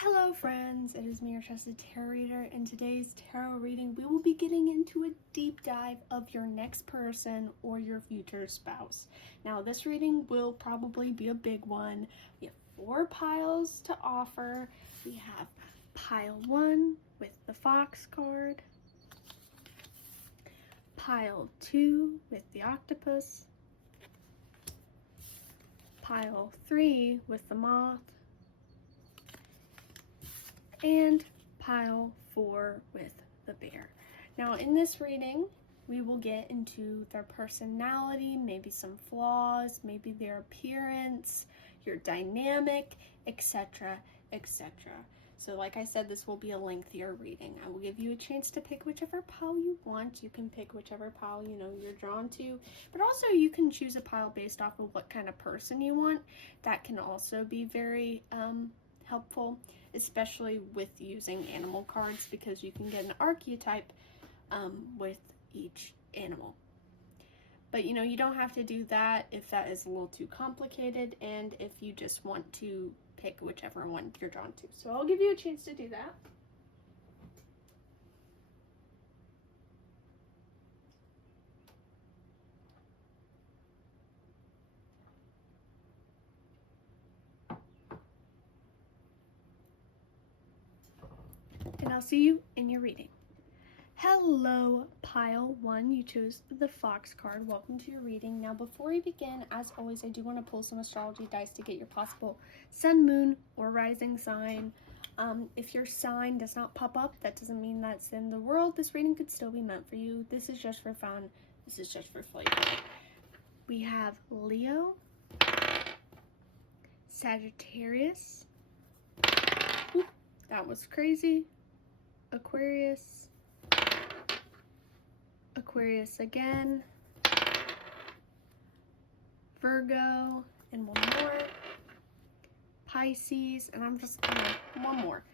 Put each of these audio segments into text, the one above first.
Hello friends, it is me, your trusted tarot reader. In today's tarot reading, we will be getting into a deep dive of your next person or your future spouse. Now, this reading will probably be a big one. We have 4 piles to offer. We have pile 1 with the Fox card, pile 2 with the Octopus, pile 3 with the Moth, and pile 4 with the Bear. Now in this reading, we will get into their personality, maybe some flaws, maybe their appearance, your dynamic, etc., etc. So like I said, this will be a lengthier reading. I will give you a chance to pick whichever pile you want. You can pick whichever pile you're drawn to, but also you can choose a pile based off of what kind of person you want. That can also be very helpful, especially with using animal cards, because you can get an archetype with each animal. But you don't have to do that if that is a little too complicated, and if you just want to pick whichever one you're drawn to. So I'll give you a chance to do that. And I'll see you in your reading. Hello, pile 1. You chose the Fox card. Welcome to your reading. Now, before we begin, as always, I do want to pull some astrology dice to get your possible sun, moon, or rising sign. If your sign does not pop up, that doesn't mean that's in the world. This reading could still be meant for you. This is just for fun. This is just for flavor. We have Leo, Sagittarius. Oop, that was crazy. Aquarius, Aquarius again, Virgo, and one more, Pisces, and I'm just gonna, one more,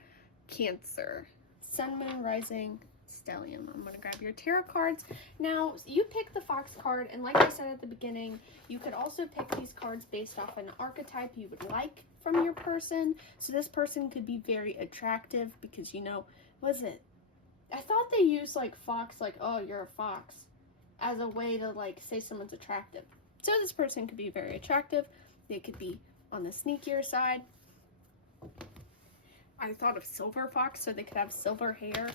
Cancer, Sun, Moon, Rising, Stellium. I'm gonna grab your tarot cards. Now, you pick the Fox card, and like I said at the beginning, you could also pick these cards based off an archetype you would like from your person. So this person could be very attractive because, was it? I thought they used like fox, like, oh, you're a fox, as a way to like say someone's attractive. So this person could be very attractive. They could be on the sneakier side. I thought of silver fox, so they could have silver hair.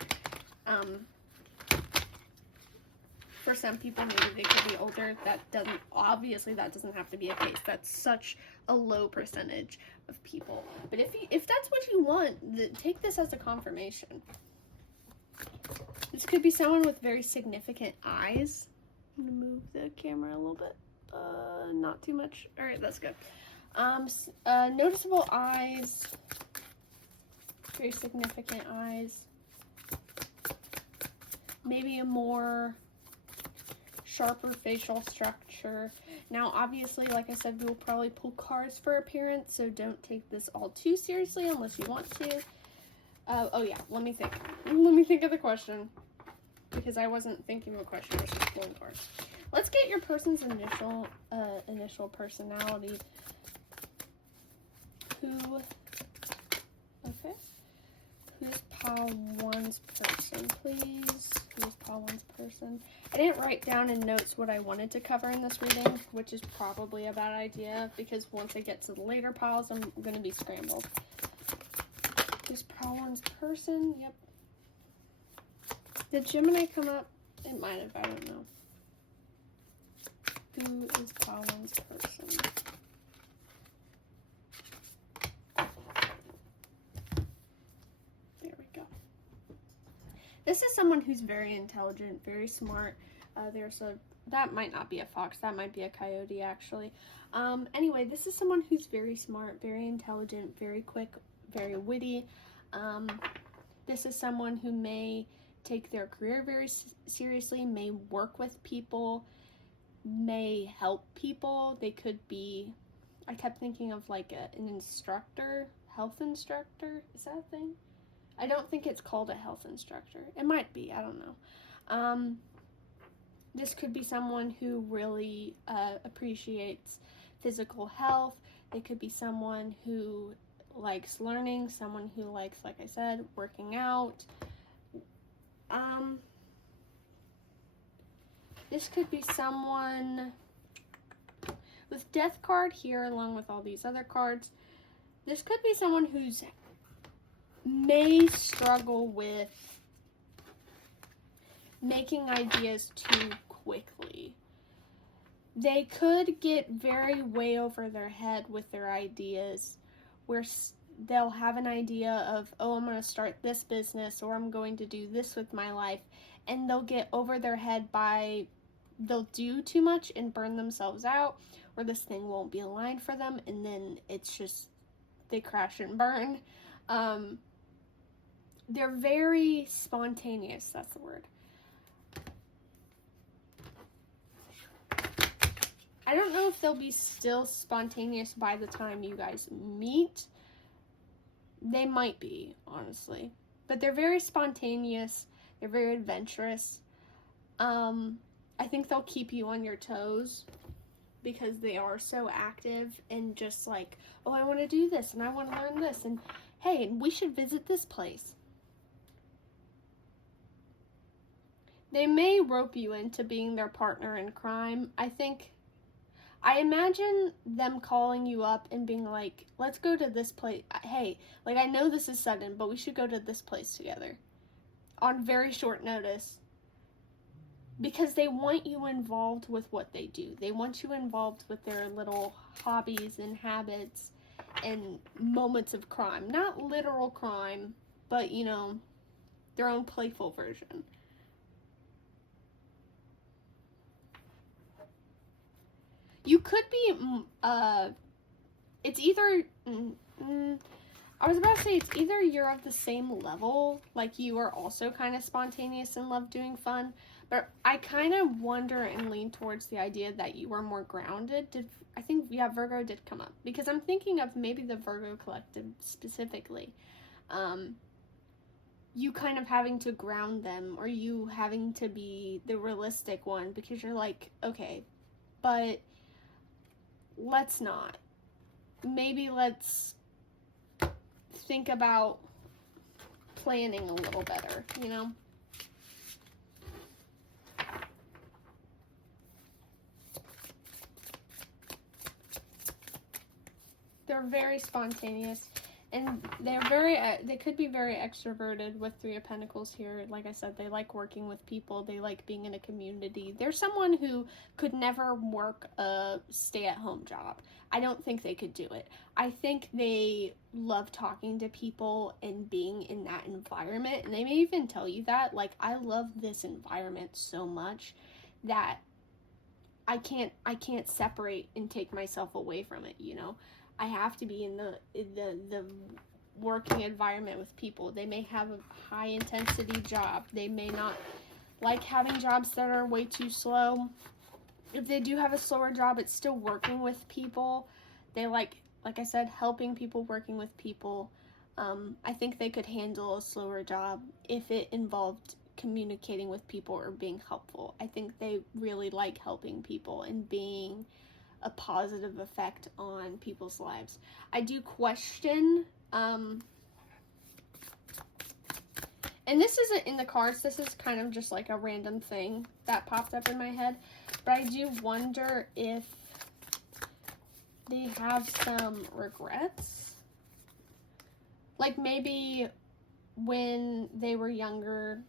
For some people, maybe they could be older. That doesn't have to be a case. That's such a low percentage of people. But if that's what you want, take this as a confirmation. This could be someone with very significant eyes. I'm gonna move the camera a little bit. Not too much. All right, that's good. Noticeable eyes. Very significant eyes. Maybe a more sharper facial structure. Now, obviously, like I said, we will probably pull cards for appearance, so don't take this all too seriously unless you want to. Oh yeah, let me think. Let me think of the question, because I wasn't thinking of a question, I was just pulling cards. Let's get your person's initial personality. Who's pile 1's person, please? Who's pile 1's person? I didn't write down in notes what I wanted to cover in this reading, which is probably a bad idea, because once I get to the later piles, I'm going to be scrambled. Who's pile 1's person? Yep. Did Gemini come up? It might have, I don't know. Who is pile 1's person? There we go. This is someone who's very intelligent, very smart. That might not be a fox, that might be a coyote, actually. Anyway, this is someone who's very smart, very intelligent, very quick, very witty. This is someone who may take their career very seriously, may work with people, may help people. They could be, I kept thinking of like an instructor, health instructor. Is that a thing? I don't think it's called a health instructor. It might be, I don't know. This could be someone who really appreciates physical health. They could be someone who likes learning, someone who likes, like I said, working out. This could be someone with death card here along with all these other cards. This could be someone who's may struggle with making ideas too quickly. They could get very way over their head with their ideas, where they'll have an idea of, oh, I'm going to start this business, or I'm going to do this with my life, and they'll get over their head by, they'll do too much and burn themselves out, or this thing won't be aligned for them, and then it's just, they crash and burn. They're very spontaneous, that's the word. I don't know if they'll be still spontaneous by the time you guys meet. They might be, honestly. But they're very spontaneous. They're very adventurous. I think they'll keep you on your toes because they are so active and just like, oh, I want to do this and I want to learn this. And hey, we should visit this place. They may rope you into being their partner in crime. I imagine them calling you up and being like, let's go to this place. Hey, like, I know this is sudden, but we should go to this place together on very short notice, because they want you involved with what they do. They want you involved with their little hobbies and habits and moments of crime. Not literal crime, but, you know, their own playful version. You could be, it's either, I was about to say it's either you're of the same level, like you are also kind of spontaneous and love doing fun, but I kind of wonder and lean towards the idea that you are more grounded. I think, yeah, Virgo did come up, because I'm thinking of maybe the Virgo collective specifically. You kind of having to ground them, or you having to be the realistic one, because you're like, okay, but let's not. Maybe let's think about planning a little better, you know? They're very spontaneous, and they could be very extroverted with Three of Pentacles here. Like I said, they like working with people. They like being in a community. They're someone who could never work a stay-at-home job. I don't think they could do it. I think they love talking to people and being in that environment, and they may even tell you that, like, I love this environment so much that I can't separate and take myself away from it, you know? I have to be in the working environment with people. They may have a high intensity job. They may not like having jobs that are way too slow. If they do have a slower job, it's still working with people. They like I said, helping people, working with people. I think they could handle a slower job if it involved communicating with people or being helpful. I think they really like helping people and being a positive effect on people's lives. I do question, and this isn't in the cards, this is kind of just like a random thing that popped up in my head, but I do wonder if they have some regrets. Like maybe when they were younger,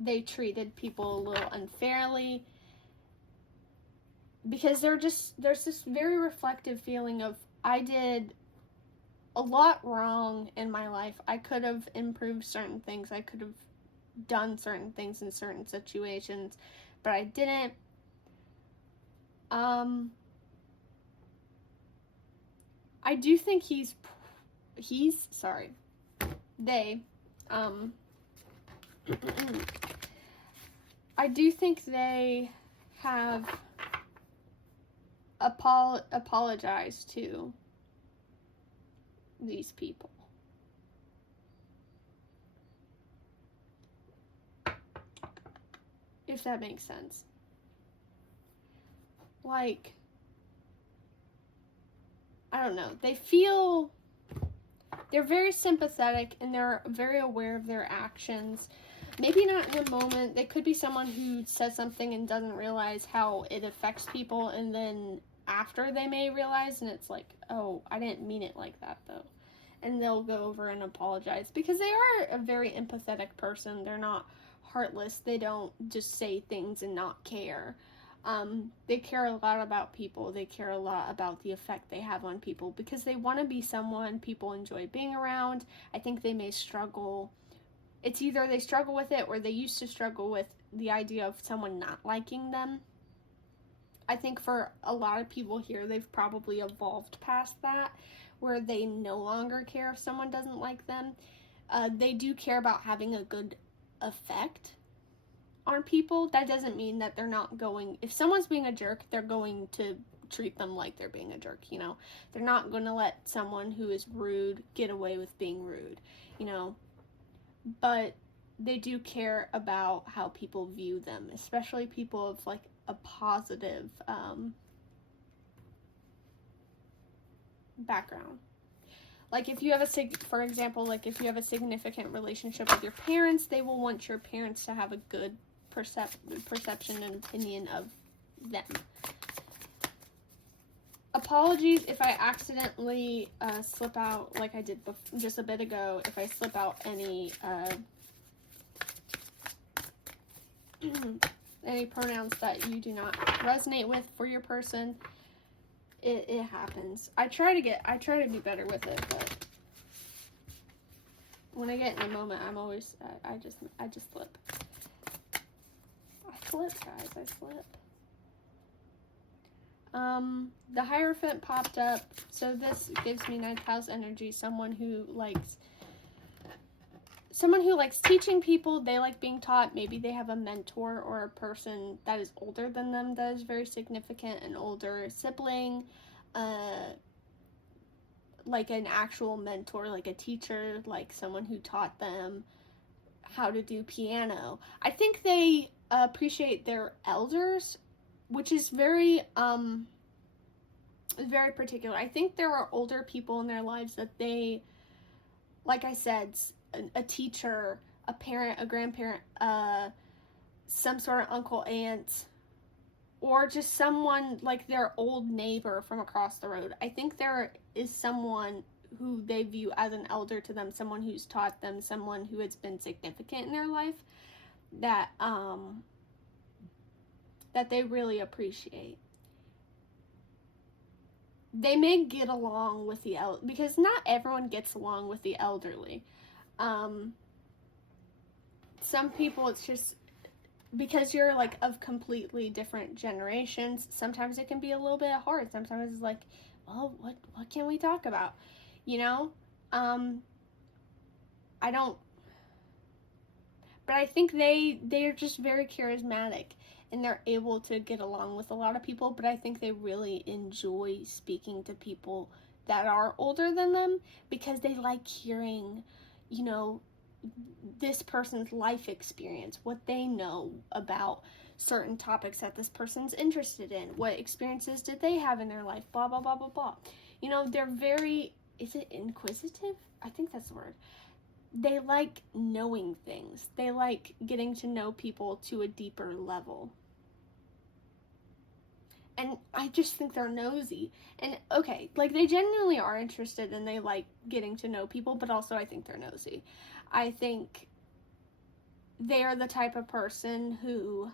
they treated people a little unfairly, because there's this very reflective feeling of, I did a lot wrong in my life. I could have improved certain things. I could have done certain things in certain situations, but I didn't. I do think they, I do think they have apologized to these people. If that makes sense. Like, I don't know, they're very sympathetic and they're very aware of their actions. Maybe not in the moment. They could be someone who says something and doesn't realize how it affects people, and then after they may realize, and it's like, oh, I didn't mean it like that though. And they'll go over and apologize because they are a very empathetic person. They're not heartless. They don't just say things and not care. They care a lot about people. They care a lot about the effect they have on people because they want to be someone people enjoy being around. I think they may struggle. It's either they struggle with it or they used to struggle with the idea of someone not liking them. I think for a lot of people here, they've probably evolved past that, where they no longer care if someone doesn't like them. They do care about having a good effect on people. That doesn't mean that they're not going, if someone's being a jerk, they're going to treat them like they're being a jerk, you know. They're not going to let someone who is rude get away with being rude, you know. But they do care about how people view them, especially people of like a positive background. Like if you have for example, like if you have a significant relationship with your parents, they will want your parents to have a good perception and opinion of them. Apologies if I accidentally slip out, like I did just a bit ago, if I slip out any any pronouns that you do not resonate with for your person. It happens. I try to be better with it, but when I get in a moment, I'm always I just slip. I slip, guys. I slip. The Hierophant popped up, so this gives me 9th house energy. Someone who likes teaching people. They like being taught. Maybe they have a mentor or a person that is older than them that is very significant, an older sibling, like an actual mentor, like a teacher, like someone who taught them how to do piano. I think they appreciate their elders, which is very particular. I think there are older people in their lives that they, like I said, a teacher, a parent, a grandparent, some sort of uncle, aunt, or just someone like their old neighbor from across the road. I think there is someone who they view as an elder to them, someone who's taught them, someone who has been significant in their life that that they really appreciate. They may get along with the because not everyone gets along with the elderly. Some people, it's just because you're like of completely different generations. Sometimes it can be a little bit hard. Sometimes it's like, well, what can we talk about? You know, I don't. But I think they're just very charismatic and they're able to get along with a lot of people. But I think they really enjoy speaking to people that are older than them because they like hearing, you know, this person's life experience, what they know about certain topics that this person's interested in, what experiences did they have in their life, blah, blah, blah, blah, blah. You know, they're very, is it inquisitive? I think that's the word. They like knowing things. They like getting to know people to a deeper level. And I just think they're nosy. And okay, like they genuinely are interested and they like getting to know people, but also I think they're nosy. I think they are the type of person who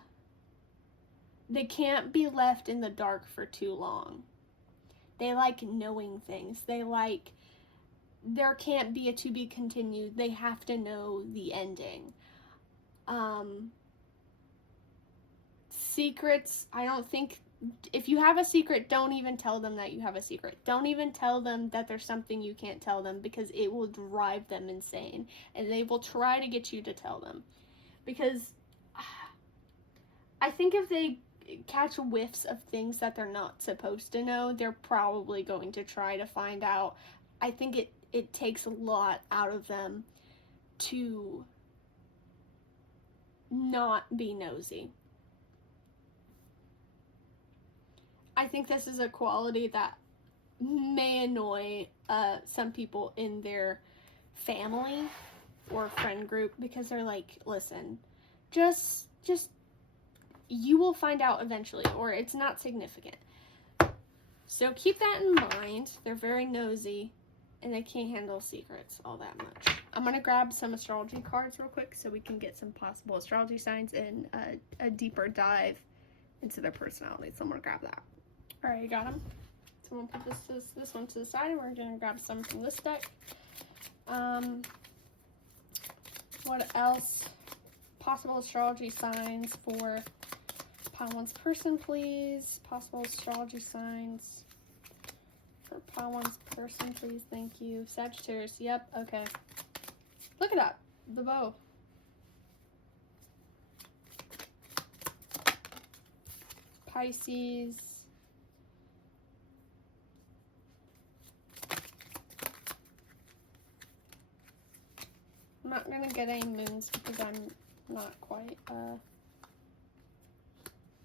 they can't be left in the dark for too long. They like knowing things. They like, there can't be a to be continued. They have to know the ending. Secrets, I don't think, if you have a secret, don't even tell them that you have a secret. Don't even tell them that there's something you can't tell them because it will drive them insane. And they will try to get you to tell them. Because I think if they catch whiffs of things that they're not supposed to know, they're probably going to try to find out. I think it takes a lot out of them to not be nosy. I think this is a quality that may annoy some people in their family or friend group, because they're like, listen, just you will find out eventually, or it's not significant. So keep that in mind. They're very nosy, and they can't handle secrets all that much. I'm going to grab some astrology cards real quick so we can get some possible astrology signs and a deeper dive into their personality. So I'm going to grab that. All right, you got them? So I'm going to put this one to the side, and we're going to grab some from this deck. What else? Possible astrology signs for Pile 1's person, please. Possible astrology signs for Pile 1's person, please. Thank you. Sagittarius. Yep. Okay. Look at that. The bow. Pisces. I'm not going to get any moons because I'm not quite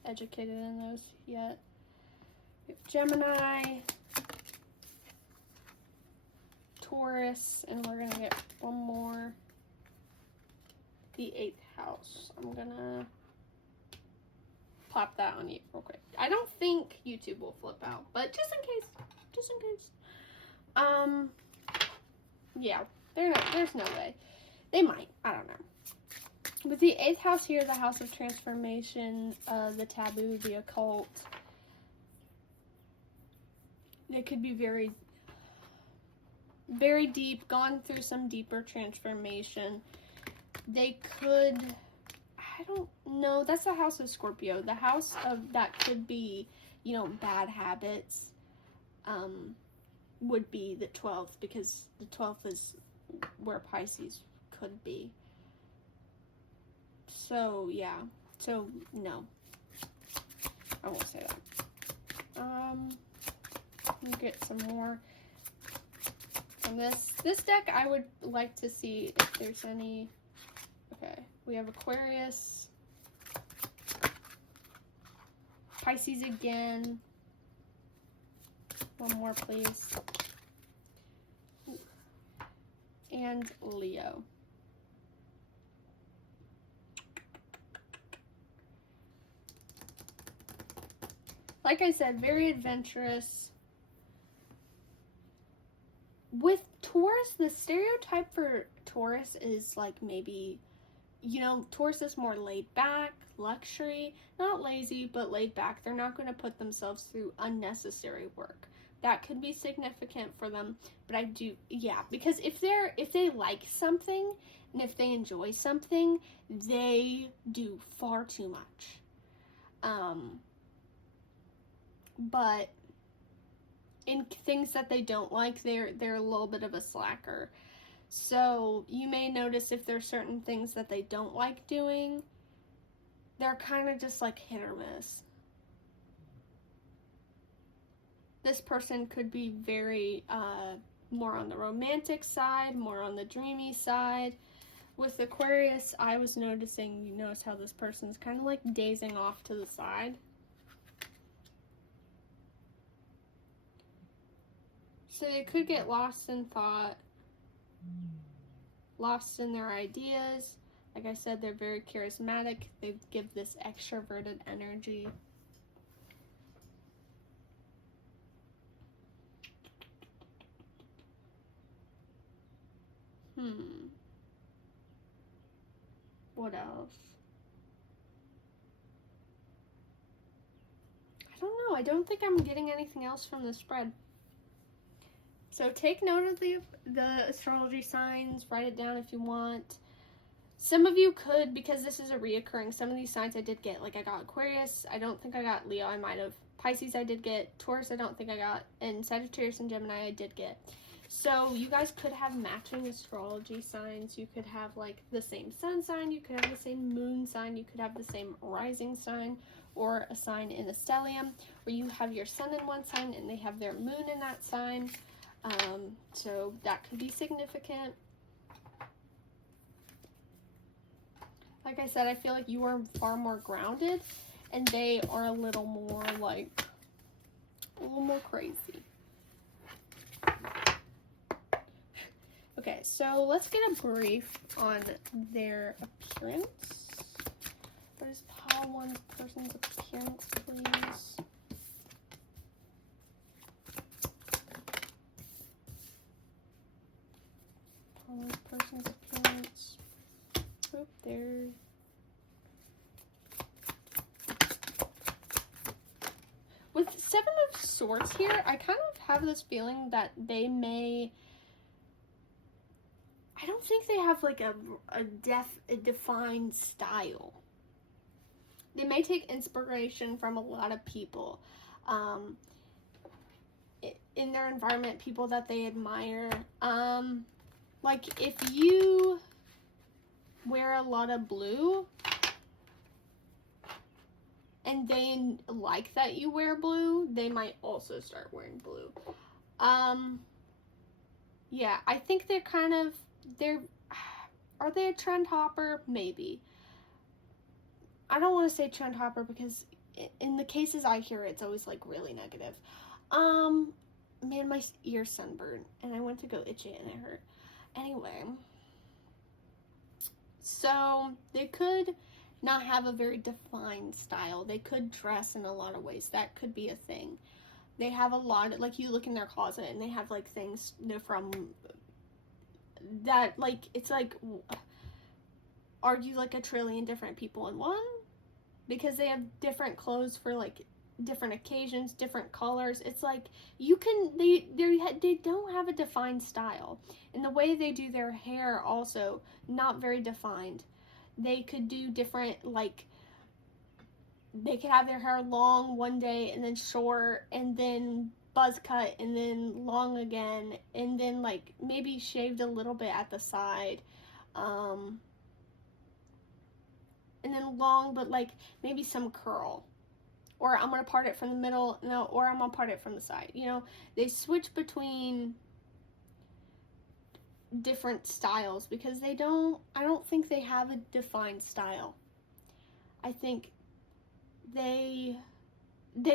educated in those yet. Gemini, Taurus, and we're going to get one more. The 8th house. I'm going to plop that on you real quick. I don't think YouTube will flip out, but just in case. Just in case. Yeah, there's no way. They might. I don't know. With the 8th house here, the house of transformation, the taboo, the occult, they could be very, very deep, gone through some deeper transformation. They could, I don't know, that's the house of Scorpio. The house of that could be, you know, bad habits, would be the 12th, because the 12th is where Pisces could be. So, yeah. So, no. I won't say that. Let me get some more from this. This deck, I would like to see if there's any... Okay. We have Aquarius. Pisces again. One more, please. Ooh. And Leo. Like I said, very adventurous. With Taurus, the stereotype for Taurus is like maybe, you know, Taurus is more laid back, luxury, not lazy, but laid back. They're not going to put themselves through unnecessary work. That could be significant for them, but I do, yeah, because if they like something and if they enjoy something, they do far too much. But in things that they don't like, they're a little bit of a slacker. So you may notice if there's certain things that they don't like doing, they're kind of just like hit or miss. This person could be very more on the romantic side, more on the dreamy side. With Aquarius, I was noticing, you notice how this person's kind of like dazing off to the side. So they could get lost in thought, lost in their ideas. Like I said, they're very charismatic. They give this extroverted energy. What else? I don't know. I don't think I'm getting anything else from the spread. So take note of the astrology signs. Write it down if you want. Some of you could, because this is a reoccurring, some of these signs I did get. Like I got Aquarius. I don't think I got Leo. I might have. Pisces I did get. Taurus I don't think I got. And Sagittarius and Gemini I did get. So you guys could have matching astrology signs. You could have like the same sun sign. You could have the same moon sign. You could have the same rising sign, or a sign in a stellium, where you have your sun in one sign and they have their moon in that sign. So that could be significant. Like I said, I feel like you are far more grounded and they are a little more like, a little more crazy. Okay, so let's get a brief on their appearance. What is pile one person's appearance, please? Pile one person's appearance. Oh, there. With Seven of Swords here, I kind of have this feeling that they may... I don't think they have like a defined style. They may take inspiration from a lot of people in their environment, people that they admire. Like if you wear a lot of blue and they like that you wear blue, they might also start wearing blue. Yeah, I think they're kind of, are they a trend hopper? Maybe. I don't want to say trend hopper because in the cases I hear, it's always like really negative. Man, my ear's sunburned and I went to go itch it and it hurt. Anyway, so they could not have a very defined style. They could dress in a lot of ways. That could be a thing. They have a lot, like you look in their closet and they have like things from that, like, it's like, are you like a trillion different people in one? Because they have different clothes for like different occasions, different colors. It's like you can, they don't have a defined style. And the way they do their hair also not very defined. They could do different, like, they could have their hair long one day and then short and then buzz cut and then long again and then like maybe shaved a little bit at the side, and then long but like maybe some curl, or I'm gonna part it from the middle, no, or I'm gonna part it from the side. You know, they switch between different styles because I don't think they have a defined style. I think they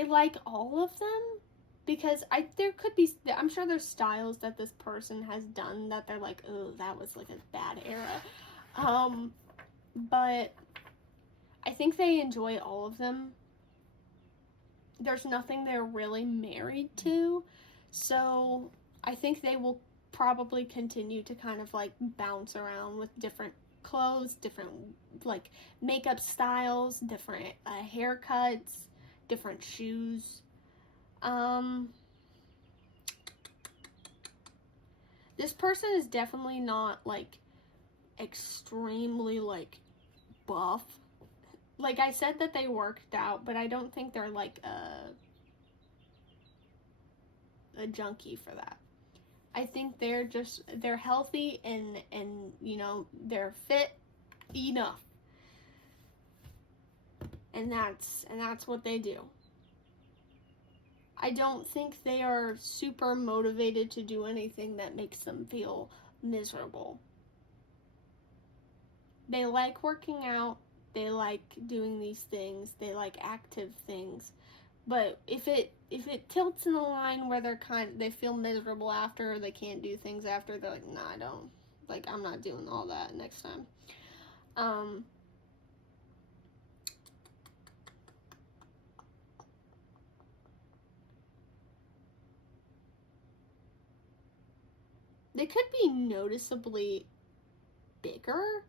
like all of them, because there could be, I'm sure there's styles that this person has done that they're like, oh, that was like a bad era. But I think they enjoy all of them. There's nothing they're really married to, so I think they will probably continue to kind of like bounce around with different clothes, different like makeup styles, different haircuts, different shoes. This person is definitely not like extremely like buff. Like I said that they worked out, but I don't think they're like a junkie for that. I think they're healthy and you know, they're fit enough. And that's what they do. I don't think they are super motivated to do anything that makes them feel miserable. They like working out, they like doing these things, they like active things. But if it tilts in the line where they feel miserable after, or they can't do things after, they're like, nah, I don't, like, I'm not doing all that next time. They could be noticeably bigger,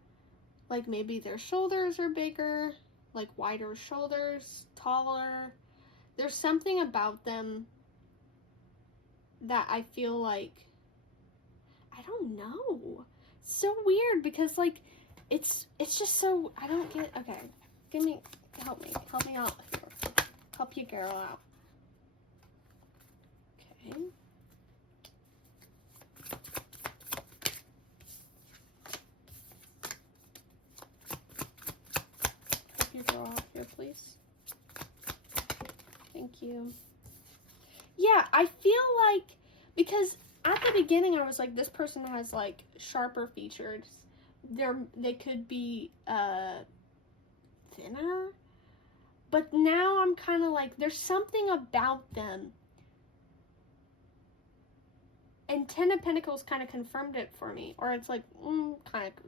like maybe their shoulders are bigger, like wider shoulders, taller. There's something about them that I feel like, I don't know. It's so weird because like it's just so, I don't get, okay. Help me out here. Help your girl out. Okay. Help your girl out here, please. Thank you. Yeah, I feel like, because at the beginning I was like, this person has like sharper features. They could be thinner. But now I'm kind of like, there's something about them And Ten of Pentacles kind of confirmed it for me. Or it's like,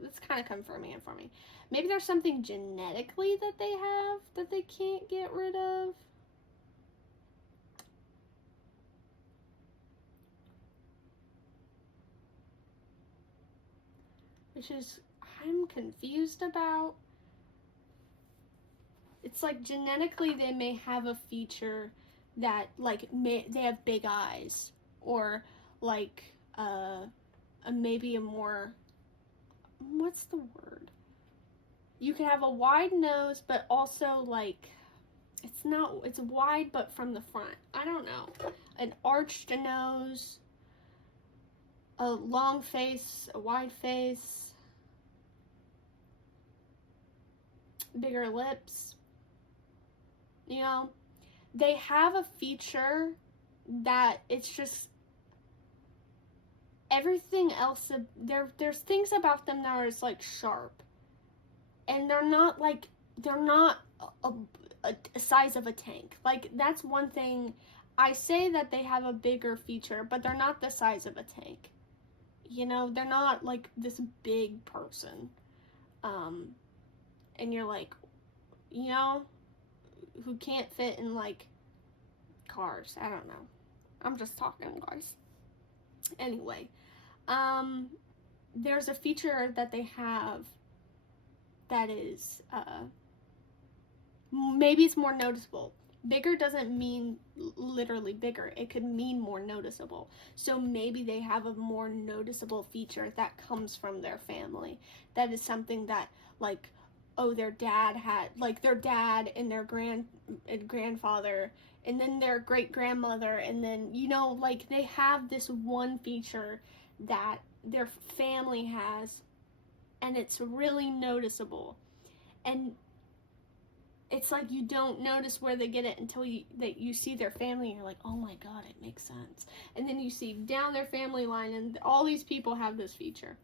it's kind of confirming it for me. Maybe there's something genetically that they have that they can't get rid of. Which is, I'm confused about. It's like genetically they may have a feature that, like, they have big eyes. Or, like, maybe a more, what's the word? You can have a wide nose, but also, like, it's wide, but from the front. I don't know. An arched nose, a long face, a wide face, bigger lips. You know, they have a feature that it's just everything else. There's things about them that are just like sharp, and they're not a size of a tank. Like, that's one thing. I say that they have a bigger feature, but they're not the size of a tank. You know, they're not like this big person. And you're like, you know, who can't fit in like cars. I don't know. I'm just talking, guys. Anyway, there's a feature that they have that is, maybe it's more noticeable. Bigger doesn't mean literally bigger. It could mean more noticeable. So maybe they have a more noticeable feature that comes from their family. That is something that, like, oh, their dad and their grandfather, and then their great-grandmother, and then, you know, like, they have this one feature that their family has, and it's really noticeable. And it's like you don't notice where they get it until you see their family, and you're like, oh my god, it makes sense. And then you see down their family line, and all these people have this feature.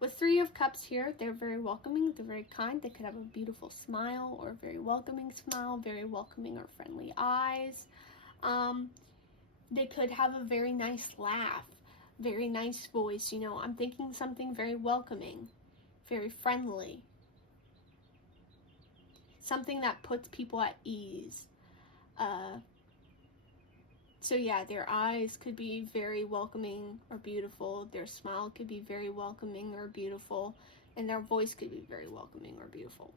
With Three of Cups here, they're very welcoming, they're very kind, they could have a beautiful smile, or a very welcoming smile, very welcoming or friendly eyes. They could have a very nice laugh, very nice voice, you know. I'm thinking something very welcoming, very friendly. Something that puts people at ease. So yeah, their eyes could be very welcoming or beautiful. Their smile could be very welcoming or beautiful. And their voice could be very welcoming or beautiful.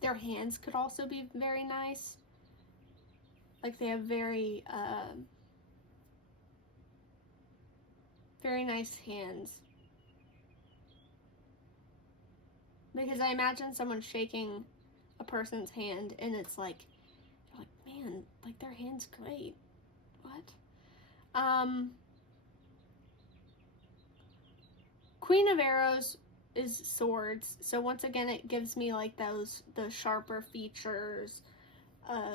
Their hands could also be very nice. Like, they have very nice hands. Because I imagine someone shaking a person's hand, and it's like, you're like, man, like, their hand's great. What? Queen of Arrows is swords, so once again, it gives me like the sharper features. I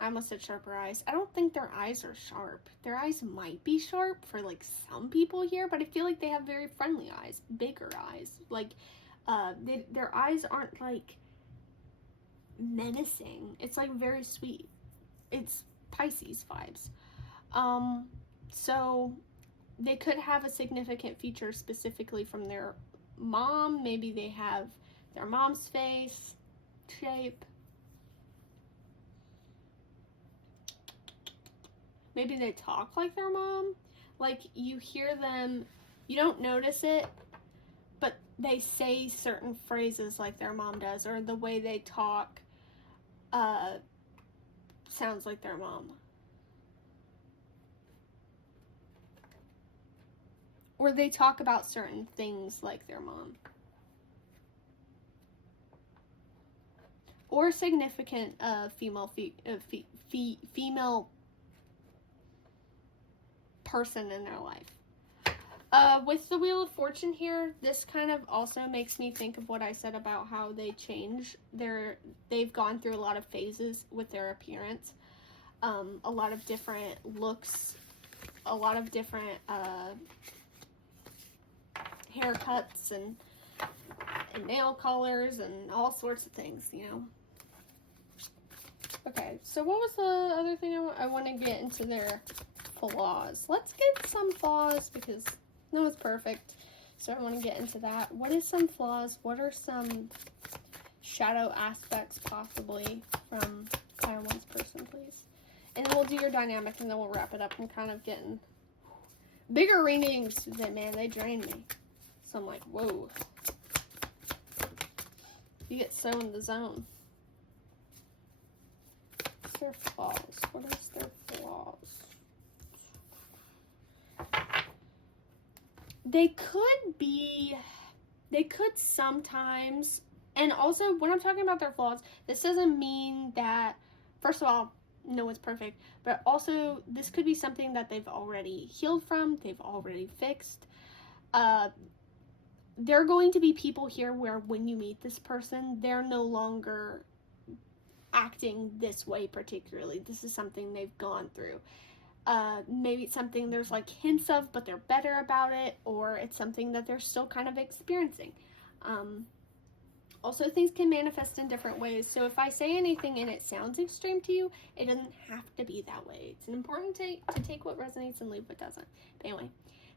almost said sharper eyes. I don't think their eyes are sharp. Their eyes might be sharp for like some people here, but I feel like they have very friendly eyes, bigger eyes. Like, their eyes aren't like menacing. It's like very sweet. It's Pisces vibes. So they could have a significant feature specifically from their mom. Maybe they have their mom's face shape. Maybe they talk like their mom. Like, you hear them, you don't notice it, but they say certain phrases like their mom does, or the way they talk sounds like their mom. Or they talk about certain things like their mom. Or significant female person in their life. With the Wheel of Fortune here, this kind of also makes me think of what I said about how they change they've gone through a lot of phases with their appearance. A lot of different looks, a lot of different haircuts and nail colors and all sorts of things, you know. Okay, so what was the other thing I want to get into their flaws? Let's get some flaws because no one's perfect. So I want to get into that. What is some flaws? What are some shadow aspects possibly from Pile 1's person, please? And then we'll do your dynamic and then we'll wrap it up. I'm kind of getting bigger readings that, man, they drain me. So I'm like, whoa. You get so in the zone. What's their flaws? What is their flaws? They could sometimes, and also when I'm talking about their flaws, this doesn't mean that, first of all, no one's perfect, but also this could be something that they've already healed from, they've already fixed. There are going to be people here where when you meet this person, they're no longer acting this way particularly. This is something they've gone through. Maybe it's something there's like hints of, but they're better about it, or it's something that they're still kind of experiencing. Also, things can manifest in different ways. So if I say anything and it sounds extreme to you, it doesn't have to be that way. It's important to take what resonates and leave what doesn't. But anyway,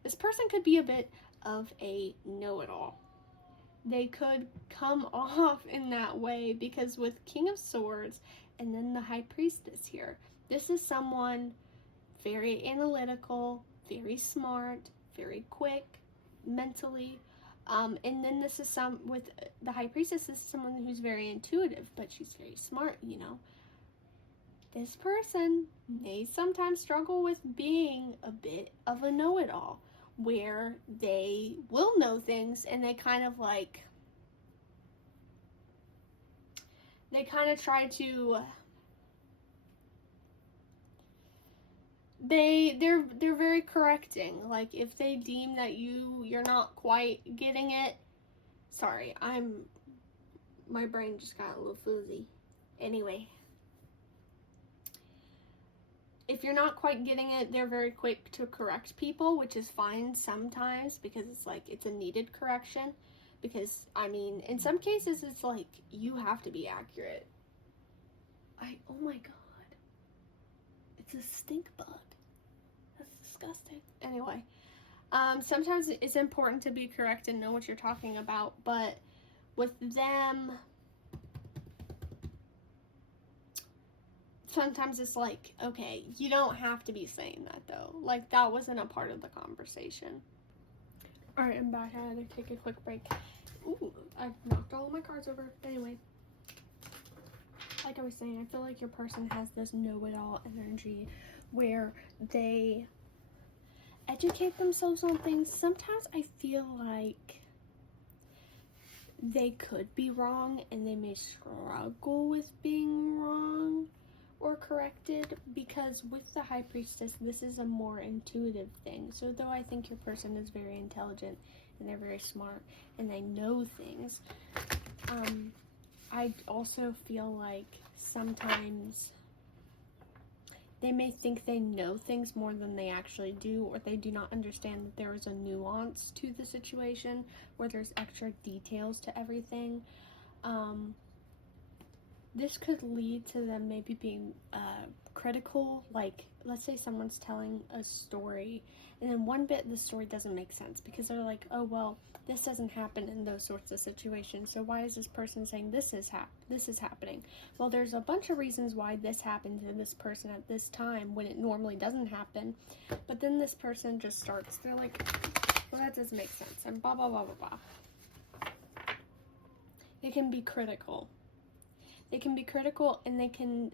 this person could be a bit of a know-it-all. They could come off in that way because with King of Swords and then the High Priestess here, this is someone very analytical, very smart, very quick mentally. And then this is with the High Priestess, is someone who's very intuitive, but she's very smart, you know. This person may sometimes struggle with being a bit of a know-it-all, where they will know things and they kind of try to, they're very correcting. Like if they deem that you're not quite getting it, sorry, my brain just got a little fuzzy. Anyway, if you're not quite getting it, they're very quick to correct people, which is fine sometimes because it's like it's a needed correction. Because, I mean, in some cases, it's like you have to be accurate. Oh my god. It's a stink bug. That's disgusting. Anyway, sometimes it's important to be correct and know what you're talking about, but with them, sometimes it's like, okay, you don't have to be saying that though. Like, that wasn't a part of the conversation. Alright, I'm back. I had to take a quick break. Ooh, I knocked all of my cards over. Anyway, like I was saying, I feel like your person has this know-it-all energy where they educate themselves on things. Sometimes I feel like they could be wrong and they may struggle with being wrong or corrected, because with the High Priestess, this is a more intuitive thing. So though I think your person is very intelligent and they're very smart and they know things, I also feel like sometimes they may think they know things more than they actually do, or they do not understand that there is a nuance to the situation where there's extra details to everything. This could lead to them maybe being critical. Like, let's say someone's telling a story and then one bit of the story doesn't make sense because they're like, oh well, this doesn't happen in those sorts of situations, so why is this person saying this is happening? Well, there's a bunch of reasons why this happened to this person at this time when it normally doesn't happen. But then this person just starts, they're like, well, that doesn't make sense, and blah blah blah blah blah. They can be critical. They can be critical, and they can,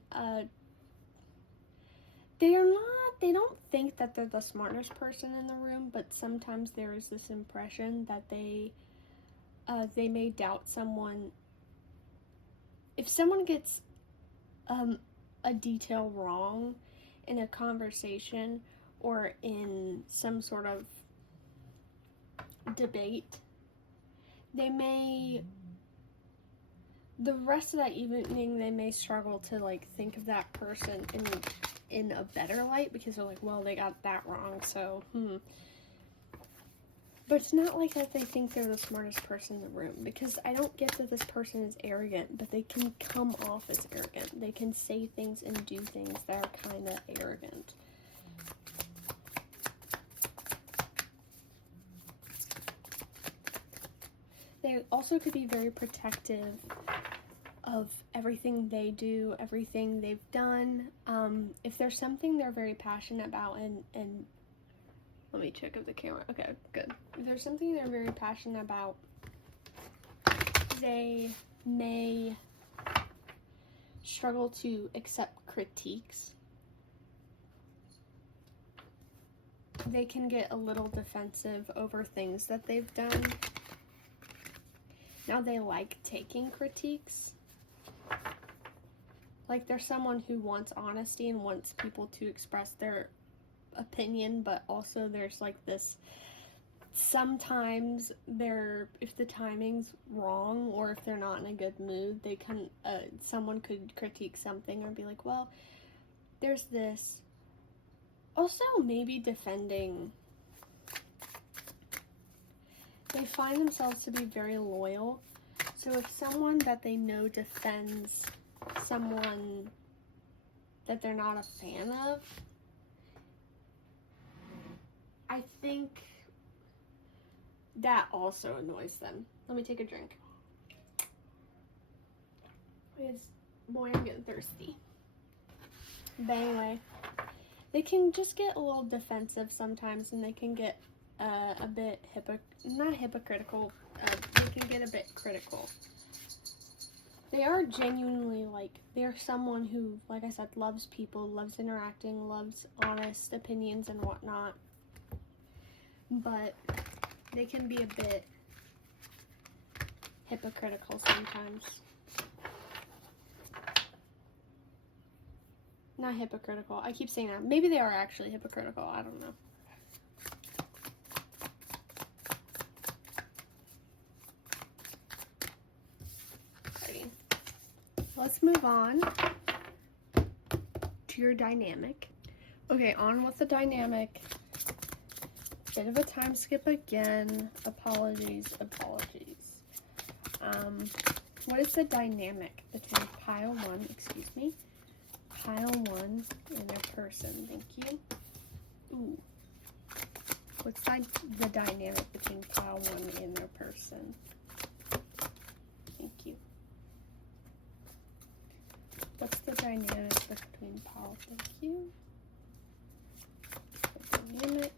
they don't think that they're the smartest person in the room, but sometimes there is this impression that they may doubt someone. If someone gets a detail wrong in a conversation or in some sort of debate, the rest of that evening, they may struggle to, like, think of that person in a better light because they're like, well, they got that wrong, so, But it's not like that they think they're the smartest person in the room, because I don't get that this person is arrogant, but they can come off as arrogant. They can say things and do things that are kind of arrogant. They also could be very protective of everything they do, everything they've done. If there's something they're very passionate about, and let me check if the camera, okay, good. If there's something they're very passionate about, they may struggle to accept critiques. They can get a little defensive over things that they've done. Now, they like taking critiques. Like, they're someone who wants honesty and wants people to express their opinion, but also there's like this, sometimes if the timing's wrong or if they're not in a good mood, they can, someone could critique something or be like, well, there's this. Also, maybe defending. They find themselves to be very loyal. So if someone that they know defends someone that they're not a fan of, I think that also annoys them. Let me take a drink. Boy, I'm getting thirsty. But anyway, they can just get a little defensive sometimes, and they can get a bit not hypocritical. They can get a bit critical. They are genuinely, like, they're someone who, like I said, loves people, loves interacting, loves honest opinions and whatnot. But they can be a bit hypocritical sometimes. Not hypocritical. I keep saying that. Maybe they are actually hypocritical. I don't know. Alrighty. Let's move on to your dynamic. Okay, on with the dynamic. Bit of a time skip again. Apologies. What is the dynamic between pile 1, pile 1 and a person? Thank you. Ooh. What's the dynamic between pile 1 and their person? Thank you. What's the dynamic between pile? Thank you. The dynamic.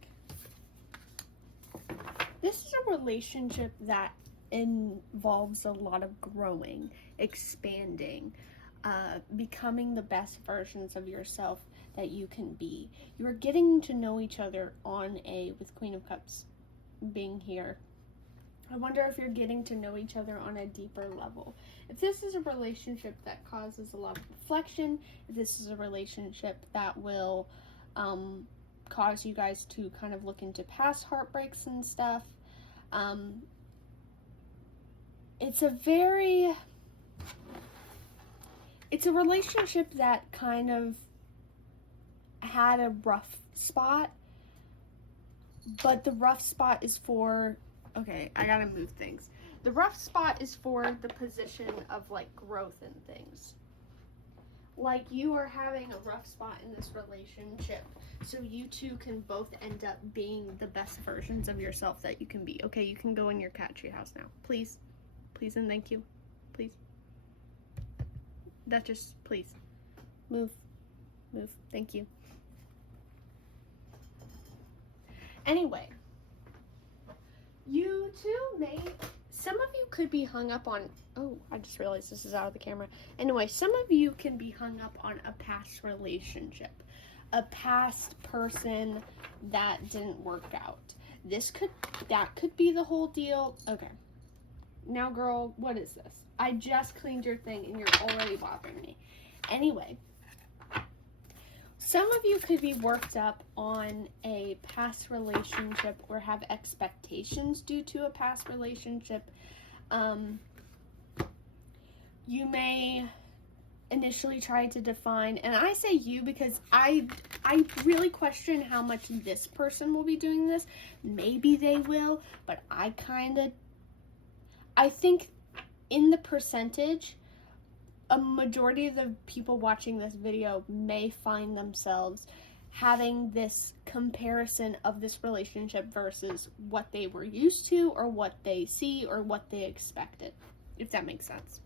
This is a relationship that involves a lot of growing, expanding, becoming the best versions of yourself that you can be. You're getting to know each other with Queen of Cups being here. I wonder if you're getting to know each other on a deeper level. If this is a relationship that causes a lot of reflection, if this is a relationship that will cause you guys to kind of look into past heartbreaks and stuff, it's a relationship that kind of had a rough spot, but the rough spot is for, okay, I gotta move things. The rough spot is for the position of, like, growth and things. Like, you are having a rough spot in this relationship, so you two can both end up being the best versions of yourself that you can be. Okay, you can go in your cat tree house now. Please. Please and thank you. Please. Please. Move. Thank you. Anyway. You two some of you could be hung up on, oh, I just realized this is out of the camera. Anyway, some of you can be hung up on a past relationship, a past person that didn't work out. That could be the whole deal. Okay. Now, girl, what is this? I just cleaned your thing and you're already bothering me. Anyway, some of you could be worked up on a past relationship or have expectations due to a past relationship. You may initially tried to define, and I say you because I really question how much this person will be doing this. Maybe they will, but I think in the percentage, a majority of the people watching this video may find themselves having this comparison of this relationship versus what they were used to or what they see or what they expected, if that makes sense.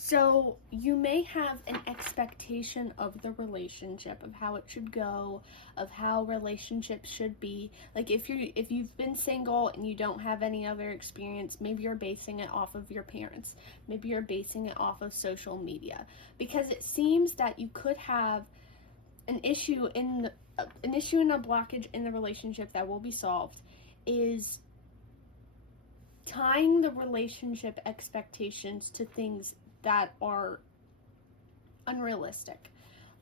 So you may have an expectation of the relationship, of how it should go, of how relationships should be. Like if you've been single and you don't have any other experience, maybe you're basing it off of your parents. Maybe you're basing it off of social media, because it seems that you could have an issue and a blockage in the relationship that will be solved is tying the relationship expectations to things that are unrealistic.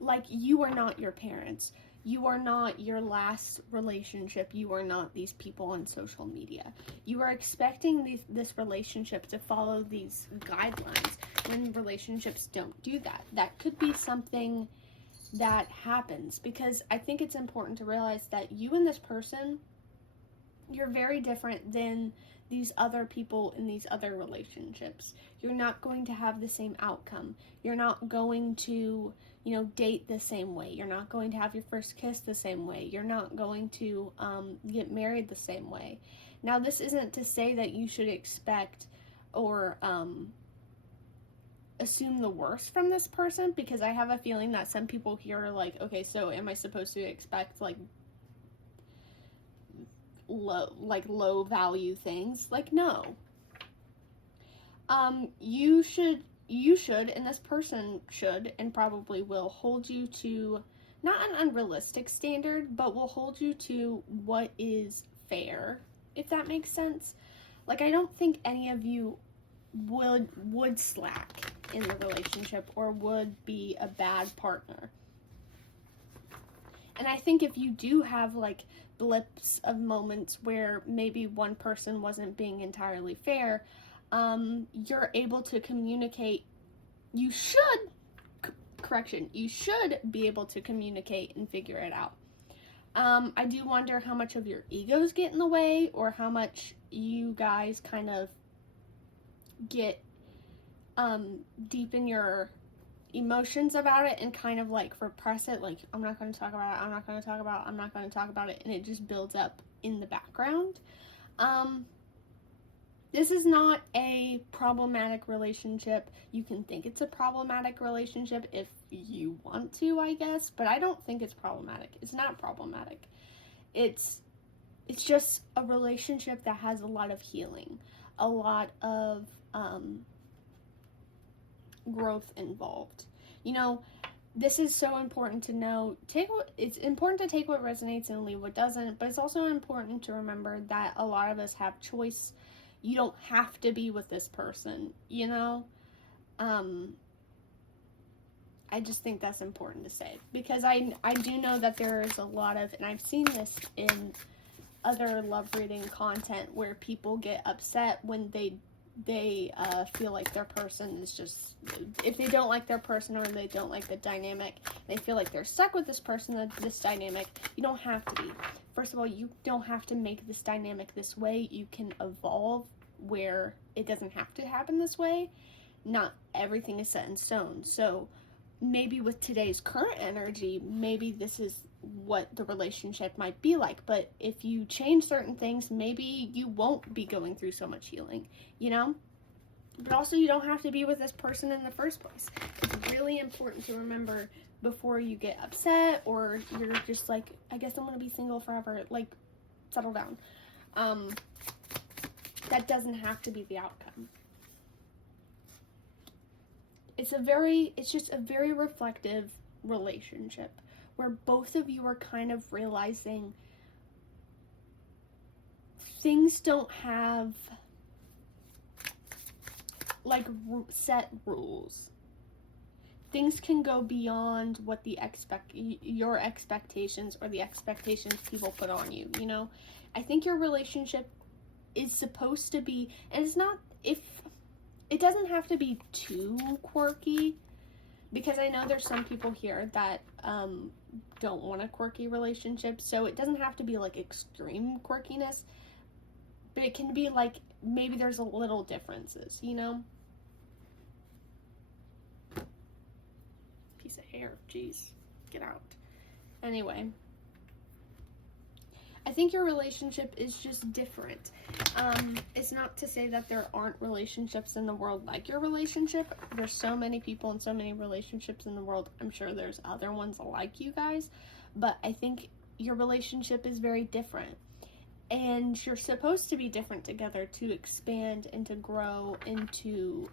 Like, you are not your parents. You are not your last relationship. You are not these people on social media. You are expecting this relationship to follow these guidelines when relationships don't do that. That could be something that happens, because I think it's important to realize that you and this person, you're very different than these other people in these other relationships. You're not going to have the same outcome. You're not going to, date the same way. You're not going to have your first kiss the same way. You're not going to get married the same way. Now, this isn't to say that you should expect or assume the worst from this person, because I have a feeling that some people here are like, okay, so am I supposed to expect low value things? Like, no. You should, and this person should and probably will hold you to not an unrealistic standard, but will hold you to what is fair, if that makes sense. Like, I don't think any of you would slack in the relationship or would be a bad partner. And I think if you do have blips of moments where maybe one person wasn't being entirely fair, you're able to communicate. You should be able to communicate and figure it out. I do wonder how much of your egos get in the way, or how much you guys kind of get deep in your emotions about it and kind of repress it. Like, I'm not going to talk about it, I'm not going to talk about it, and it just builds up in the background. This is not a problematic relationship. You can think it's a problematic relationship if you want to, I guess, but I don't think it's problematic. It's not problematic. It's just a relationship that has a lot of healing, a lot of growth involved. This is so important to know. It's important to take what resonates and leave what doesn't, but it's also important to remember that a lot of us have choice. You don't have to be with this person, I just think that's important to say, because I do know that there is a lot of, and I've seen this in other love reading content, where people get upset when they feel like their person is just, if they don't like their person or they don't like the dynamic, they feel like they're stuck with this person, this dynamic. You don't have to be. First of all, you don't have to make this dynamic this way. You can evolve where it doesn't have to happen this way. Not everything is set in stone. So maybe with today's current energy, maybe this is what the relationship might be like. But if you change certain things, maybe you won't be going through so much healing, But also, you don't have to be with this person in the first place. It's really important to remember before you get upset, or you're just like, I guess I'm going to be single forever. Settle down. That doesn't have to be the outcome. It's just a very reflective relationship where both of you are kind of realizing things don't have set rules. Things can go beyond what your expectations or the expectations people put on you, I think your relationship is supposed to be, and it doesn't have to be too quirky, because I know there's some people here that don't want a quirky relationship, so it doesn't have to be like extreme quirkiness, but it can be like maybe there's a little differences, you know? Piece of hair, jeez, get out. Anyway, I think your relationship is just different. It's not to say that there aren't relationships in the world like your relationship. There's so many people and so many relationships in the world. I'm sure there's other ones like you guys, but I think your relationship is very different. And you're supposed to be different together to expand and to grow and to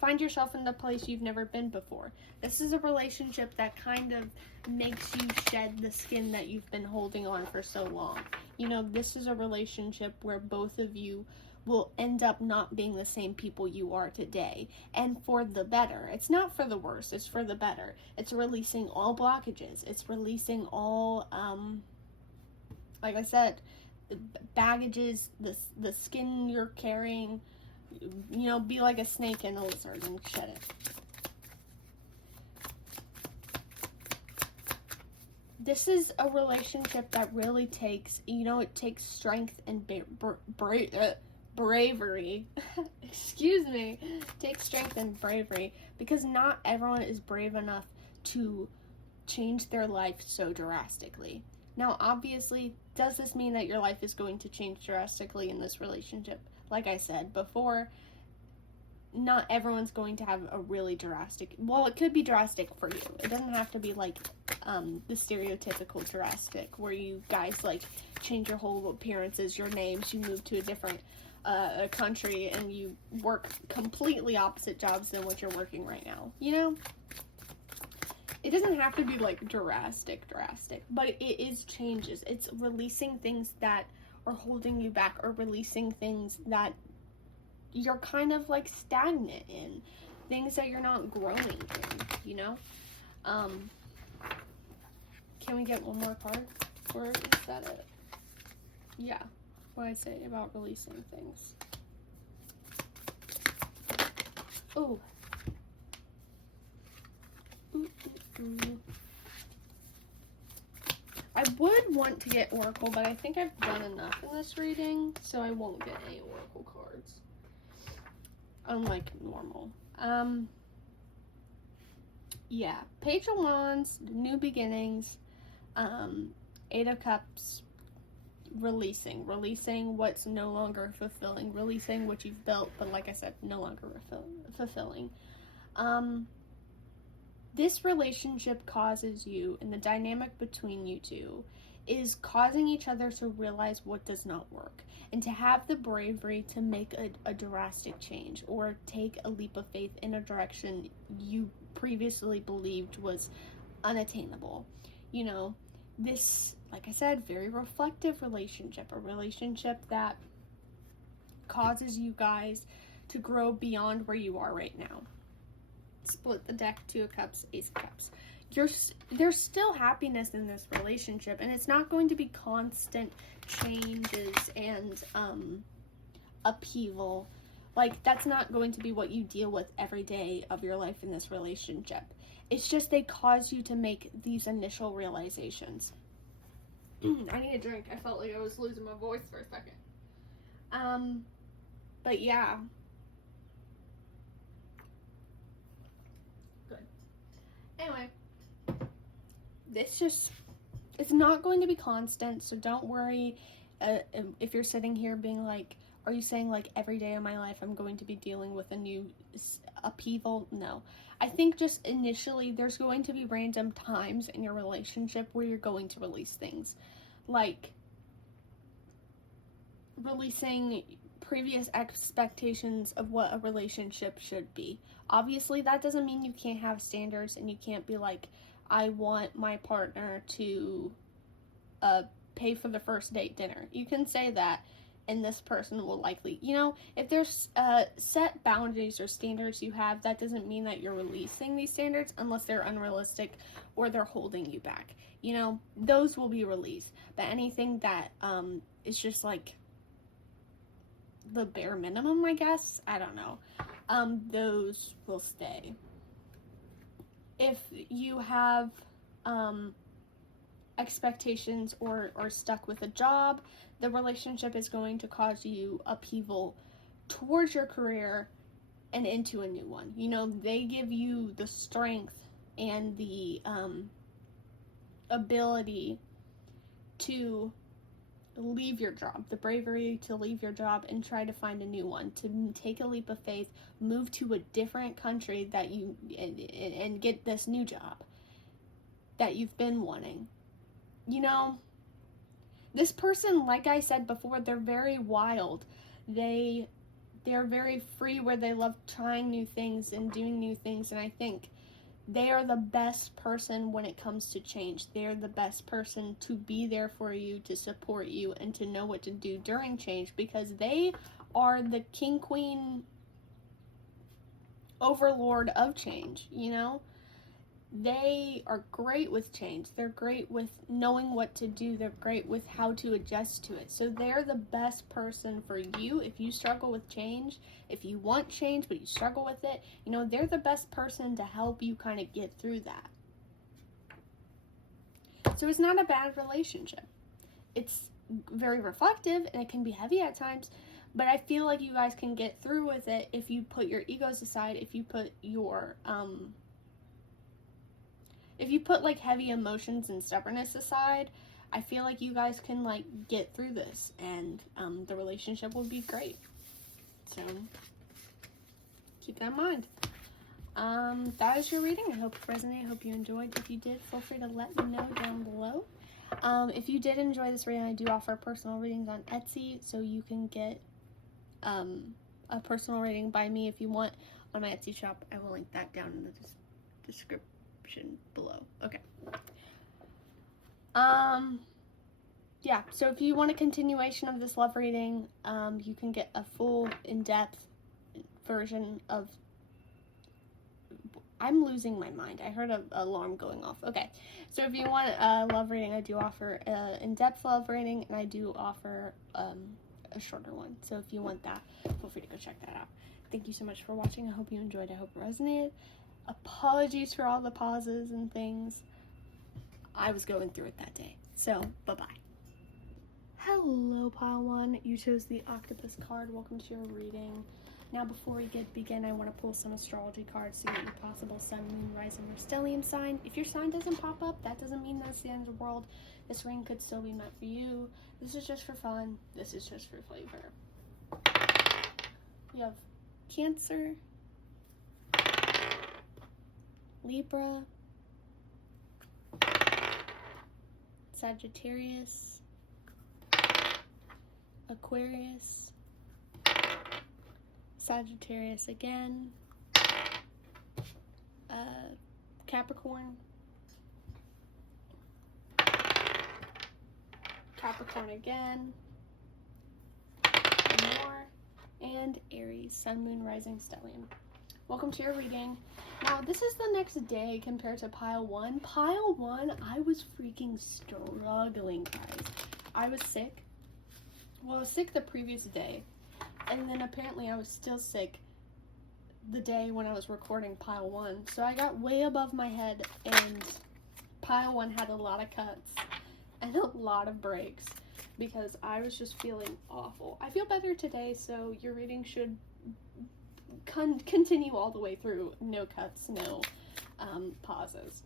find yourself in the place you've never been before. This is a relationship that kind of makes you shed the skin that you've been holding on for so long. You know, this is a relationship where both of you will end up not being the same people you are today, and for the better. It's not for the worse, it's for the better. It's releasing all blockages. It's releasing all, like I said, the baggages, the skin you're carrying. You know, be like a snake and a lizard and shed it. This is a relationship that really takes, you know, it takes strength and bravery. Excuse me. It takes strength and bravery, because not everyone is brave enough to change their life so drastically. Now, obviously, does this mean that your life is going to change drastically in this relationship? Like I said before, not everyone's going to have a really drastic, well, it could be drastic for you. It doesn't have to be like the stereotypical drastic where you guys like change your whole appearances, your names, you move to a different country and you work completely opposite jobs than what you're working right now, you know? It doesn't have to be like drastic, but it is changes. It's releasing things that are holding you back, or releasing things that you're kind of like stagnant in, things that you're not growing in, you know? Can we get one more card? Or is that it? Yeah, what I say about releasing things. Oh. I would want to get Oracle, but I think I've done enough in this reading, so I won't get any Oracle cards. Unlike normal. Yeah. Page of Wands, New Beginnings, Eight of Cups, releasing what's no longer fulfilling, releasing what you've built, but like I said, no longer fulfilling. This relationship causes you, and the dynamic between you two is causing each other to realize what does not work, and to have the bravery to make a drastic change, or take a leap of faith in a direction you previously believed was unattainable. You know, this, like I said, very reflective relationship, a relationship that causes you guys to grow beyond where you are right now. Split the deck, Two of Cups, Ace of Cups. There's still happiness in this relationship, and it's not going to be constant changes and upheaval. Like, that's not going to be what you deal with every day of your life in this relationship. It's just they cause you to make these initial realizations. I need a drink. I felt like I was losing my voice for a second. But yeah. Anyway, this just, it's not going to be constant, so don't worry if you're sitting here being like, are you saying like every day of my life I'm going to be dealing with a new upheaval? No. I think just initially there's going to be random times in your relationship where you're going to release things. Like releasing previous expectations of what a relationship should be. Obviously, that doesn't mean you can't have standards and you can't be like, I want my partner to pay for the first date dinner. You can say that, and this person will likely, you know, if there's set boundaries or standards you have, that doesn't mean that you're releasing these standards unless they're unrealistic or they're holding you back. You know, those will be released. But anything that is just like the bare minimum, I guess, I don't know, those will stay. if you have expectations or stuck with a job, the relationship is going to cause you upheaval towards your career and into a new one. You know, they give you the strength and the ability to leave your job, the bravery to leave your job and try to find a new one, to take a leap of faith, move to a different country that you and get this new job that you've been wanting. You know, this person, like I said before, they're very wild. They're very free, where they love trying new things and doing new things, and I think they are the best person when it comes to change. They're the best person to be there for you, to support you, and to know what to do during change, because they are the king, queen, overlord of change, you know? They are great with change. They're great with knowing what to do. They're great with how to adjust to it. So they're the best person for you if you struggle with change. If you want change but you struggle with it, you know, they're the best person to help you kind of get through that. So it's not a bad relationship. It's very reflective and it can be heavy at times, but I feel like you guys can get through with it if you put your egos aside, if you put your like heavy emotions and stubbornness aside. I feel like you guys can like get through this, and the relationship will be great. So keep that in mind. That is your reading. I hope it resonated. I hope you enjoyed. If you did, feel free to let me know down below. If you did enjoy this reading, I do offer personal readings on Etsy, so you can get a personal reading by me if you want on my Etsy shop. I will link that down in the description below. Okay. Yeah, so if you want a continuation of this love reading, you can get a full in-depth version of... I'm losing my mind. I heard an alarm going off. Okay, so if you want a love reading, I do offer an in-depth love reading, and I do offer a shorter one. So if you want that, feel free to go check that out. Thank you so much for watching. I hope you enjoyed. I hope it resonated. Apologies for all the pauses and things. I was going through it that day. So, bye-bye. Hello, Pile 1. You chose the octopus card. Welcome to your reading. Now, before we begin, I want to pull some astrology cards to get your possible sun, moon, rising, or stellium sign. If your sign doesn't pop up, that doesn't mean that's the end of the world. This reading could still be meant for you. This is just for fun. This is just for flavor. You have Cancer, Libra, Sagittarius, Aquarius, Sagittarius again, Capricorn, Capricorn again, and more, and Aries, Sun, Moon, Rising, Stellium. Welcome to your reading. Now, this is the next day compared to Pile 1. Pile 1, I was freaking struggling, guys. I was sick. Well, I was sick the previous day, and then apparently I was still sick the day when I was recording Pile 1. So I got way above my head, and Pile 1 had a lot of cuts and a lot of breaks because I was just feeling awful. I feel better today, so your reading should continue all the way through. No cuts, no pauses.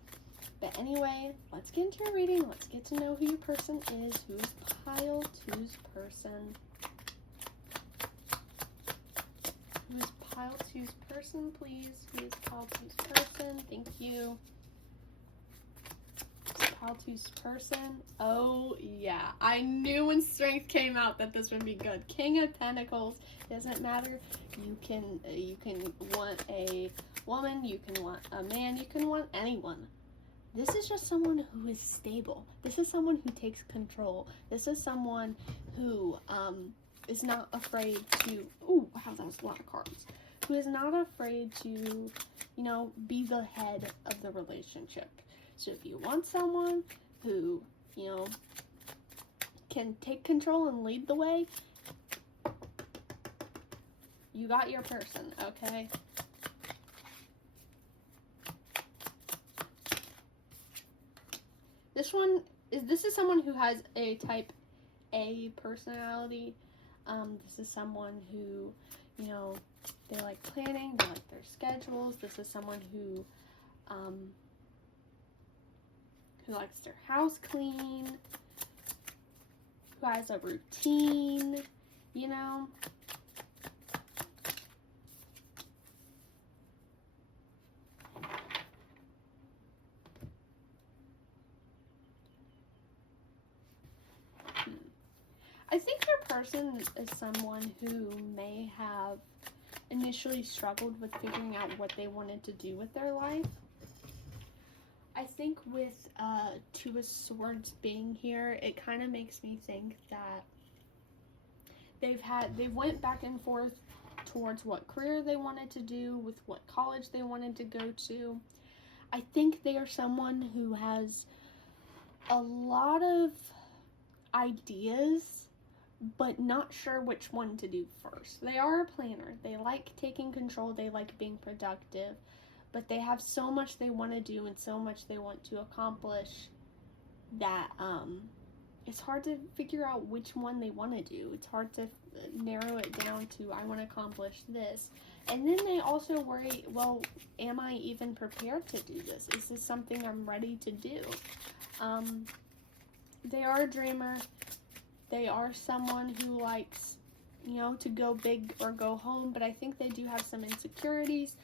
But anyway, let's get into your reading. Let's get to know who your person is. Who's Pile 2's person? Who's Pile 2's person, please? Who is Pile 2's person? Thank you. Pile 2's person. Oh, yeah. I knew when Strength came out that this would be good. King of Pentacles. Doesn't matter. You can want a woman. You can want a man. You can want anyone. This is just someone who is stable. This is someone who takes control. This is someone who is not afraid to... Ooh, wow, that was a lot of cards. Who is not afraid to, you know, be the head of the relationship. So if you want someone who, you know, can take control and lead the way, you got your person, okay? This is someone who has a type A personality. This is someone who, you know, they like planning, they like their schedules. This is someone who likes their house clean, who has a routine, you know. I think your person is someone who may have initially struggled with figuring out what they wanted to do with their life. I think with Two of Swords being here, it kind of makes me think that they went back and forth towards what career they wanted to do, with what college they wanted to go to. I think they are someone who has a lot of ideas, but not sure which one to do first. They are a planner. They like taking control. They like being productive. But they have so much they want to do and so much they want to accomplish that it's hard to figure out which one they want to do. It's hard to narrow it down to, I want to accomplish this. And then they also worry, well, am I even prepared to do this? Is this something I'm ready to do? They are a dreamer. They are someone who likes, you know, to go big or go home, but I think they do have some insecurities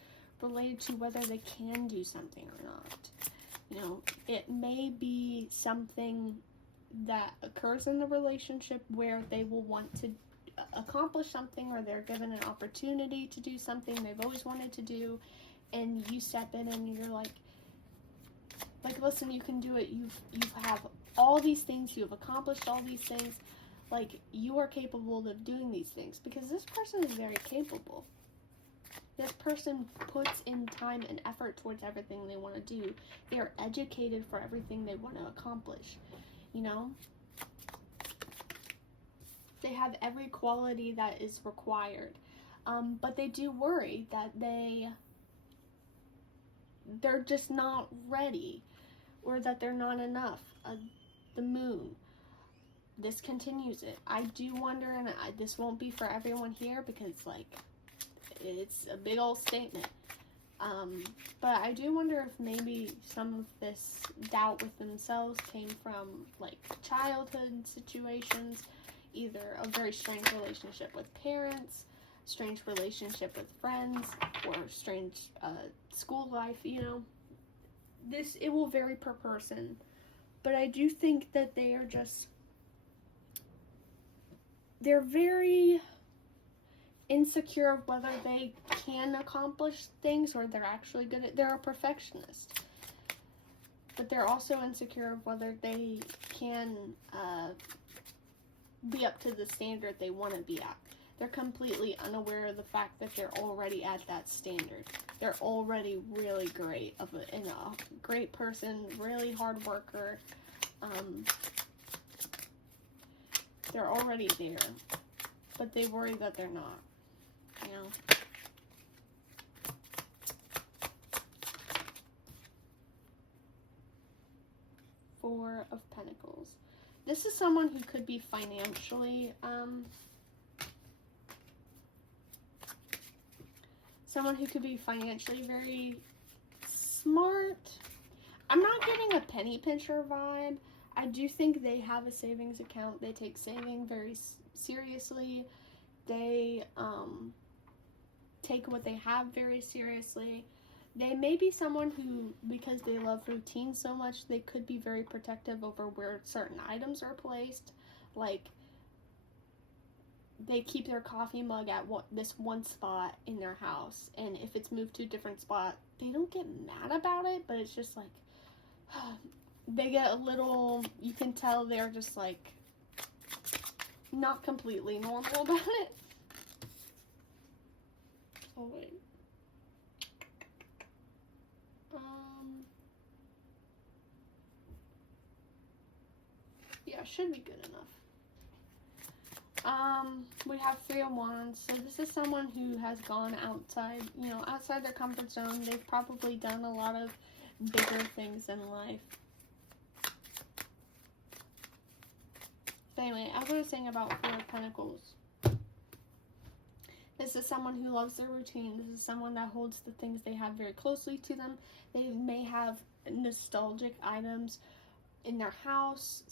related to whether they can do something or not. You know, it may be something that occurs in the relationship where they will want to accomplish something, or they're given an opportunity to do something they've always wanted to do, and you step in and you're like, listen, you can do it. You have all these things. You've accomplished all these things. Like, you are capable of doing these things, because this person is very capable. This person puts in time and effort towards everything they want to do. They are educated for everything they want to accomplish, you know? They have every quality that is required. But they do worry that they're just not ready, or that they're not enough. The Moon. This continues it. I do wonder, and this won't be for everyone here, because, like, it's a big old statement. But I do wonder if maybe some of this doubt with themselves came from, like, childhood situations, either a very strange relationship with parents, strange relationship with friends, or strange school life, you know. It will vary per person. But I do think that they're very insecure of whether they can accomplish things, or they're actually good at, they're a perfectionist. But they're also insecure of whether they can be up to the standard they want to be at. They're completely unaware of the fact that they're already at that standard. They're already really great, and a great person, really hard worker. They're already there, but they worry that they're not, you know. Four of Pentacles. This is someone who could be financially, very smart. I'm not getting a penny pincher vibe. I do think they have a savings account. They take saving very seriously. They take what they have very seriously. They may be someone who, because they love routine so much, they could be very protective over where certain items are placed. Like, they keep their coffee mug at this one spot in their house, and if it's moved to a different spot, they don't get mad about it, but it's just like, they get a little, you can tell they're just like, not completely normal about it. Oh, wait. Yeah, should be good enough. We have Three of Wands. So this is someone who has gone outside, you know, outside their comfort zone. They've probably done a lot of bigger things in life. as I was saying about Four of Pentacles, this is someone who loves their routine. This is someone that holds the things they have very closely to them. They may have nostalgic items in their house.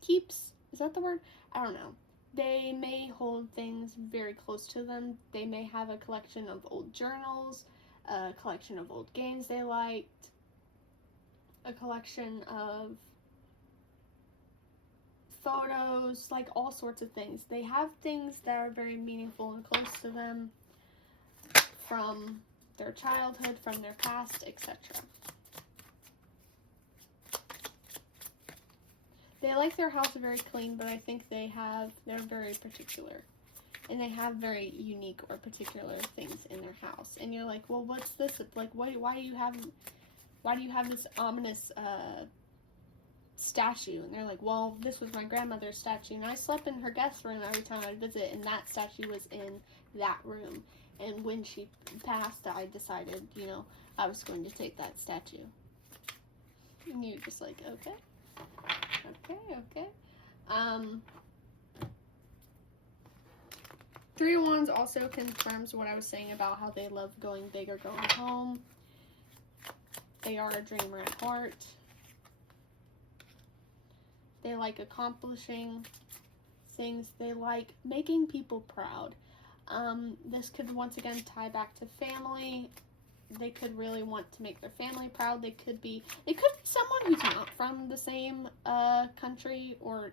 Keeps. Is that the word? I don't know. They may hold things very close to them. They may have a collection of old journals, a collection of old games they liked, a collection of photos, like all sorts of things. They have things that are very meaningful and close to them from their childhood, from their past, etc. They like their house very clean, but I think they're very particular. And they have very unique or particular things in their house. And you're like, well, what's this? Like, why do you have this ominous statue? And they're like, well, this was my grandmother's statue, and I slept in her guest room every time I'd visit, and that statue was in that room. And when she passed, I decided, I was going to take that statue. And you're just like, okay. Three of Wands also confirms what I was saying about how they love going big or going home. They are a dreamer at heart. They like accomplishing things. They like making people proud. This could once again tie back to family. They could really want to make their family proud. They could be someone who's not from the same country or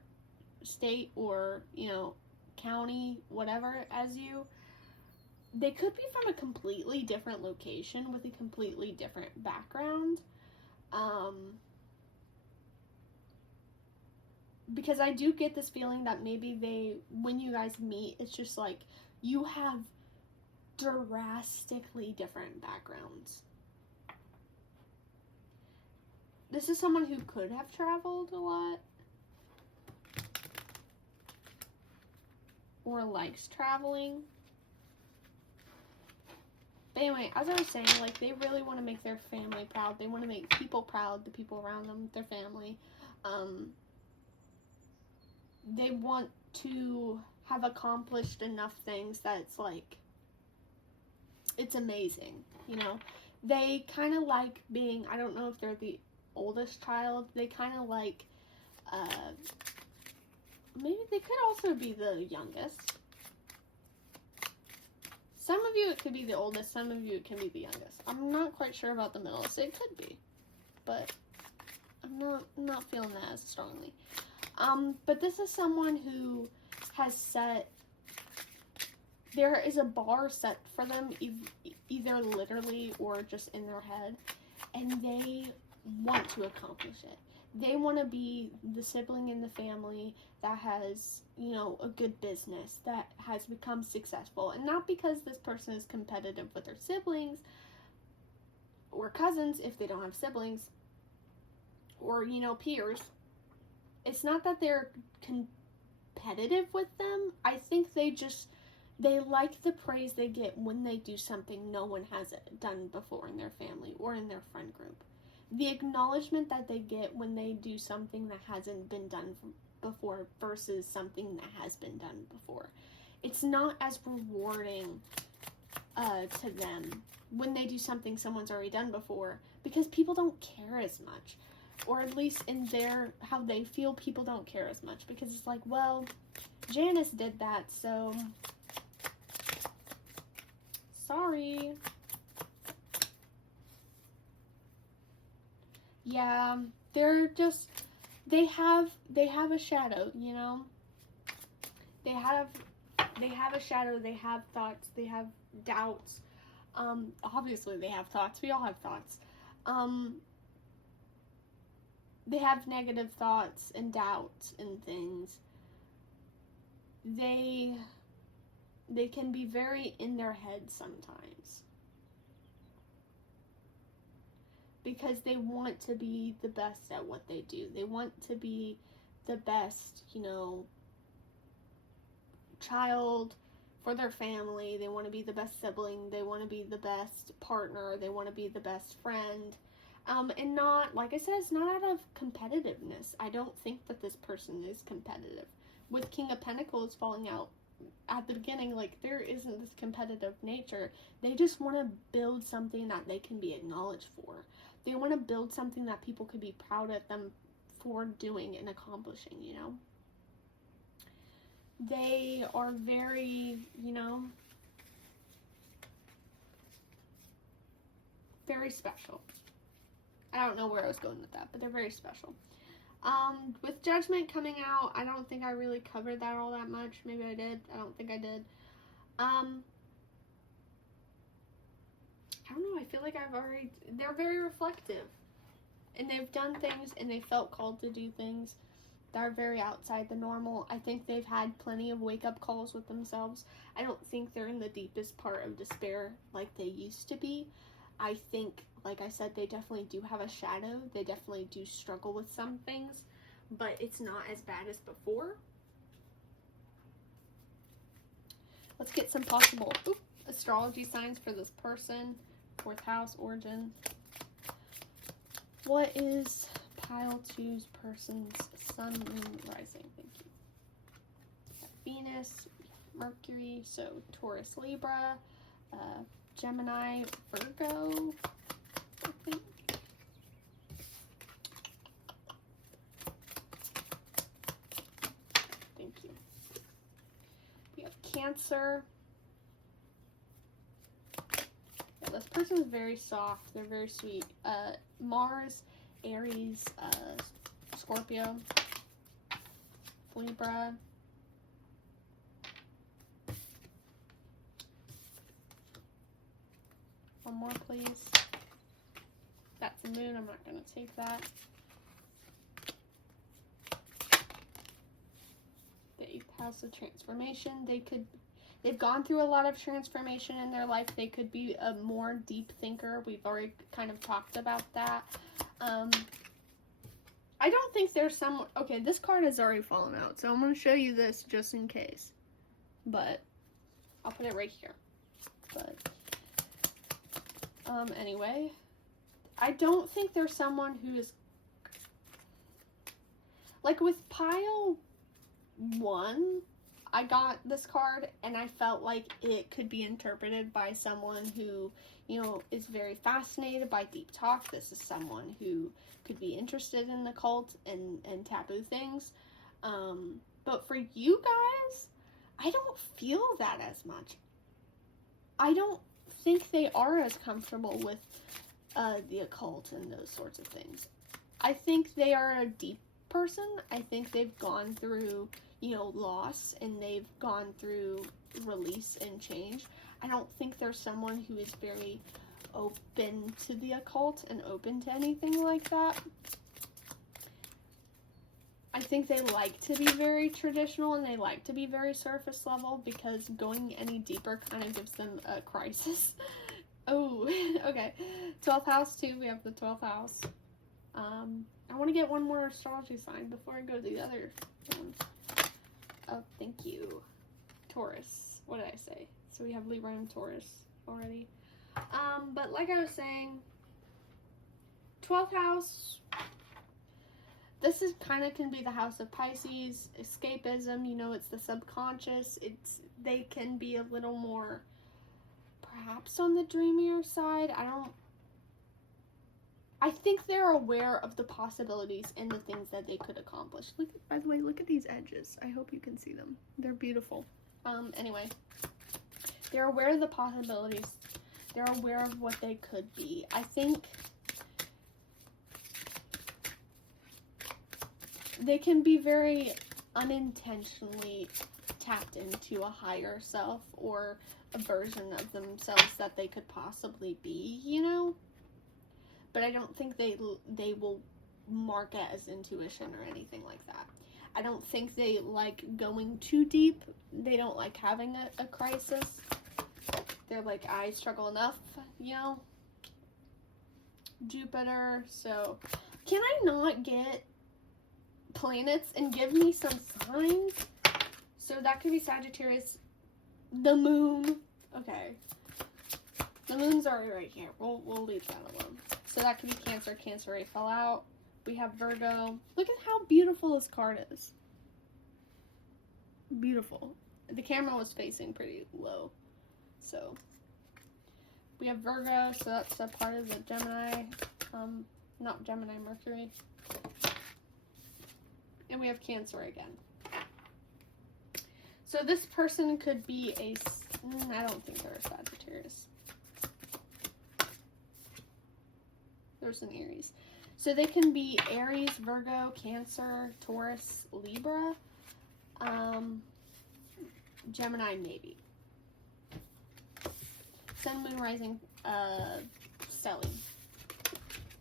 state or, county, whatever, as you. They could be from a completely different location with a completely different background. Because I do get this feeling that maybe when you guys meet, it's just like you have drastically different backgrounds. This is someone who could have traveled a lot or likes traveling. But anyway, as I was saying, like, they really want to make their family proud. They want to make people proud, the people around them, their family. They want to have accomplished enough things that it's like, it's amazing, They kind of like being, I don't know if they're the oldest child, they kind of like, maybe they could also be the youngest. Some of you, it could be the oldest, some of you, it can be the youngest. I'm not quite sure about the middle, so it could be, but I'm not feeling that as strongly. But this is someone who has there is a bar set for them, either literally or just in their head, and they want to accomplish it. They want to be the sibling in the family that has, a good business, that has become successful. And not because this person is competitive with their siblings or cousins, if they don't have siblings, or, peers. It's not that they're competitive with them. I think they like the praise they get when they do something no one has done before in their family or in their friend group. The acknowledgement that they get when they do something that hasn't been done before versus something that has been done before. It's not as rewarding to them when they do something someone's already done before, because people don't care as much. Or at least in how they feel, people don't care as much, because it's like, well, Janice did that, so sorry. Yeah, they have a shadow, They have a shadow, they have thoughts, they have doubts. Obviously they have thoughts, we all have thoughts. They have negative thoughts and doubts and things. They can be very in their head sometimes. Because they want to be the best at what they do. They want to be the best, child for their family. They want to be the best sibling. They want to be the best partner. They want to be the best friend. And not, like I said, it's not out of competitiveness. I don't think that this person is competitive. with King of Pentacles falling out at the beginning, like, there isn't this competitive nature. They just want to build something that they can be acknowledged for. They want to build something that people could be proud of them for doing and accomplishing, you know? They are very, you know, very special. I don't know where I was going with that, but they're very special. With Judgment coming out, I don't think I really covered that all that much. Maybe I did. I don't think I did. I don't know. I feel like they're very reflective. And they've done things, and they felt called to do things that are very outside the normal. I think they've had plenty of wake-up calls with themselves. I don't think they're in the deepest part of despair like they used to be. I think, like I said, they definitely do have a shadow. They definitely do struggle with some things, but it's not as bad as before. Let's get some possible astrology signs for this person. 4th house, origin. What is pile 2's person's sun, moon, rising? Thank you. Venus, Mercury, so Taurus, Libra, Gemini, Virgo, I think. Thank you. We have Cancer. Yeah, this person is very soft. They're very sweet. Mars, Aries, Scorpio, Libra. One more, please. That's the moon. I'm not going to take that. The 8th house of transformation. They've gone through a lot of transformation in their life. They could be a more deep thinker. We've already kind of talked about that. I don't think there's some... Okay, this card has already fallen out, so I'm going to show you this just in case. But I'll put it right here. But anyway, I don't think there's someone who is... Like with pile 1, I got this card and I felt like it could be interpreted by someone who, you know, is very fascinated by deep talk. This is someone who could be interested in the occult and taboo things. But for you guys, I don't feel that as much. I don't think they are as comfortable with the occult and those sorts of things. I think they are a deep person. I think they've gone through, you know, loss, and they've gone through release and change. I don't think there's someone who is very open to the occult and open to anything like that. I think they like to be very traditional and they like to be very surface level, because going any deeper kind of gives them a crisis. Oh, okay. 12th house too. We have the 12th house. I want to get one more astrology sign before I go to the other ones. Oh, thank you. Taurus. What did I say? So we have Libra and Taurus already. But like I was saying, 12th house, this is kind of can be the house of Pisces, escapism, you know, it's the subconscious. They can be a little more perhaps on the dreamier side. I think they're aware of the possibilities and the things that they could accomplish. By the way, look at these edges. I hope you can see them. They're beautiful. Anyway, they're aware of the possibilities. They're aware of what they could be. I think they can be very unintentionally tapped into a higher self or a version of themselves that they could possibly be, you know? But I don't think they will mark it as intuition or anything like that. I don't think they like going too deep. They don't like having a crisis. They're like, I struggle enough, you know? Jupiter, so... Can I not get planets and give me some signs? So that could be Sagittarius. The moon. Okay. The moon's already right here. We'll leave that alone. So that could be Cancer. Cancer already fell out. We have Virgo. Look at how beautiful this card is. beautiful. The camera was facing pretty low. So we have Virgo, so that's a part of the Gemini, not Gemini, Mercury. And we have Cancer again. So this person could be I don't think they're a Sagittarius. There's an Aries. So they can be Aries, Virgo, Cancer, Taurus, Libra, Gemini maybe. Sun, Moon, Rising, Stellium.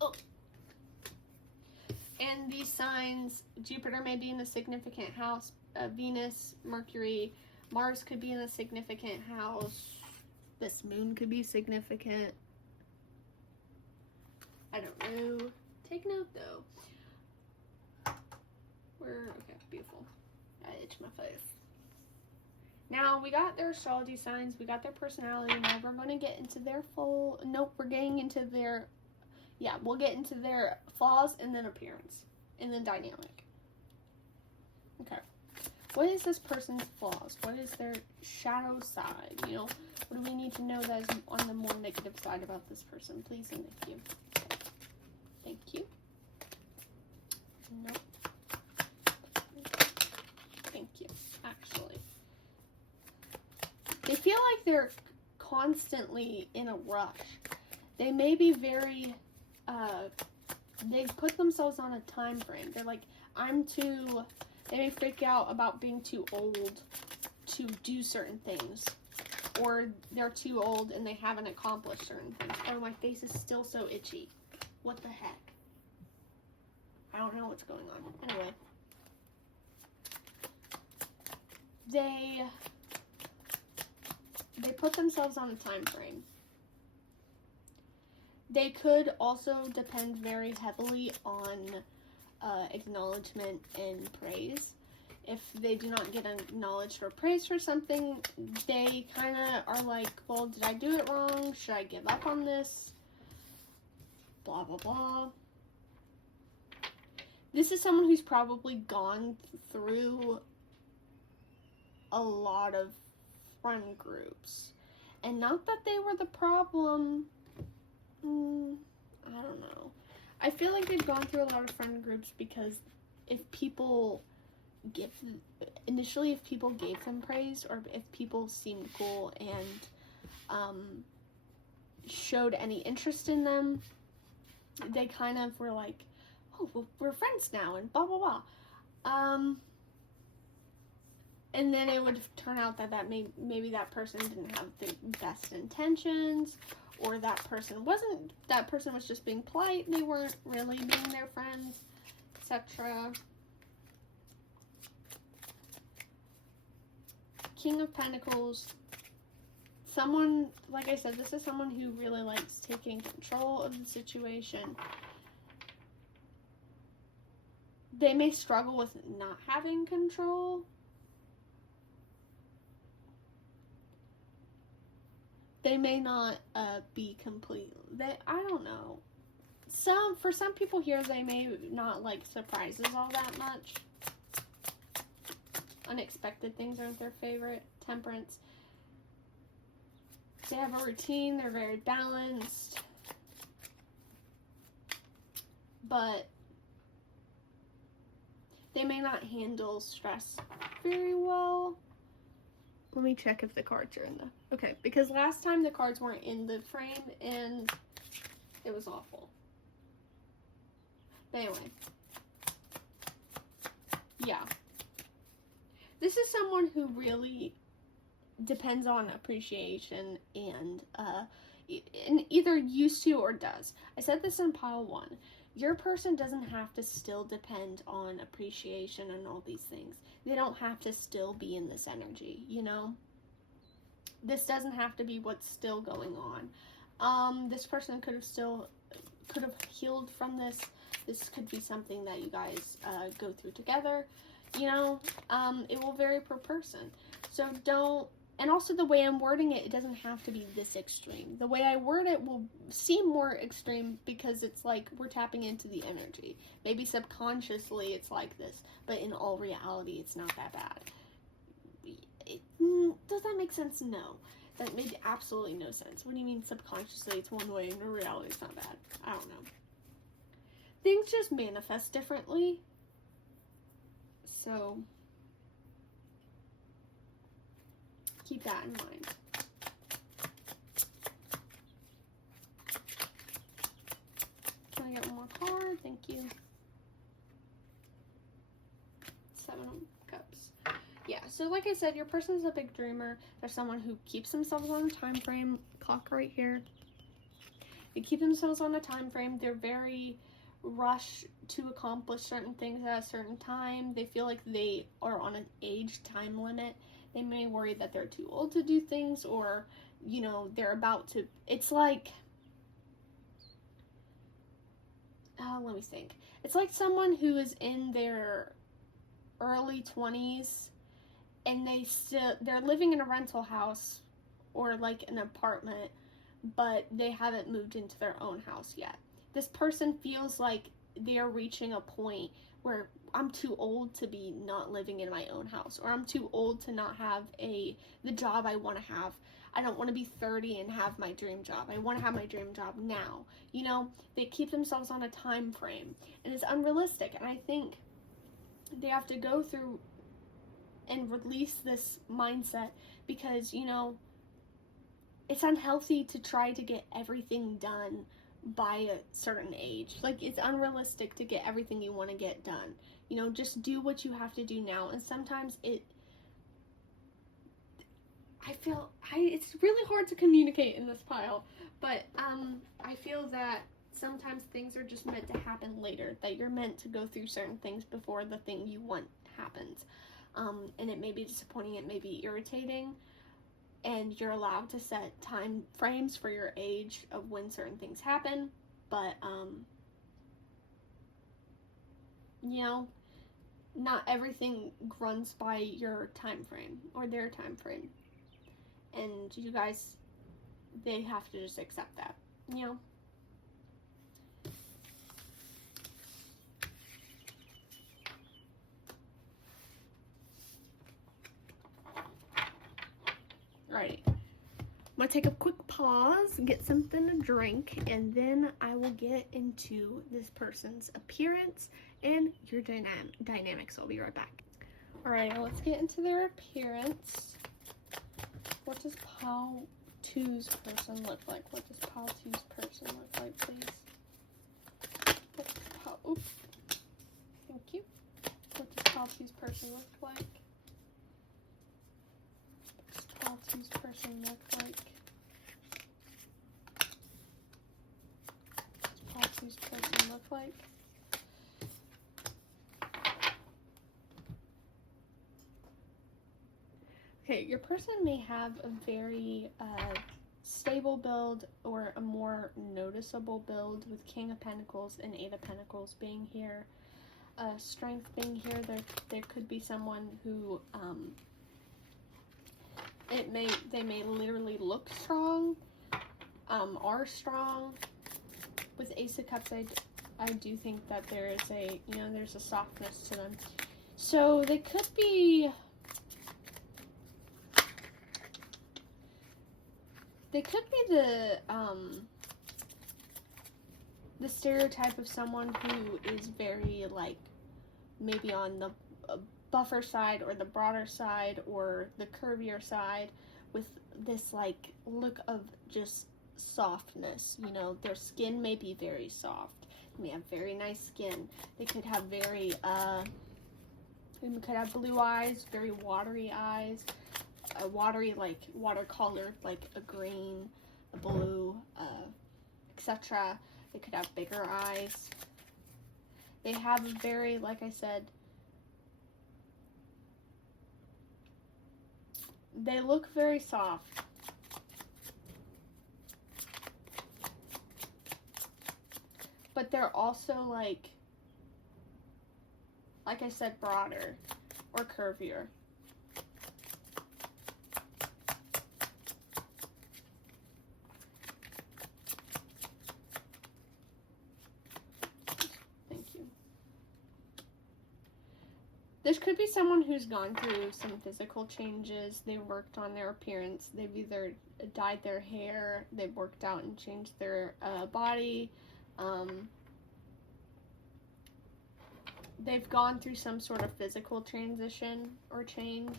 Oh. And these signs, Jupiter may be in a significant house, Venus, Mercury, Mars could be in a significant house. This moon could be significant. I don't know. Take note though. Okay, beautiful. I itch my face. Now we got their astrology signs, we got their personality. Now we're going to get into their we're getting into their, we'll get into their flaws and then appearance and then dynamic. Okay. What is this person's flaws? What is their shadow side? You know, what do we need to know that is on the more negative side about this person? Please and thank you. Okay. Thank you. No. Thank you, actually. They feel like they're constantly in a rush. They may be very, they put themselves on a time frame. They're like, they may freak out about being too old to do certain things. Or they're too old and they haven't accomplished certain things. Or my face is still so itchy. What the heck? I don't know what's going on. Anyway. They put themselves on a time frame. They could also depend very heavily on acknowledgement and praise. If they do not get acknowledged or praised for something, they kind of are like, well, did I do it wrong? Should I give up on this? Blah, blah, blah. This is someone who's probably gone through a lot of friend groups. And not that they were the problem. I don't know. I feel like they've gone through a lot of friend groups because if people initially people gave them praise, or if people seemed cool and showed any interest in them, they kind of were like, oh, well, we're friends now, and blah, blah, blah. And then it would turn out that maybe that person didn't have the best intentions, or that person was just being polite, they weren't really being their friends, etc. King of Pentacles. Someone, like I said, this is someone who really likes taking control of the situation. They may struggle with not having control. They may not be complete. I don't know. For some people here, they may not like surprises all that much. Unexpected things aren't their favorite. Temperance. They have a routine. They're very balanced. But they may not handle stress very well. Let me check if the cards are in the... Okay, because last time the cards weren't in the frame and it was awful. But anyway. Yeah. This is someone who really depends on appreciation and either used to or does. I said this in pile 1. Your person doesn't have to still depend on appreciation and all these things. They don't have to still be in this energy, you know? This doesn't have to be what's still going on. This person could have healed from this. This could be something that you guys go through together, you know? It will vary per person. So and also the way I'm wording it, it doesn't have to be this extreme. The way I word it will seem more extreme because it's like we're tapping into the energy. Maybe subconsciously it's like this, but in all reality, it's not that bad. Does that make sense? No. That made absolutely no sense. What do you mean subconsciously it's one way and in reality it's not bad? I don't know. Things just manifest differently. So, keep that in mind. Can I get one more card? Thank you. 7 of Cups. Yeah, so like I said, your person is a big dreamer. They're someone who keeps themselves on a time frame. Clock right here. They keep themselves on a time frame. They're very rushed to accomplish certain things at a certain time. They feel like they are on an age time limit. They may worry that they're too old to do things, or, you know, they're about to, it's like, let me think. It's like someone who is in their early 20s and they're living in a rental house or like an apartment, but they haven't moved into their own house yet. This person feels like they're reaching a point where I'm too old to be not living in my own house, or I'm too old to not have the job I want to have. I don't want to be 30 and have my dream job. I want to have my dream job now. You know, they keep themselves on a time frame, and it's unrealistic. And I think they have to go through and release this mindset because, you know, it's unhealthy to try to get everything done by a certain age. Like, it's unrealistic to get everything you want to get done. You know, just do what you have to do now. And sometimes it's really hard to communicate in this pile, but I feel that sometimes things are just meant to happen later, that you're meant to go through certain things before the thing you want happens. And it may be disappointing, it may be irritating, and you're allowed to set time frames for your age of when certain things happen, but you know, not everything runs by your time frame or their time frame, and you guys, they have to just accept that, you know. Alrighty, I'm gonna take a quick pause, get something to drink, and then I will get into this person's appearance and your dynamics. I'll be right back. Alright, let's get into their appearance. What does pile 2's person look like? What does pile 2's person look like, please? Oops. Thank you. What does pile 2's person look like? Pile 2's person look like? What does pile 2's person look like? Okay, your person may have a very stable build or a more noticeable build with King of Pentacles and 8 of Pentacles being here. Strength being here, there could be someone who they may literally look strong, are strong. With Ace of Cups, I do think that there is there's a softness to them. So they could be the stereotype of someone who is very, like, maybe on the buffer side or the broader side or the curvier side, with this, like, look of just softness. You know, their skin may be very soft. They may have very nice skin. They could have very blue eyes, very watery eyes, watery, like watercolored, like a green, a blue, etc. They could have bigger eyes. They have a very, like I said, they look very soft. But they're also, like I said, broader or curvier. This could be someone who's gone through some physical changes. They worked on their appearance. They've either dyed their hair, they've worked out and changed their body. They've gone through some sort of physical transition or change.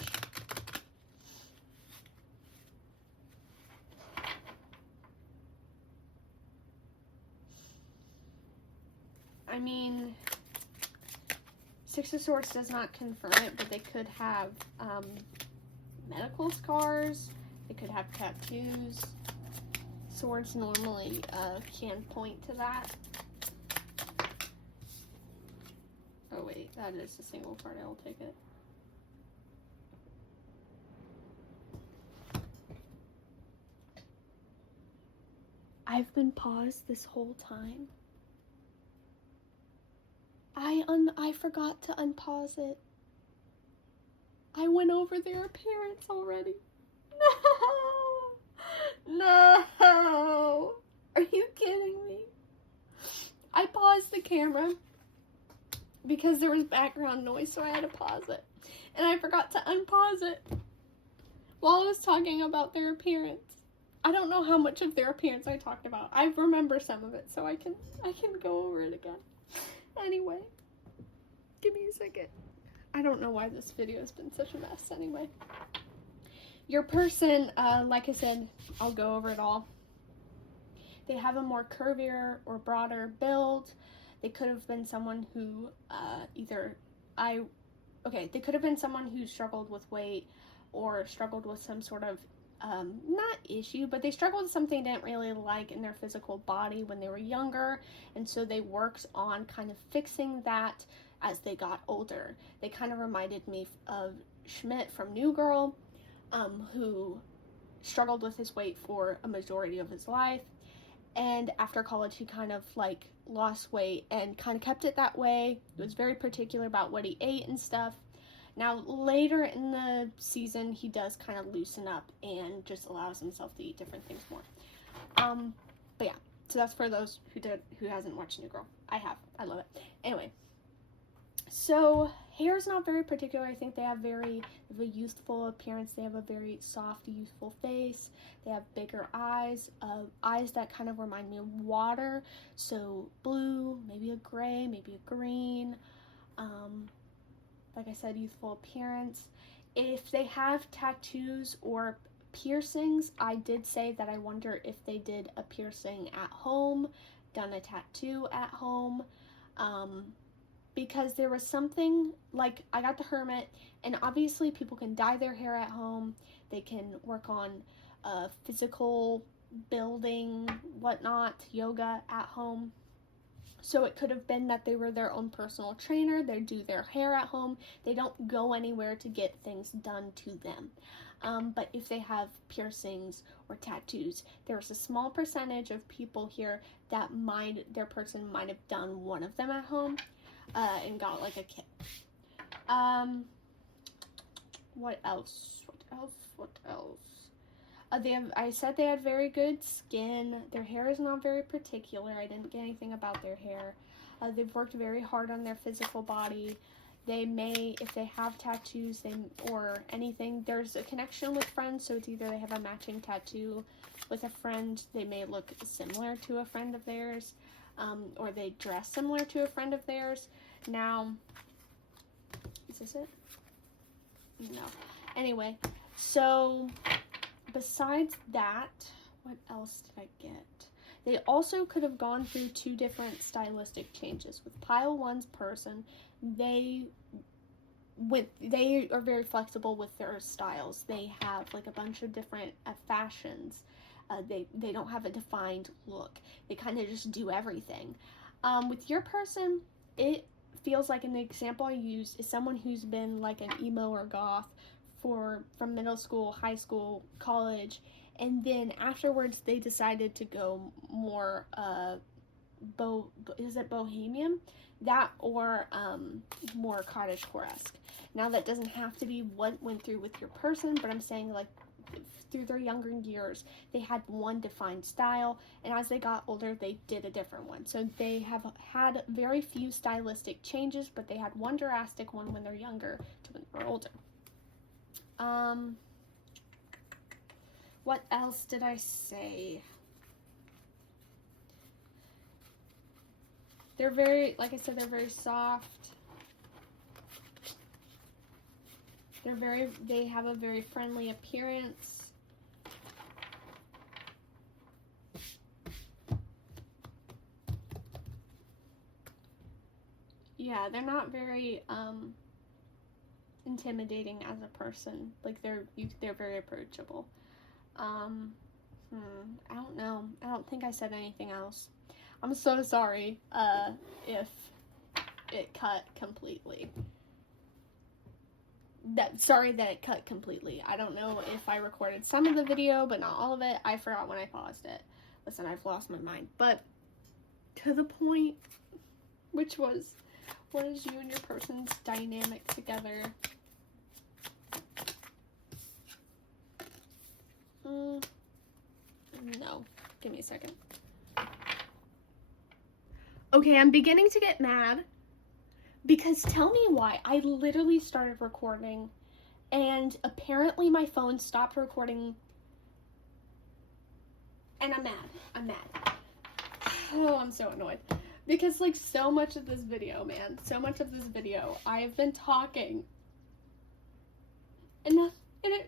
I mean, Six of Swords does not confirm it, but they could have medical scars. They could have tattoos. Swords normally can point to that. Oh wait, that is a single card. I will take it. I've been paused this whole time. I forgot to unpause it. I went over their appearance already. No! No! Are you kidding me? I paused the camera because there was background noise, so I had to pause it. And I forgot to unpause it while I was talking about their appearance. I don't know how much of their appearance I talked about. I remember some of it, so I can go over it again. Anyway, give me a second. I don't know why this video has been such a mess anyway. Your person, like I said, I'll go over it all. They have a more curvier or broader build. They could have been someone who they could have been someone who struggled with weight or struggled with some sort of not issue, but they struggled with something they didn't really like in their physical body when they were younger, and so they worked on kind of fixing that as they got older. They kind of reminded me of Schmidt from New Girl, who struggled with his weight for a majority of his life, and after college he kind of like lost weight and kind of kept it that way. He was very particular about what he ate and stuff. Now, later in the season, he does kind of loosen up and just allows himself to eat different things more. But yeah, so that's for those who hasn't watched New Girl. I have. I love it. Anyway, so hair is not very particular. I think they have a youthful appearance. They have a very soft, youthful face. They have bigger eyes, eyes that kind of remind me of water. So blue, maybe a gray, maybe a green. Like I said, youthful appearance. If they have tattoos or piercings, I did say that I wonder if they did a piercing at home, done a tattoo at home, because there was something, like, I got the Hermit, and obviously people can dye their hair at home, they can work on physical building, whatnot, yoga at home. So it could have been that they were their own personal trainer, they do their hair at home, they don't go anywhere to get things done to them. But if they have piercings or tattoos, there's a small percentage of people here that their person might have done one of them at home and got like a kit. What else? I said they had very good skin. Their hair is not very particular. I didn't get anything about their hair. They've worked very hard on their physical body. They may, if they have tattoos or anything, there's a connection with friends, so it's either they have a matching tattoo with a friend, they may look similar to a friend of theirs, or they dress similar to a friend of theirs. Now, is this it? No. Anyway, so besides that, what else did I get? They also could have gone through two different stylistic changes. With Pile 1's person, they are very flexible with their styles. They have like a bunch of different fashions. They don't have a defined look. They kind of just do everything. With your person, it feels like, an example I used is someone who's been like an emo or goth from middle school, high school, college, and then afterwards they decided to go more bohemian, that, or more cottagecore-esque. Now that doesn't have to be what went through with your person, but I'm saying like through their younger years, they had one defined style, and as they got older, they did a different one. So they have had very few stylistic changes, but they had one drastic one when they're younger to when they're older. What else did I say? They're very, like I said, they're very soft. They have a very friendly appearance. Yeah, they're not very intimidating as a person. Like they're very approachable. I don't know. I don't think I said anything else. I'm so sorry if it cut completely. Sorry that it cut completely. I don't know if I recorded some of the video, but not all of it. I forgot when I paused it. Listen, I've lost my mind. But to the point, which was, what is you and your person's dynamic together? No. Give me a second. Okay, I'm beginning to get mad. Because tell me why. I literally started recording and apparently my phone stopped recording and I'm mad. Oh, I'm so annoyed. Because like so much of this video, I've been talking and it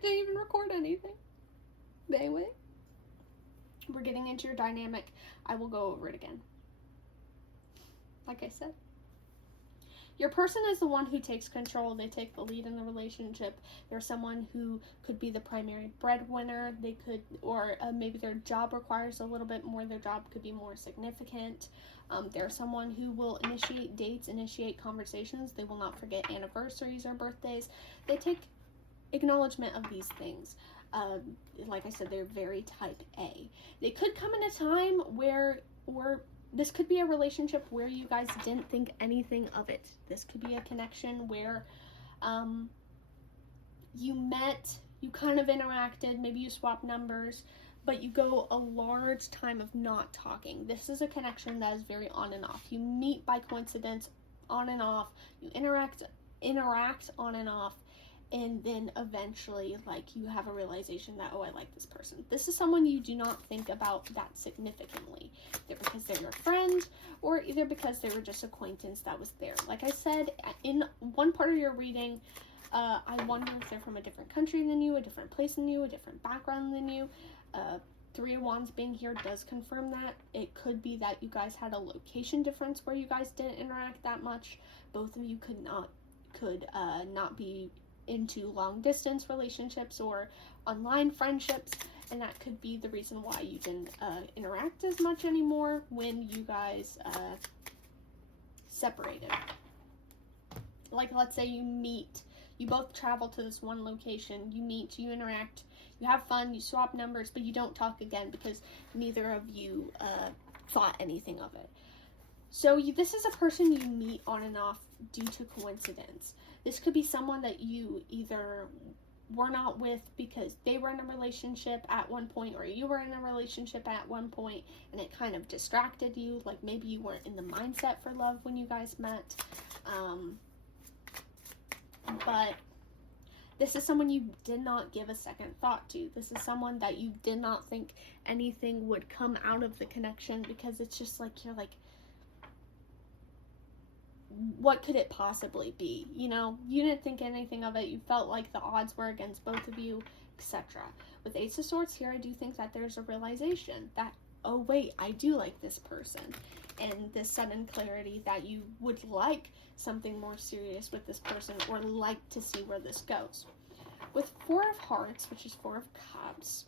didn't even record anything. But anyway, we're getting into your dynamic. I will go over it again. Like I said. Your person is the one who takes control. They take the lead in the relationship. They're someone who could be the primary breadwinner. They could, or maybe their job requires a little bit more. Their job could be more significant. They're someone who will initiate dates, initiate conversations. They will not forget anniversaries or birthdays. They take acknowledgement of these things. Like I said, they're very type A. They could come in a time where this could be a relationship where you guys didn't think anything of it. This could be a connection where you met, you kind of interacted, maybe you swapped numbers, but you go a large time of not talking. This is a connection that is very on and off. You meet by coincidence, on and off. You interact on and off. And then eventually, like, you have a realization that, oh, I like this person. This is someone you do not think about that significantly. Either because they're your friend, or either because they were just acquaintance that was there. Like I said, in one part of your reading, I wonder if they're from a different country than you, a different place than you, a different background than you. Three of Wands being here does confirm that. It could be that you guys had a location difference where you guys didn't interact that much. Both of you could not be into long distance relationships or online friendships, and that could be the reason why you didn't interact as much anymore when you guys separated. Like, let's say you both travel to this one location, you meet, you interact, you have fun, you swap numbers, but you don't talk again because neither of you thought anything of it. So this is a person you meet on and off due to coincidence. This could be someone that you either were not with because they were in a relationship at one point, or you were in a relationship at one point and it kind of distracted you. Like maybe you weren't in the mindset for love when you guys met. But this is someone you did not give a second thought to. This is someone that you did not think anything would come out of the connection, because it's just like, you're like, what could it possibly be? You know, you didn't think anything of it. You felt like the odds were against both of you, etc. With Ace of Swords here, I do think that there's a realization that, oh wait, I do like this person. And this sudden clarity that you would like something more serious with this person, or like to see where this goes. With Four of Hearts, which is Four of Cups,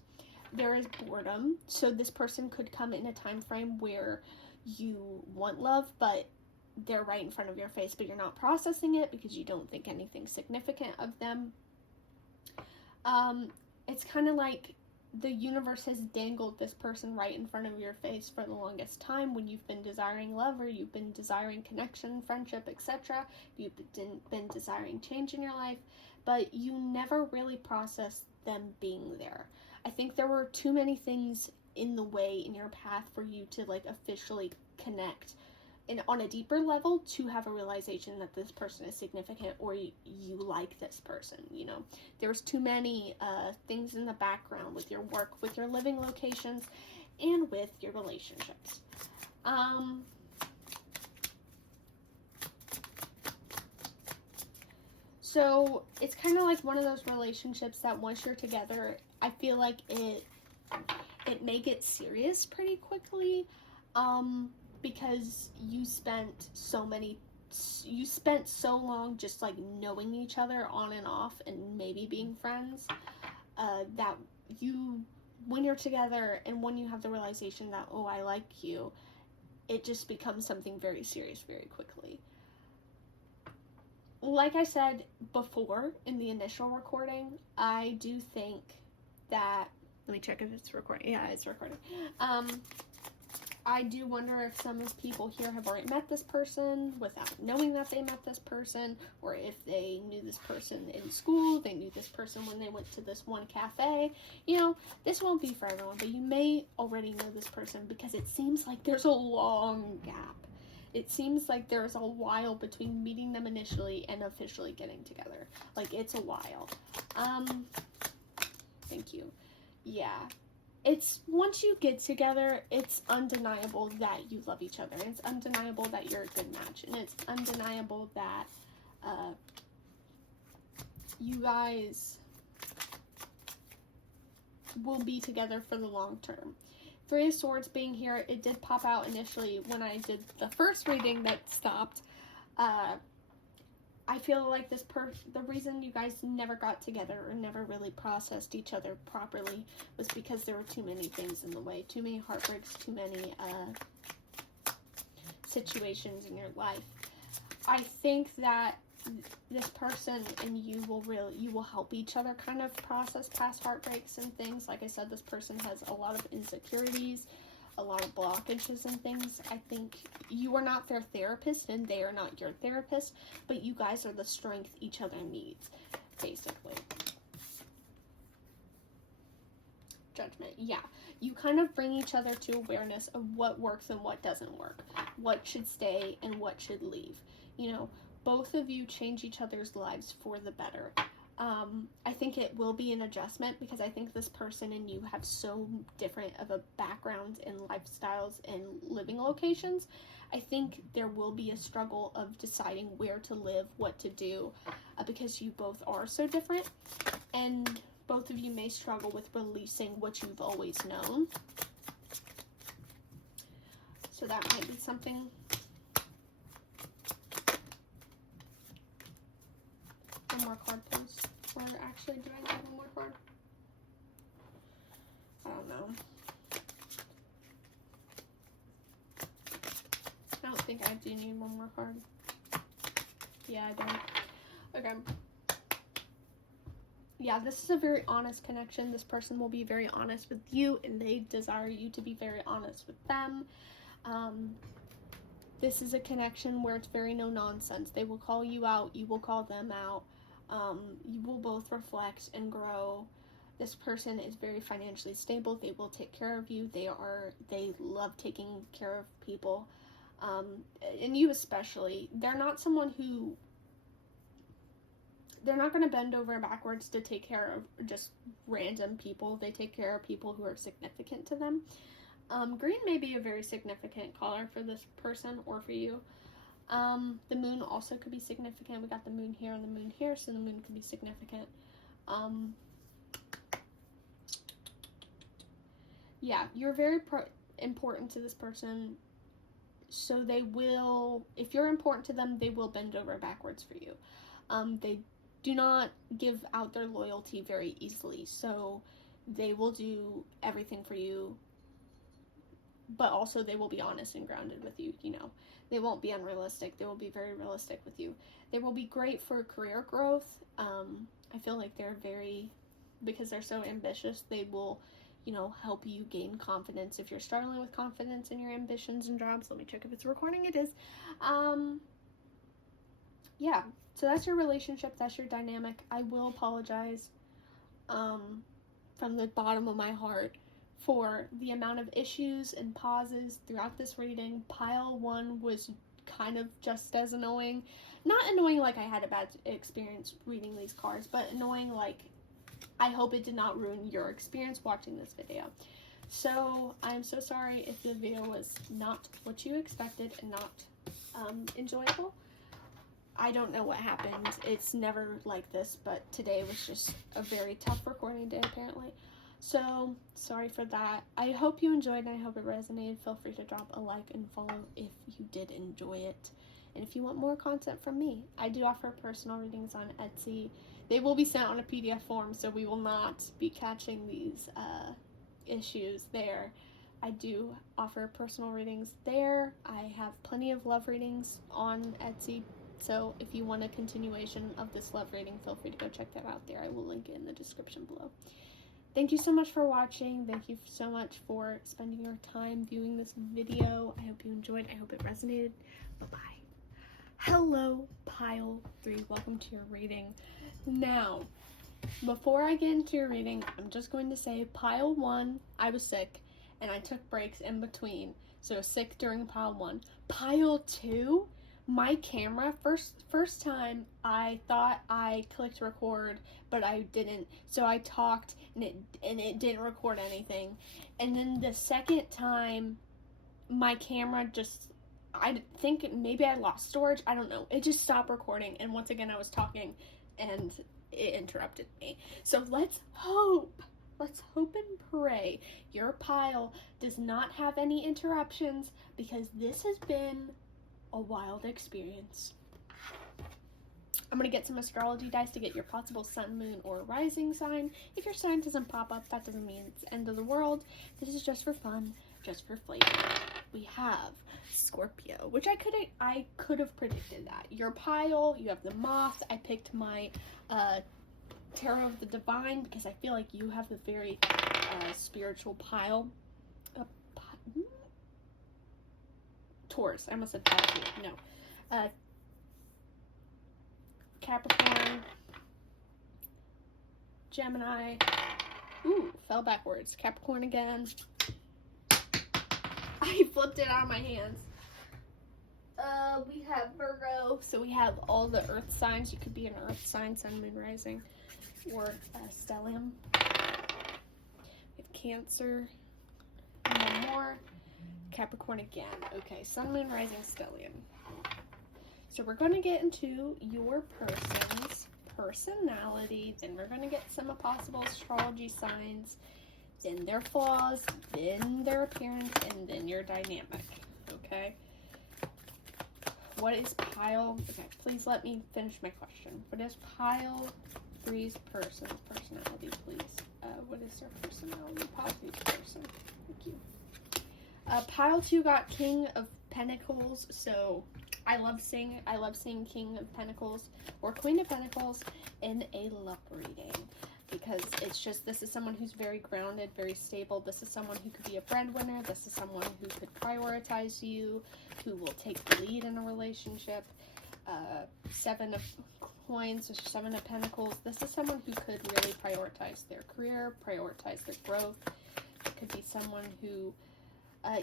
there is boredom. So this person could come in a time frame where you want love, but they're right in front of your face, but you're not processing it because you don't think anything significant of them. It's kind of like the universe has dangled this person right in front of your face for the longest time when you've been desiring love, or you've been desiring connection, friendship, etc. You've been desiring change in your life, but you never really processed them being there. I think there were too many things in the way in your path for you to like officially connect and on a deeper level to have a realization that this person is significant or you like this person. You know, there's too many things in the background with your work, with your living locations, and with your relationships. So it's kind of like one of those relationships that once you're together, I feel like it may get serious pretty quickly, because you spent so long just like knowing each other on and off and maybe being friends, that when you're together and when you have the realization that, oh, I like you, it just becomes something very serious very quickly. Like I said before in the initial recording, I do think that, let me check if it's recording. Yeah, it's recording. I do wonder if some of people here have already met this person without knowing that they met this person, or if they knew this person in school, they knew this person when they went to this one cafe. You know, this won't be for everyone, but you may already know this person because it seems like there's a long gap. It seems like there's a while between meeting them initially and officially getting together. Like, it's a while. Thank you. Yeah. It's, once you get together, it's undeniable that you love each other. It's undeniable that you're a good match. And it's undeniable that you guys will be together for the long term. Three of Swords being here, it did pop out initially when I did the first reading that stopped. I feel like the reason you guys never got together or never really processed each other properly was because there were too many things in the way, too many heartbreaks, too many situations in your life. I think that this person and you will help each other kind of process past heartbreaks and things. Like I said, this person has a lot of insecurities, a lot of blockages and things. I think you are not their therapist and they are not your therapist, but you guys are the strength each other needs, basically. Judgment. Yeah, you kind of bring each other to awareness of what works and what doesn't work, what should stay and what should leave. You know, both of you change each other's lives for the better. I think it will be an adjustment because I think this person and you have so different of a background and lifestyles and living locations. I think there will be a struggle of deciding where to live, what to do, because you both are so different, and both of you may struggle with releasing what you've always known. So that might be something. One more card, please. Or actually, do I need one more card? I don't know. I don't think I do need one more card. Yeah, I don't. Okay. Yeah, this is a very honest connection. This person will be very honest with you, and they desire you to be very honest with them. This is a connection where it's very no nonsense. They will call you out. You will call them out. You will both reflect and grow. This person is very financially stable. They will take care of you. They love taking care of people. And you especially. They're not someone who, they're not going to bend over backwards to take care of just random people. They take care of people who are significant to them. Green may be a very significant color for this person or for you. The moon also could be significant. We got the moon here and the moon here, so the moon could be significant. Yeah, you're very important to this person, so they will, if you're important to them, they will bend over backwards for you. They do not give out their loyalty very easily, so they will do everything for you, but also they will be honest and grounded with you, you know. They won't be unrealistic. They will be very realistic with you. They will be great for career growth. I feel like they're very, because they're so ambitious, they will, you know, help you gain confidence if you're struggling with confidence in your ambitions and jobs. Let me check if it's recording. It is. Yeah, so that's your relationship. That's your dynamic. I will apologize for from the bottom of my heart for the amount of issues and pauses throughout this reading. Pile 1 was kind of just as annoying. Not annoying like I had a bad experience reading these cards, but annoying like I hope it did not ruin your experience watching this video. So I'm so sorry if the video was not what you expected and not enjoyable. I don't know what happened. It's never like this, but today was just a very tough recording day apparently. So sorry for that. I hope you enjoyed and I hope it resonated. Feel free to drop a like and follow if you did enjoy it. And if you want more content from me, I do offer personal readings on Etsy. They will be sent on a PDF form, so we will not be catching these issues there. I do offer personal readings there. I have plenty of love readings on Etsy. So if you want a continuation of this love reading, feel free to go check that out there. I will link it in the description below. Thank you so much for watching. Thank you so much for spending your time viewing this video. I hope you enjoyed. I hope it resonated. Bye-bye. Hello, Pile 3. Welcome to your reading. Now, before I get into your reading, I'm just going to say Pile 1, I was sick, and I took breaks in between. So sick during Pile 1. Pile 2, my camera, first time I thought I clicked record, but I didn't. So I talked and it didn't record anything. And then the second time my camera just, I think maybe I lost storage, I don't know. It just stopped recording, and once again I was talking and it interrupted me. So let's hope and pray your pile does not have any interruptions, because this has been a wild experience. I'm going to get some astrology dice to get your possible sun, moon, or rising sign. If your sign doesn't pop up, that doesn't mean it's the end of the world. This is just for fun, just for flavor. We have Scorpio, which I could have predicted that. Your pile, you have the moth. I picked my Tarot of the Divine because I feel like you have a very spiritual pile. Taurus. I almost said pile. No. Capricorn. Gemini. Ooh, fell backwards. Capricorn again. I flipped it out of my hands. We have Virgo. So we have all the earth signs. You could be an earth sign, sun, moon, rising, or stellium. We have Cancer. And one more. Capricorn again. Okay, sun, moon, rising, stellium. So we're going to get into your person's personality, then we're going to get some possible astrology signs, then their flaws, then their appearance, and then your dynamic. Okay? What is pile? Okay, please let me finish my question. What is pile 3's personality, please? What is their personality? Pile 3's person. Thank you. Pile 2 got King of Pentacles, so I love seeing King of Pentacles or Queen of Pentacles in a love reading, because it's just, this is someone who's very grounded, very stable. This is someone who could be a breadwinner. This is someone who could prioritize you, who will take the lead in a relationship. 7 of Coins, or 7 of Pentacles. This is someone who could really prioritize their career, prioritize their growth. It could be someone who,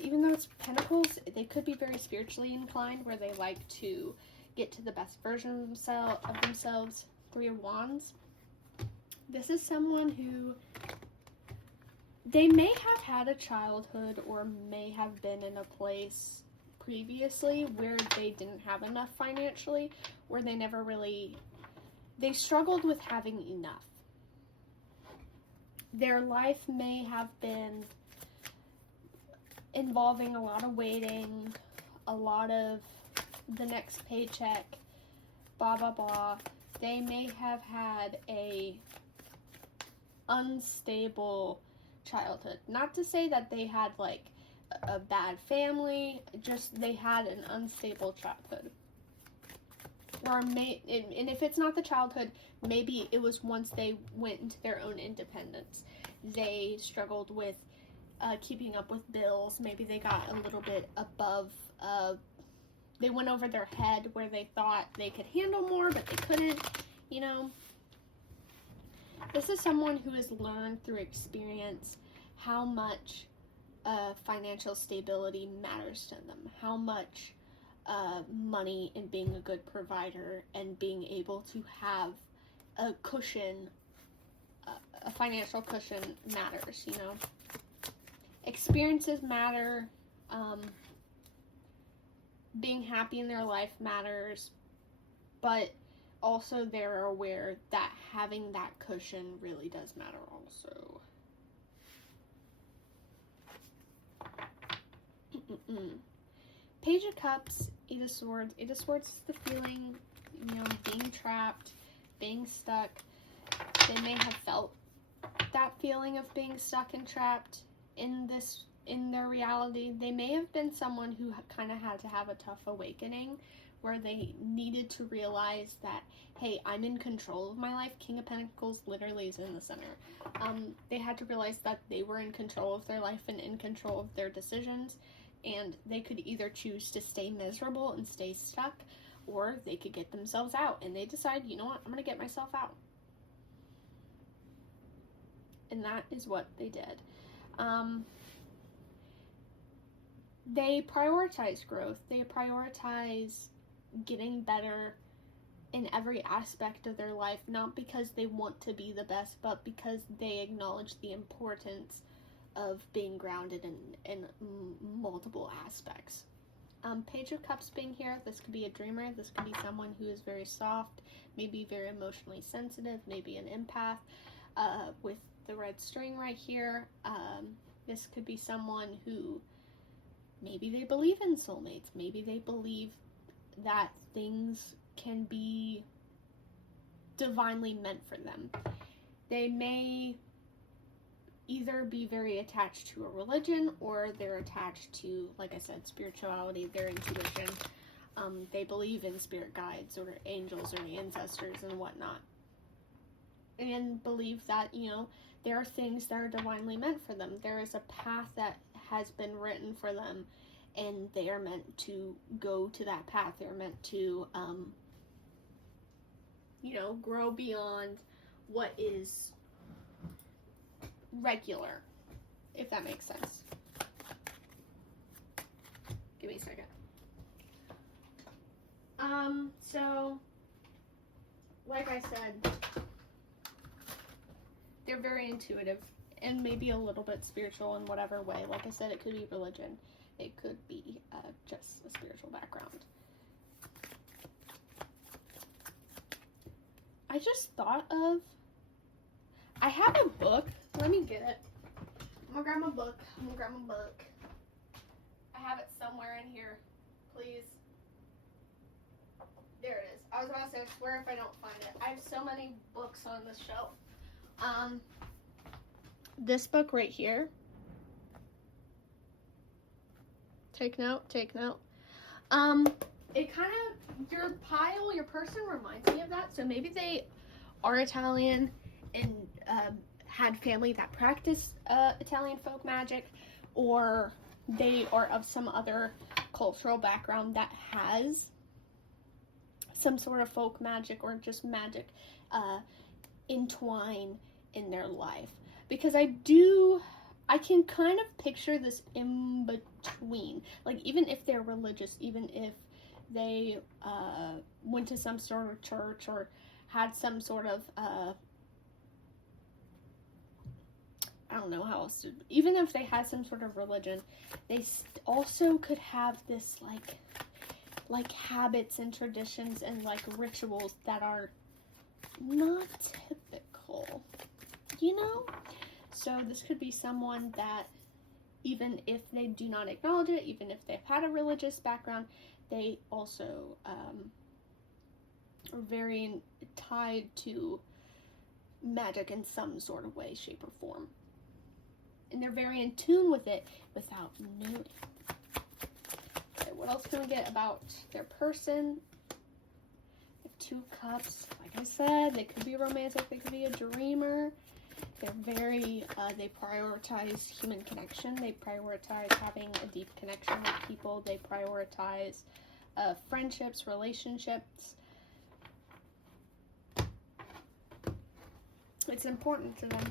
even though it's Pentacles, they could be very spiritually inclined, where they like to get to the best version of themselves. 3 of Wands. This is someone who, they may have had a childhood or may have been in a place previously where they didn't have enough financially, where they never really, they struggled with having enough. Their life may have been involving a lot of waiting, a lot of the next paycheck, blah blah blah. They may have had a unstable childhood. Not to say that they had like a bad family, just they had an unstable childhood. Or and if it's not the childhood, maybe it was once they went into their own independence. They struggled with keeping up with bills. Maybe they got a little bit above, they went over their head where they thought they could handle more, but they couldn't, you know. This is someone who has learned through experience how much financial stability matters to them, how much money and being a good provider and being able to have a cushion, a financial cushion matters, you know. Experiences matter. Being happy in their life matters, but also they're aware that having that cushion really does matter also. Page of Cups, Eight of Swords. Eight of Swords is the feeling, you know, being trapped, being stuck. They may have felt that feeling of being stuck and trapped in their reality. They may have been someone who kind of had to have a tough awakening where they needed to realize that, hey, I'm in control of my life. King of Pentacles literally is in the center. They had to realize that they were in control of their life and in control of their decisions, and they could either choose to stay miserable and stay stuck, or they could get themselves out. And they decide, you know what, I'm going to get myself out. And that is what they did. They prioritize growth. They prioritize getting better in every aspect of their life, not because they want to be the best, but because they acknowledge the importance of being grounded in multiple aspects. Page of Cups being here, this could be a dreamer. This could be someone who is very soft, maybe very emotionally sensitive, maybe an empath. With the red string right here, this could be someone who maybe they believe in soulmates. Maybe they believe that things can be divinely meant for them. They may either be very attached to a religion, or they're attached to, like I said, spirituality, their intuition. They believe in spirit guides or angels or ancestors and whatnot. And believe that, you know, there are things that are divinely meant for them. There is a path that has been written for them, and they are meant to go to that path. They're meant to, you know, grow beyond what is regular, if that makes sense. Give me a second. So, like I said, they're very intuitive and maybe a little bit spiritual in whatever way. Like I said, it could be religion. It could be just a spiritual background. I just thought of, I have a book. Let me get it. I'm gonna grab my book. I have it somewhere in here. Please. There it is. I was about to say, I swear if I don't find it. I have so many books on this shelf. This book right here. Take note. It kind of, your person reminds me of that. So maybe they are Italian and had family that practiced Italian folk magic, or they are of some other cultural background that has some sort of folk magic or just magic entwine in their life. Because I can kind of picture this in between. Like, even if they're religious, even if they went to some sort of church or had some sort of, I don't know how else to, even if they had some sort of religion, they also could have this, like habits and traditions and, like, rituals that are not typical, you know? So this could be someone that, even if they do not acknowledge it, even if they've had a religious background, they also are very tied to magic in some sort of way, shape, or form. And they're very in tune with it without knowing. Okay, what else can we get about their person? The Two Cups, like I said, they could be romantic, they could be a dreamer. They're very, they prioritize human connection. They prioritize having a deep connection with people. They prioritize friendships, relationships. It's important to them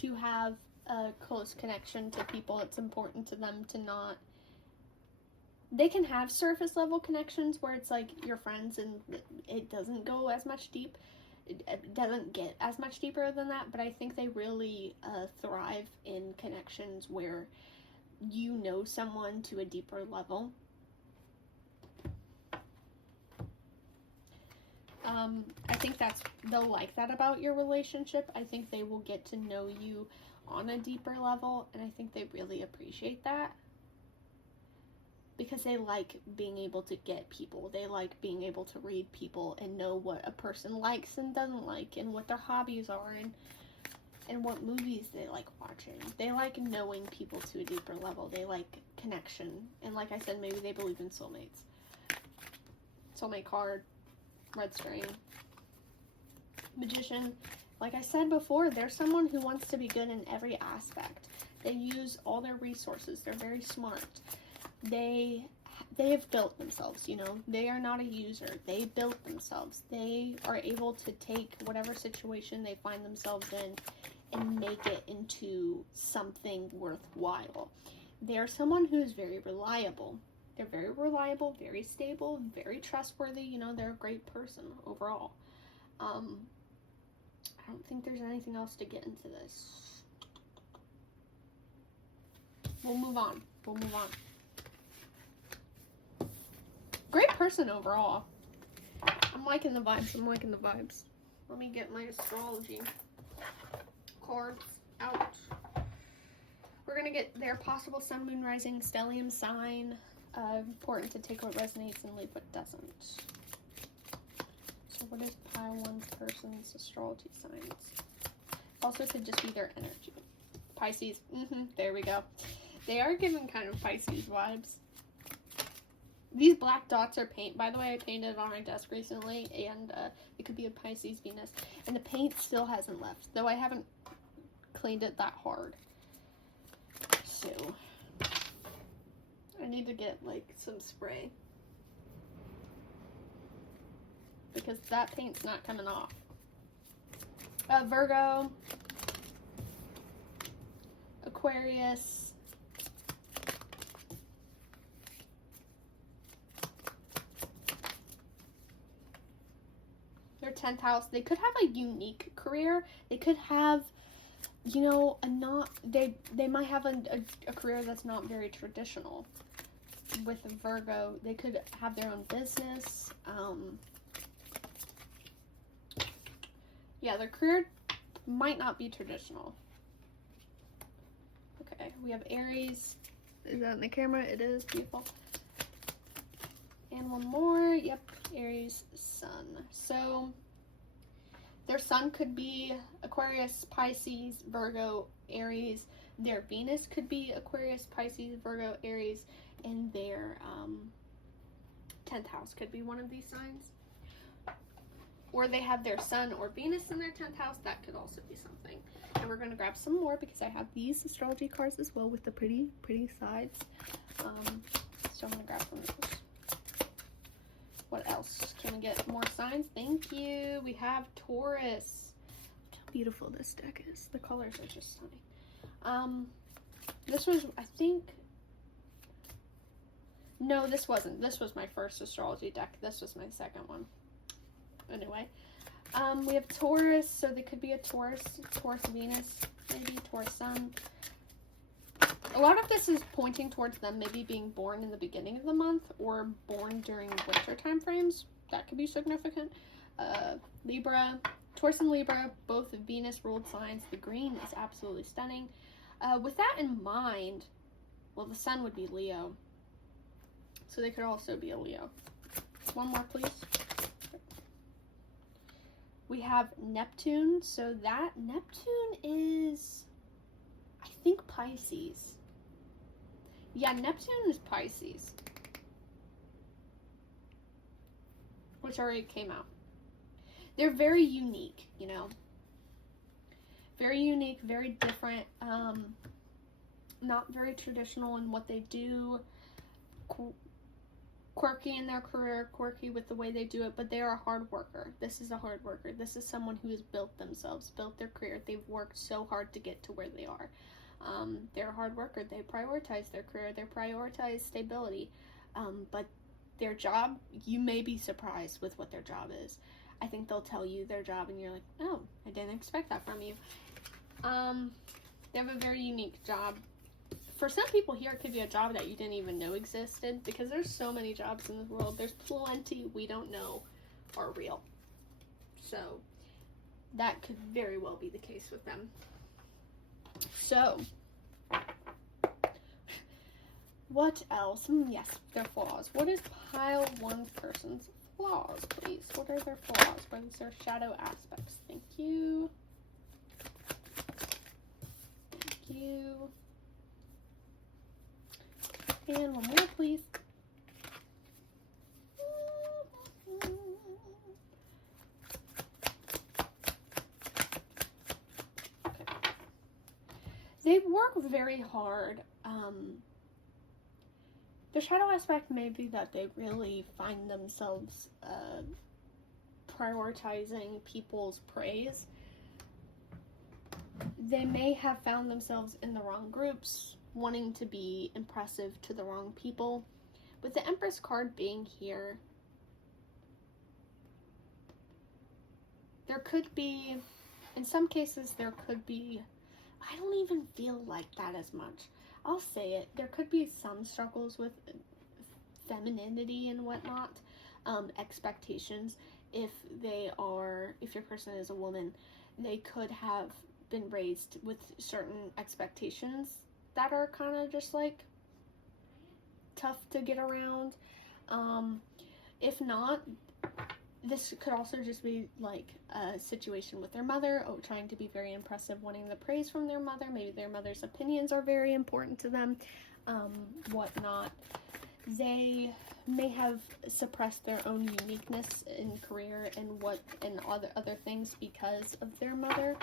to have a close connection to people. It's important to them to not, they can have surface level connections where it's like your friends and it doesn't go as much deep. It doesn't get as much deeper than that, but I think they really thrive in connections where you know someone to a deeper level. I think they'll like that about your relationship. I think they will get to know you on a deeper level, and I think they really appreciate that. Because they like being able to get people. They like being able to read people and know what a person likes and doesn't like, and what their hobbies are, and what movies they like watching. They like knowing people to a deeper level. They like connection. And like I said, maybe they believe in soulmates. Soulmate card, red string. Magician. Like I said before, they're someone who wants to be good in every aspect. They use all their resources. They're very smart. They have built themselves, you know. They are not a user. They built themselves. They are able to take whatever situation they find themselves in and make it into something worthwhile. They're someone who is very reliable. They're very reliable, very stable, very trustworthy. You know, they're a great person overall. I don't think there's anything else to get into this. We'll move on. Great person overall. I'm liking the vibes. Let me get my astrology cards out. We're going to get their possible sun, moon, rising, stellium sign. Important to take what resonates and leave what doesn't. So what is pile 1's person's astrology signs? Also could just be their energy. Pisces. There we go. They are giving kind of Pisces vibes. These black dots are paint. By the way, I painted it on my desk recently, and it could be a Pisces Venus. And the paint still hasn't left, though I haven't cleaned it that hard. So, I need to get, like, some spray. Because that paint's not coming off. Virgo. Aquarius. Their 10th house. They could have a unique career. They could have, you know, they might have a career that's not very traditional. With Virgo, they could have their own business. Yeah, their career might not be traditional. Okay, we have Aries. Is that in the camera? It is. Beautiful. And one more. Yep, Aries sun. So their sun could be Aquarius, Pisces, Virgo, Aries. Their Venus could be Aquarius, Pisces, Virgo, Aries. And their 10th house could be one of these signs. Or they have their sun or Venus in their 10th house. That could also be something. And we're going to grab some more because I have these astrology cards as well with the pretty sides. So I'm going to grab some of those. What else? Can we get more signs? Thank you. We have Taurus. Look how beautiful this deck is. The colors are just stunning. This was, I think... No, this wasn't. This was my first astrology deck. This was my second one. Anyway, we have Taurus, so they could be a Taurus Venus, maybe Taurus Sun. A lot of this is pointing towards them maybe being born in the beginning of the month or born during winter time frames. That could be significant. Libra, Taurus and Libra, both Venus ruled signs. The green is absolutely stunning. With that in mind, well, the sun would be Leo. So they could also be a Leo. One more, please. We have Neptune. So that Neptune is, I think, Pisces. Yeah, Neptune is Pisces. Which already came out. They're very unique, you know. Very unique, very different. Not very traditional in what they do. quirky in their career, quirky with the way they do it, but they are a hard worker. This is a hard worker. This is someone who has built themselves, built their career. They've worked so hard to get to where they are. They're a hard worker. They prioritize their career. They prioritize stability. But their job, you may be surprised with what their job is. I think they'll tell you their job and you're like, oh, I didn't expect that from you. They have a very unique job. For some people here, it could be a job that you didn't even know existed, because there's so many jobs in this world. There's plenty we don't know are real. So that could very well be the case with them. So what else? Yes, their flaws. What is pile 1 person's flaws, please? What are their flaws? What is their shadow aspects? Thank you. Thank you. And one more, please. Okay. They work very hard. The shadow aspect may be that they really find themselves prioritizing people's praise. They may have found themselves in the wrong groups, wanting to be impressive to the wrong people. With the Empress card being here, there could be, in some cases, there could be, I don't even feel like that as much. I'll say it, there could be some struggles with femininity and whatnot, expectations. If your person is a woman, they could have been raised with certain expectations that are kind of just like tough to get around. If not, this could also just be like a situation with their mother, trying to be very impressive, wanting the praise from their mother. Maybe their mother's opinions are very important to them, whatnot. They may have suppressed their own uniqueness in career and other things because of their mother,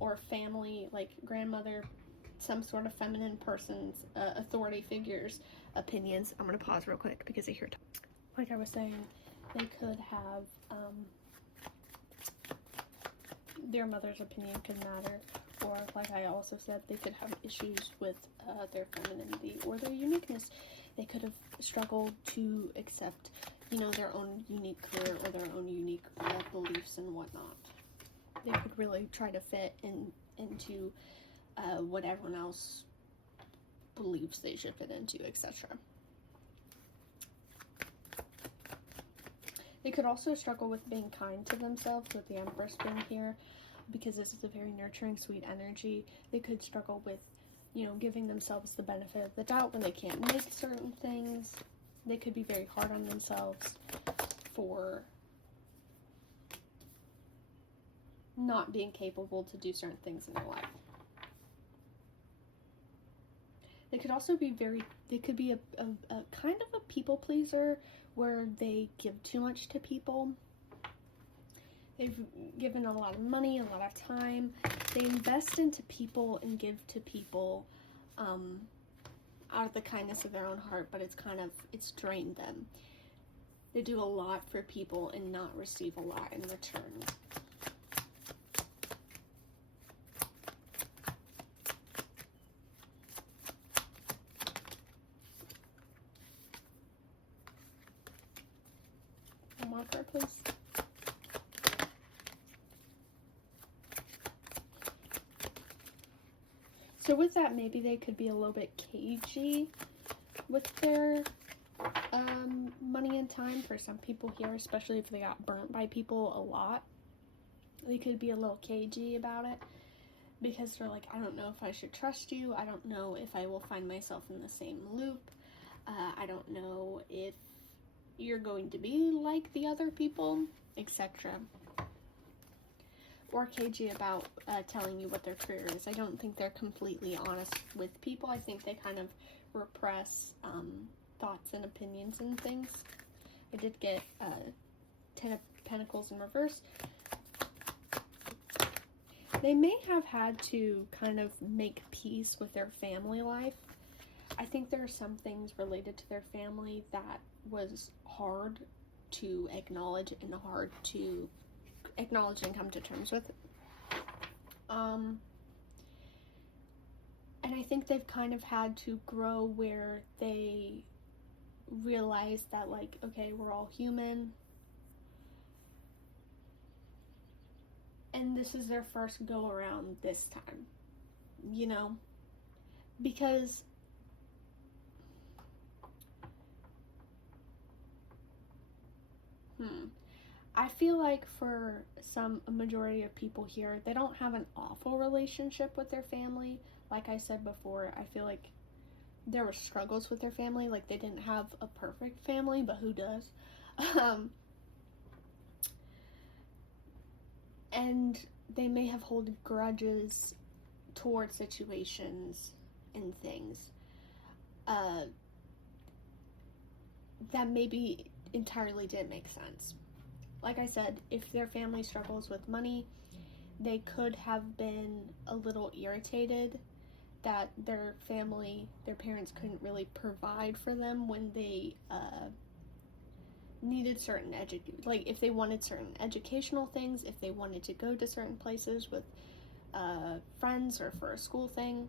or family, like grandmother, some sort of feminine person's authority figures opinions. I'm gonna pause real quick because I hear like I was saying, they could have their mother's opinion could matter, or like I also said, they could have issues with their femininity or their uniqueness. They could have struggled to accept, their own unique career or their own unique beliefs and whatnot. They could really try to fit into what everyone else believes they should fit into, etc. They could also struggle with being kind to themselves, with the Empress being here, because this is a very nurturing, sweet energy. They could struggle with, giving themselves the benefit of the doubt when they can't make certain things. They could be very hard on themselves for not being capable to do certain things in their life. They could also be they could be a kind of a people pleaser, where they give too much to people. They've given a lot of money, a lot of time. They invest into people and give to people out of the kindness of their own heart, but it's drained them. They do a lot for people and not receive a lot in return. One more card, please. So with that, maybe they could be a little bit cagey with their money and time. For some people here, especially if they got burnt by people a lot, they could be a little cagey about it, because they're like, I don't know if I should trust you. I don't know if I will find myself in the same loop. I don't know if you're going to be like the other people, etc. Or cagey about telling you what their career is. I don't think they're completely honest with people. I think they kind of repress thoughts and opinions and things. I did get 10 of Pentacles in reverse. They may have had to kind of make peace with their family life. I think there are some things related to their family that was hard to acknowledge and hard to acknowledge and come to terms with. And I think they've kind of had to grow where they realize that, like, okay, we're all human. And this is their first go around this time, you know? Because I feel like for a majority of people here, they don't have an awful relationship with their family. Like I said before, I feel like there were struggles with their family. Like, they didn't have a perfect family, but who does? And they may have held grudges towards situations and things that maybe entirely didn't make sense. Like I said, if their family struggles with money, they could have been a little irritated that their parents couldn't really provide for them when they needed certain like if they wanted certain educational things, if they wanted to go to certain places with friends or for a school thing,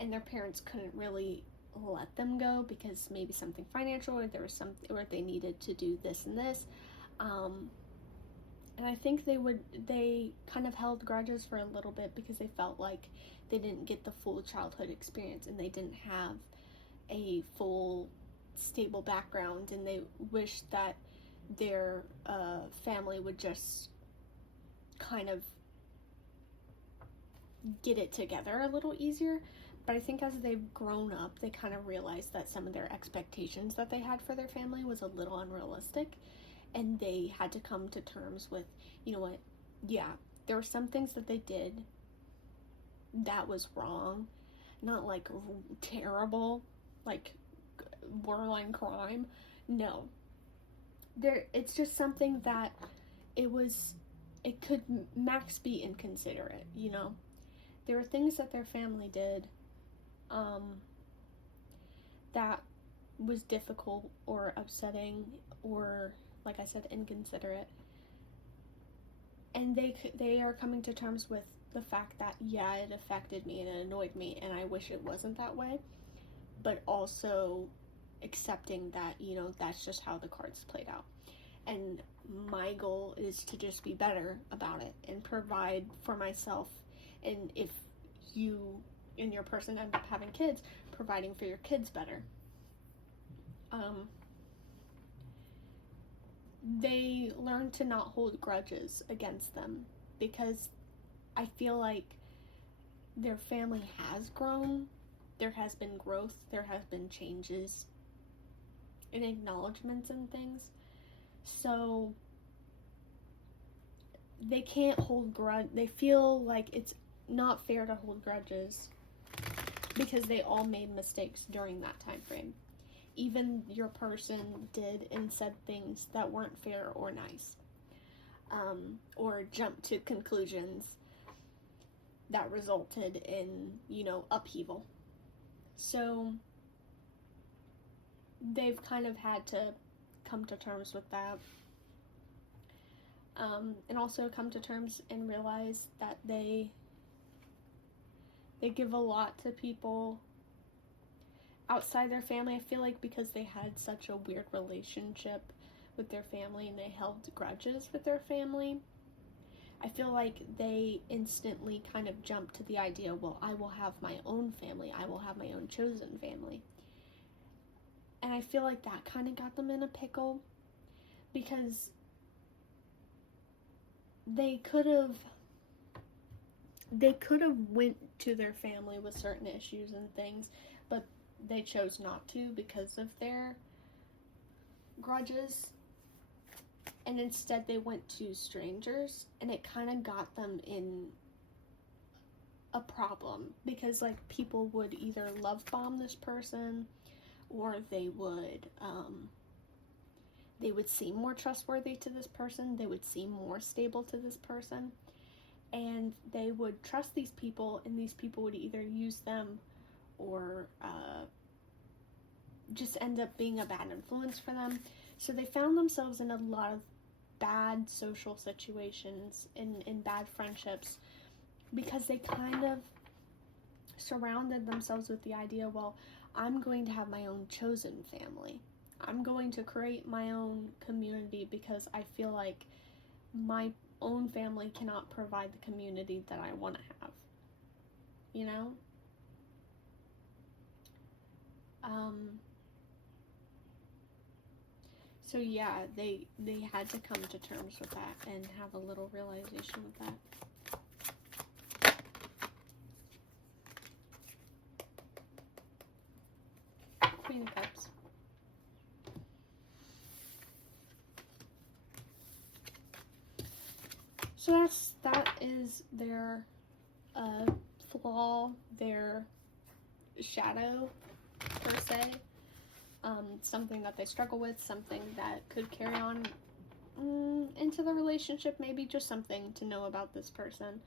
and their parents couldn't really let them go because maybe something financial, or there was something, or they needed to do this and this. And I think they kind of held grudges for a little bit because they felt like they didn't get the full childhood experience and they didn't have a full stable background, and they wished that their family would just kind of get it together a little easier. But I think as they've grown up, they kind of realized that some of their expectations that they had for their family was a little unrealistic, and they had to come to terms with, you know what, yeah, there were some things that they did that was wrong, not like terrible, like borderline crime. No, it's just something that it could max be inconsiderate, you know. There were things that their family did that was difficult or upsetting or, like I said, inconsiderate, and they are coming to terms with the fact that, yeah, it affected me and it annoyed me and I wish it wasn't that way, but also accepting that, you know, that's just how the cards played out. And my goal is to just be better about it and provide for myself, and if you and your person end up having kids, providing for your kids better. They learn to not hold grudges against them because I feel like their family has grown, there has been growth, there has been changes and acknowledgments and things, so they can't hold they feel like it's not fair to hold grudges because they all made mistakes during that time frame. Even your person did and said things that weren't fair or nice, or jumped to conclusions that resulted in, you know, upheaval. So they've kind of had to come to terms with that, and also come to terms and realize that they give a lot to people outside their family. I feel like because they had such a weird relationship with their family and they held grudges with their family, I feel like they instantly kind of jumped to the idea, well, I will have my own family, I will have my own chosen family. And I feel like that kind of got them in a pickle because they could have went to their family with certain issues and things, but they chose not to because of their grudges, and instead they went to strangers, and it kind of got them in a problem because, like, people would either love bomb this person, or they would seem more trustworthy to this person, they would seem more stable to this person, and they would trust these people, and these people would either use them or just end up being a bad influence for them. So they found themselves in a lot of bad social situations, in bad friendships, because they kind of surrounded themselves with the idea, well, I'm going to have my own chosen family. I'm going to create my own community because I feel like my own family cannot provide the community that I want to have. You know? So yeah, they had to come to terms with that and have a little realization with that. Queen of Cups. So that is their flaw, their shadow, per se. Something that they struggle with, something that could carry on into the relationship, maybe just something to know about this person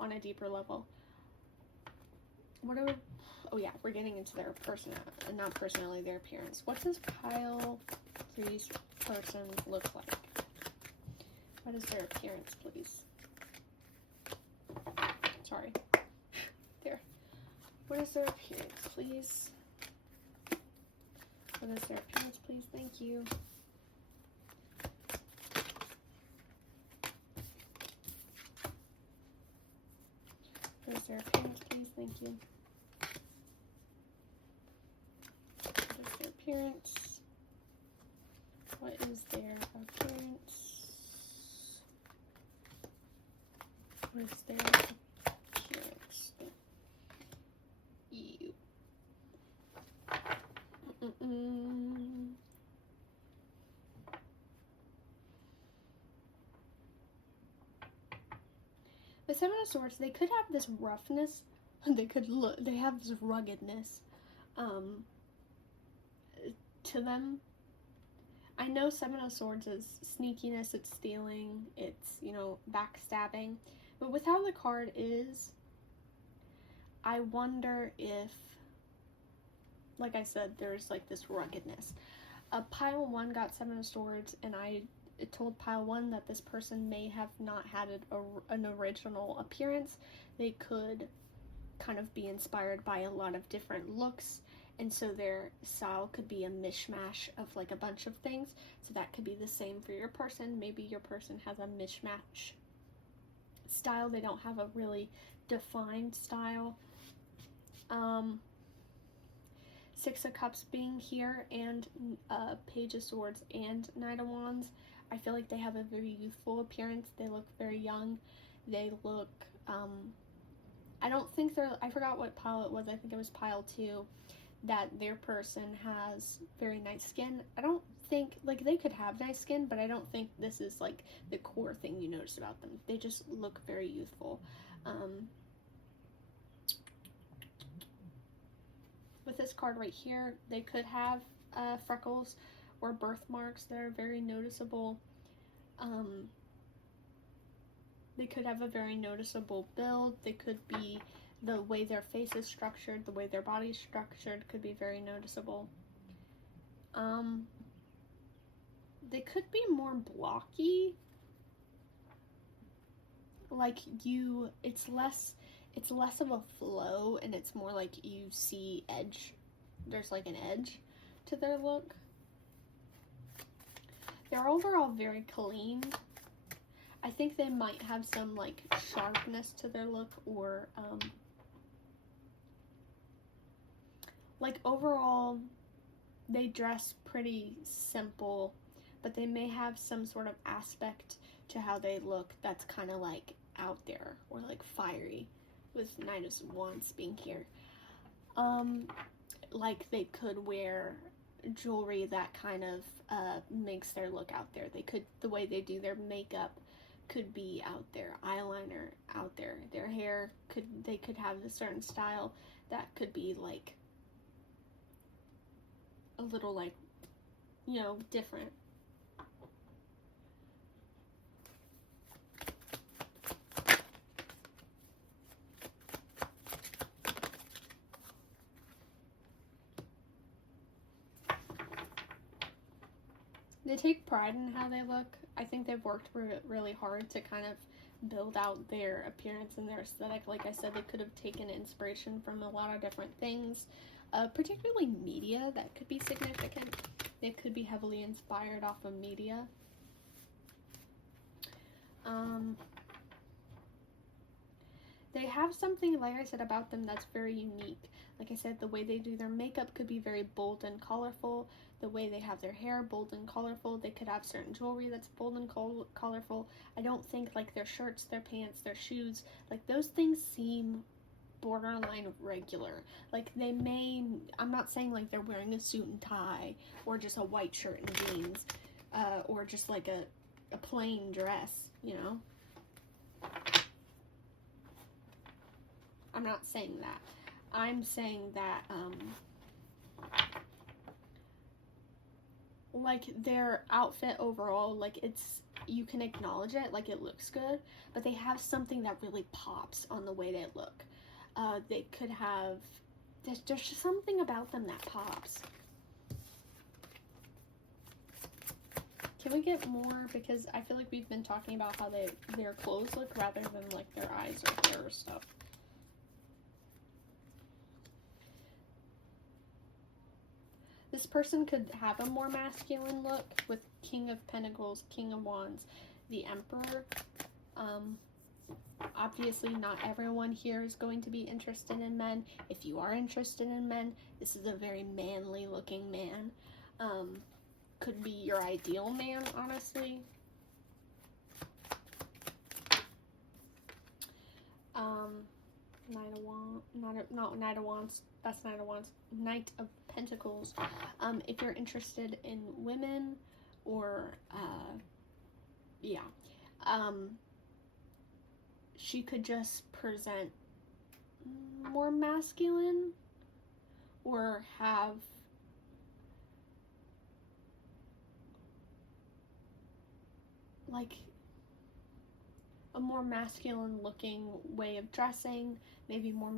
on a deeper level. Oh yeah, we're getting into their not personality, their appearance. What does pile 3's person look like? What is their appearance, please? Sorry. There. What is their appearance, please? What is their appearance, please? Thank you. What is their appearance, please? Thank you. What is their appearance? What is their appearance? What is their appearance? You. The Seven of Swords, they could have this roughness, they have this ruggedness to them. I know Seven of Swords is sneakiness, it's stealing, it's, backstabbing, but with how the card is, I wonder if, like I said, there's like this ruggedness. Pile 1 got Seven of Swords, and I told Pile 1 that this person may have not had an original appearance. They could kind of be inspired by a lot of different looks, and so their style could be a mishmash of like a bunch of things. So that could be the same for your person. Maybe your person has a mishmash style. They don't have a really defined style. Six of Cups being here, and Page of Swords and Knight of Wands, I feel like they have a very youthful appearance. They look very young. They look, I don't think I forgot what pile it was. I think it was pile 2, that their person has very nice skin. I don't think, like, they could have nice skin, but I don't think this is, like, the core thing you notice about them. They just look very youthful. With this card right here, they could have freckles or birthmarks that are very noticeable. They could have a very noticeable build. They could be, the way their face is structured, the way their body is structured could be very noticeable. They could be more blocky. Like it's less of a flow, and it's more like you see edge. There's like an edge to their look. They're overall very clean. I think they might have some like sharpness to their look, or like overall they dress pretty simple, but they may have some sort of aspect to how they look that's kind of like out there or like fiery, with Knight of Wands being here. Like they could wear jewelry that kind of makes their look out there. The way they do their makeup could be out there, eyeliner out there, their hair they could have a certain style that could be like a little like, different. They take pride in how they look. I think they've worked really hard to kind of build out their appearance and their aesthetic. Like I said, they could have taken inspiration from a lot of different things, particularly media. That could be significant. They could be heavily inspired off of media. They have something, like I said, about them that's very unique. Like I said, the way they do their makeup could be very bold and colorful. The way they have their hair, bold and colorful. They could have certain jewelry that's bold and colorful. I don't think like their shirts, their pants, their shoes, like those things seem borderline regular. Like they may, I'm not saying like they're wearing a suit and tie or just a white shirt and jeans, or just like a plain dress, you know? I'm not saying that. I'm saying that, like their outfit overall, like you can acknowledge it, like it looks good, but they have something that really pops on the way they look. They could have, there's just something about them that pops. Can we get more? Because I feel like we've been talking about how their clothes look rather than like their eyes or hair or stuff. This person could have a more masculine look with King of Pentacles, King of Wands, the Emperor. Obviously, not everyone here is going to be interested in men. If you are interested in men, this is a very manly looking man. Could be your ideal man, honestly. Knight of Wands, not Knight of Wands, that's Knight of Wands, Knight of Pentacles. If you're interested in women or, she could just present more masculine or have like a more masculine looking way of dressing, maybe more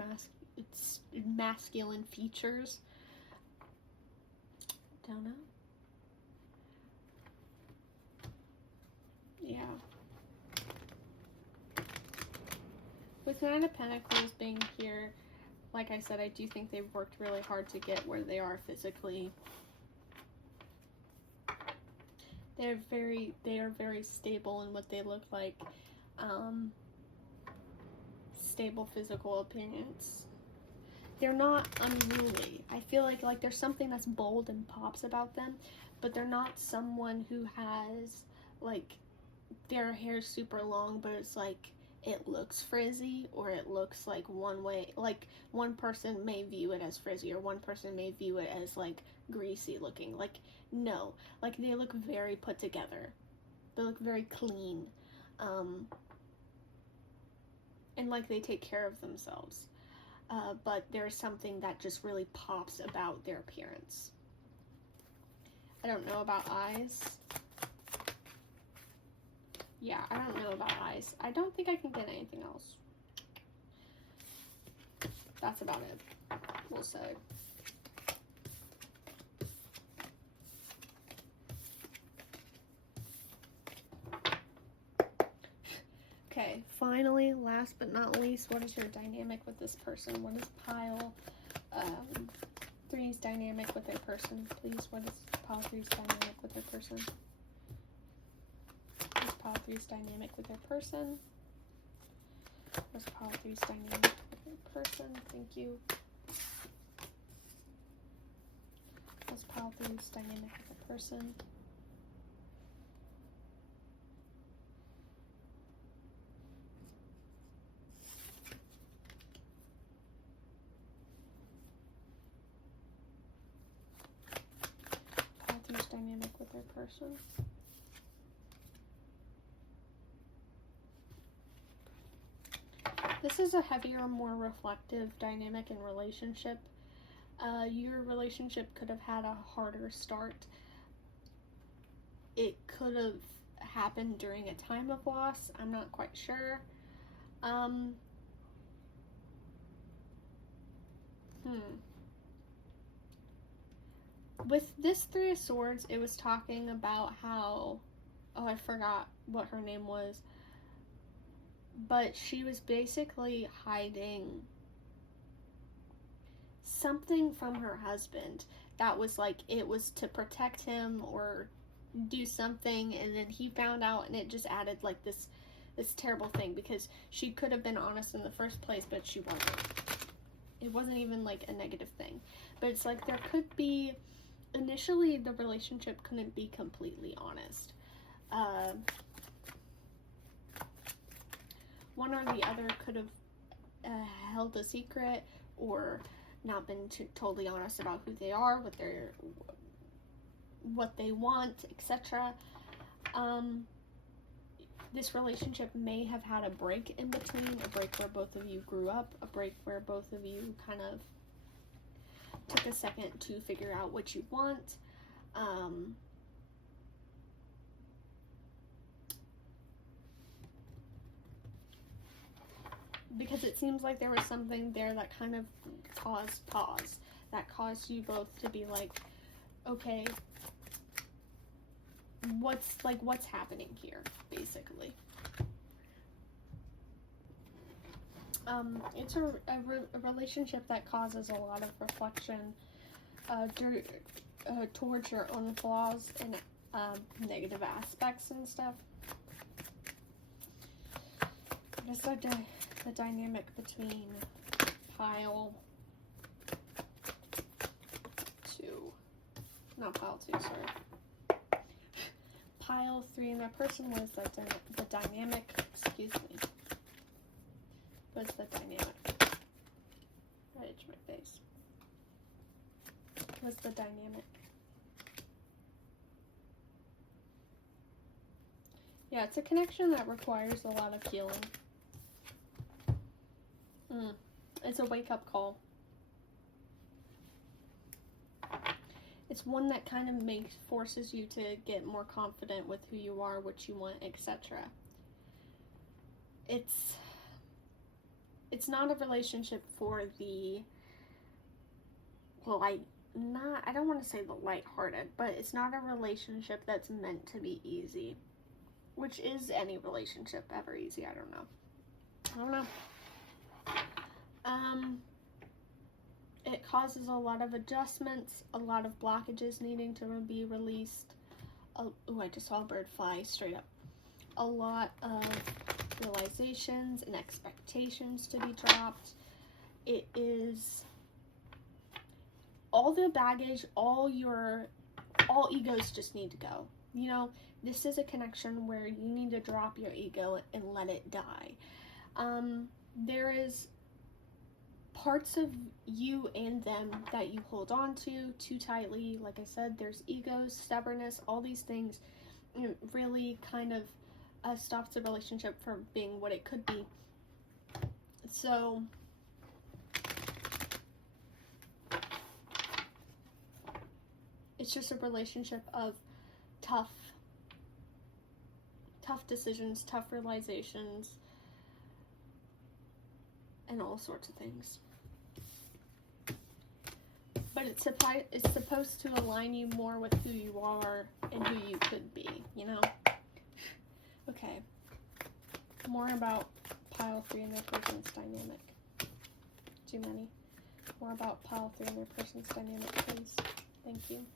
masculine features. Don't know. Yeah. With Nine of Pentacles being here, like I said, I do think they've worked really hard to get where they are physically. They are very stable in what they look like. Stable physical appearance. They're not unruly. I feel like there's something that's bold and pops about them, but they're not someone who has like their hair's super long, but it's like it looks frizzy, or it looks like one way. Like one person may view it as frizzy, or one person may view it as like greasy looking. Like no, like they look very put together. They look very clean. And like they take care of themselves. But there's something that just really pops about their appearance. I don't know about eyes. Yeah, I don't know about eyes. I don't think I can get anything else. That's about it, we'll say. Okay, finally, last but not least, what is your dynamic with this person? What is pile 3's dynamic with their person? Please, what is pile 3's dynamic with their person? What is pile 3's dynamic with their person? What's pile 3's dynamic with their person? Thank you. What's pile 3's dynamic with their person? Dynamic with their person. This is a heavier, more reflective dynamic in relationship. Your relationship could have had a harder start. It could have happened during a time of loss. I'm not quite sure. with this Three of Swords, it was talking about how, oh, I forgot what her name was, but she was basically hiding something from her husband that was like, it was to protect him or do something, and then he found out, and it just added like this terrible thing, because she could have been honest in the first place, but she wasn't. It wasn't even like a negative thing, but it's like there could be, initially the relationship couldn't be completely honest. One or the other could have held a secret, or not been totally honest about who they are, what they want, etc. This relationship may have had a break in between, a break where both of you grew up, a break where both of you kind of took a second to figure out what you want. Because it seems like there was something there that kind of caused pause, that caused you both to be like, okay, what's happening here, basically. It's a relationship that causes a lot of reflection towards your own flaws and negative aspects and stuff. Just the dynamic between pile 2, not pile 2, sorry. Pile 3 and their person was the dynamic, excuse me, was the dynamic. I itch my face. Was the dynamic. Yeah, it's a connection that requires a lot of healing. It's a wake-up call. It's one that kind of forces you to get more confident with who you are, what you want, etc. It's not a relationship for the, I don't want to say the lighthearted, but it's not a relationship that's meant to be easy. Which is any relationship ever easy? I don't know. It causes a lot of adjustments, a lot of blockages needing to be released. Oh, I just saw a bird fly straight up. A lot of realizations and expectations to be dropped. It is all the baggage, all egos just need to go. You know, this is a connection where you need to drop your ego and let it die. There is parts of you and them that you hold on to too tightly. Like I said, there's egos, stubbornness, all these things, really kind of stops the relationship from being what it could be. So it's just a relationship of tough decisions, tough realizations, and all sorts of things. But it's supposed to align you more with who you are and who you could be, you know? Okay. More about pile 3 and their person's dynamic. Too many. More about pile 3 and their person's dynamic, please. Thank you.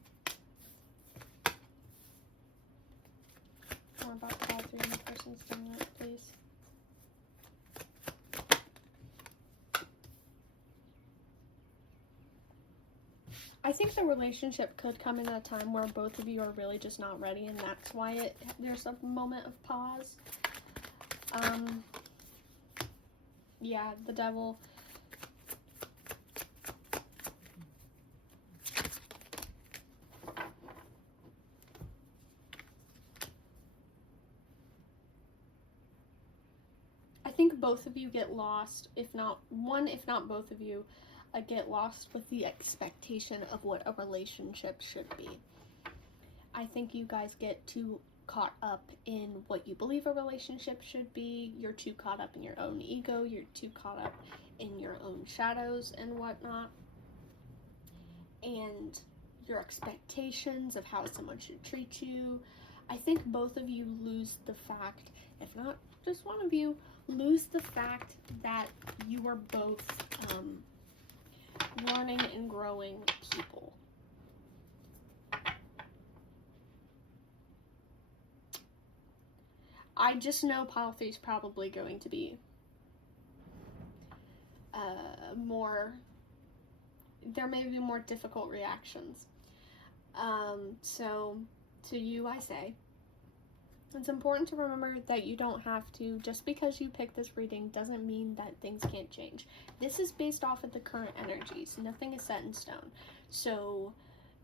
More about pile 3 and their person's dynamic, please. I think the relationship could come in at a time where both of you are really just not ready, and that's why there's a moment of pause. Yeah, the devil. I think both of you get lost, if not both of you get lost with the expectation of what a relationship should be. I think you guys get too caught up in what you believe a relationship should be. You're too caught up in your own ego. You're too caught up in your own shadows and whatnot. And your expectations of how someone should treat you. I think both of you lose the fact, if not just one of you, lose the fact that you are both learning and growing people. I just know pile 3 is probably going to be there may be more difficult reactions. So to you I say, it's important to remember that you don't have to, just because you pick this reading doesn't mean that things can't change. This is based off of the current energies. Nothing is set in stone. So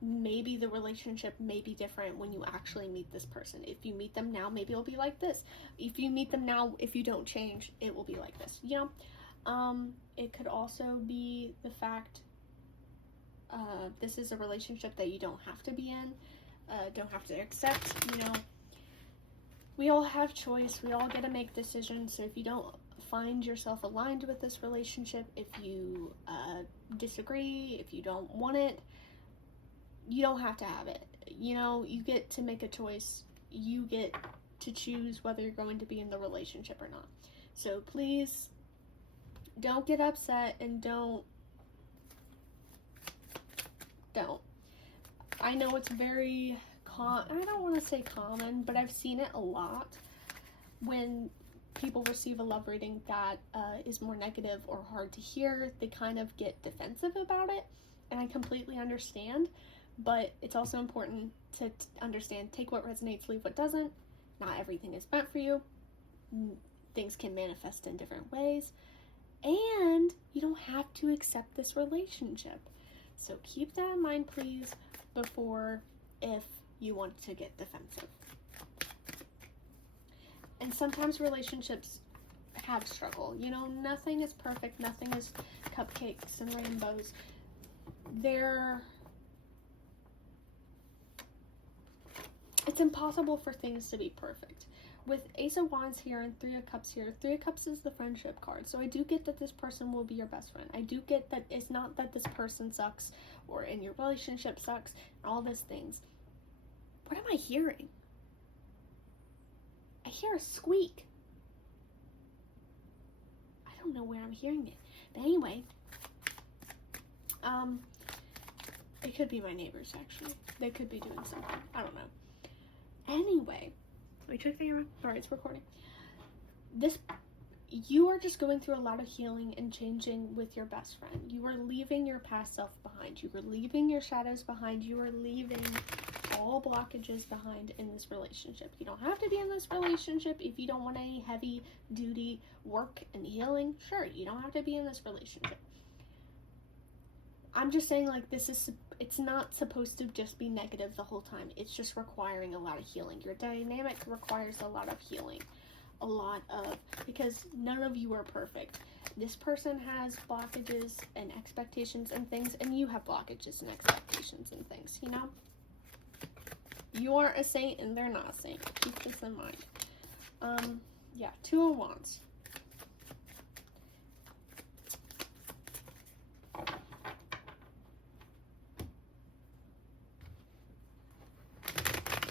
maybe the relationship may be different when you actually meet this person. If you meet them now, maybe it'll be like this. If you meet them now, if you don't change, it will be like this, you know? It could also be the fact this is a relationship that you don't have to be in, don't have to accept, you know. We all have choice, we all get to make decisions, so if you don't find yourself aligned with this relationship, if you disagree, if you don't want it, you don't have to have it. You know, you get to make a choice. You get to choose whether you're going to be in the relationship or not. So please don't get upset and don't. I know it's very I don't want to say common, but I've seen it a lot when people receive a love reading that is more negative or hard to hear. They kind of get defensive about it, and I completely understand. But it's also important to understand, take what resonates, leave what doesn't. Not everything is meant for you. Things can manifest in different ways. And you don't have to accept this relationship. So keep that in mind, please, before if you want to get defensive. And sometimes relationships have struggle. You know, nothing is perfect. Nothing is cupcakes and rainbows. It's impossible for things to be perfect. With Ace of Wands here and 3 of Cups here, 3 of Cups is the friendship card. So I do get that this person will be your best friend. I do get that it's not that this person sucks or in your relationship sucks and all these things. What am I hearing? I hear a squeak. I don't know where I'm hearing it. But anyway, it could be my neighbors, actually. They could be doing something. I don't know. Anyway, let me check the camera. Alright, it's recording. You are just going through a lot of healing and changing with your best friend. You are leaving your past self behind. You are leaving your shadows behind. You are leaving all blockages behind in this relationship. You don't have to be in this relationship if you don't want any heavy duty work and healing. Sure, you don't have to be in this relationship. I'm just saying, like, it's not supposed to just be negative the whole time. It's just requiring a lot of healing. Your dynamic requires a lot of healing. Because none of you are perfect. This person has blockages and expectations and things, and you have blockages and expectations and things, you know? You aren't a saint and they're not a saint. Keep this in mind. Yeah, 2 of Wands.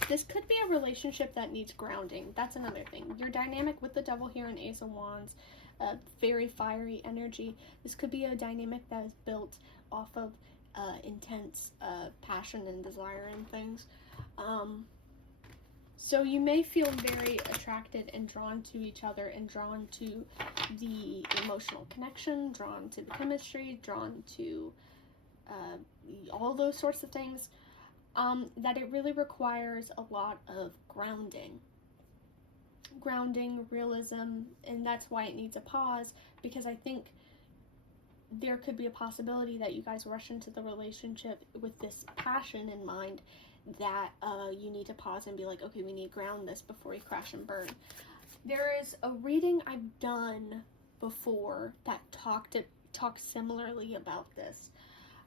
This could be a relationship that needs grounding. That's another thing. Your dynamic with the Devil here and Ace of Wands, very fiery energy. This could be a dynamic that is built off of intense passion and desire and things. So you may feel very attracted and drawn to each other and drawn to the emotional connection, drawn to the chemistry, drawn to all those sorts of things. That it really requires a lot of grounding, realism, and that's why it needs a pause, because I think there could be a possibility that you guys rush into the relationship with this passion in mind that you need to pause and be like, okay, we need to ground this before we crash and burn. There is a reading I've done before that talked similarly about this.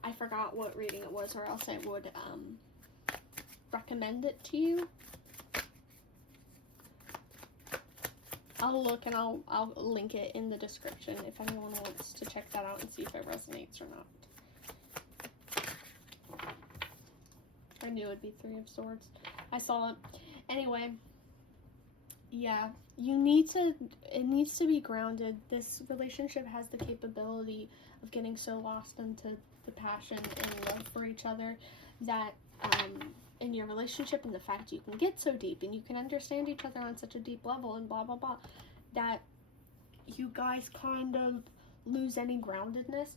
I forgot what reading it was, or else I would recommend it to you. I'll look and I'll link it in the description if anyone wants to check that out and see if it resonates or not. I knew it'd be Three of Swords. I saw it. Anyway, yeah, it needs to be grounded. This relationship has the capability of getting so lost into the passion and love for each other that in your relationship, and the fact you can get so deep and you can understand each other on such a deep level and blah blah blah, that you guys kind of lose any groundedness,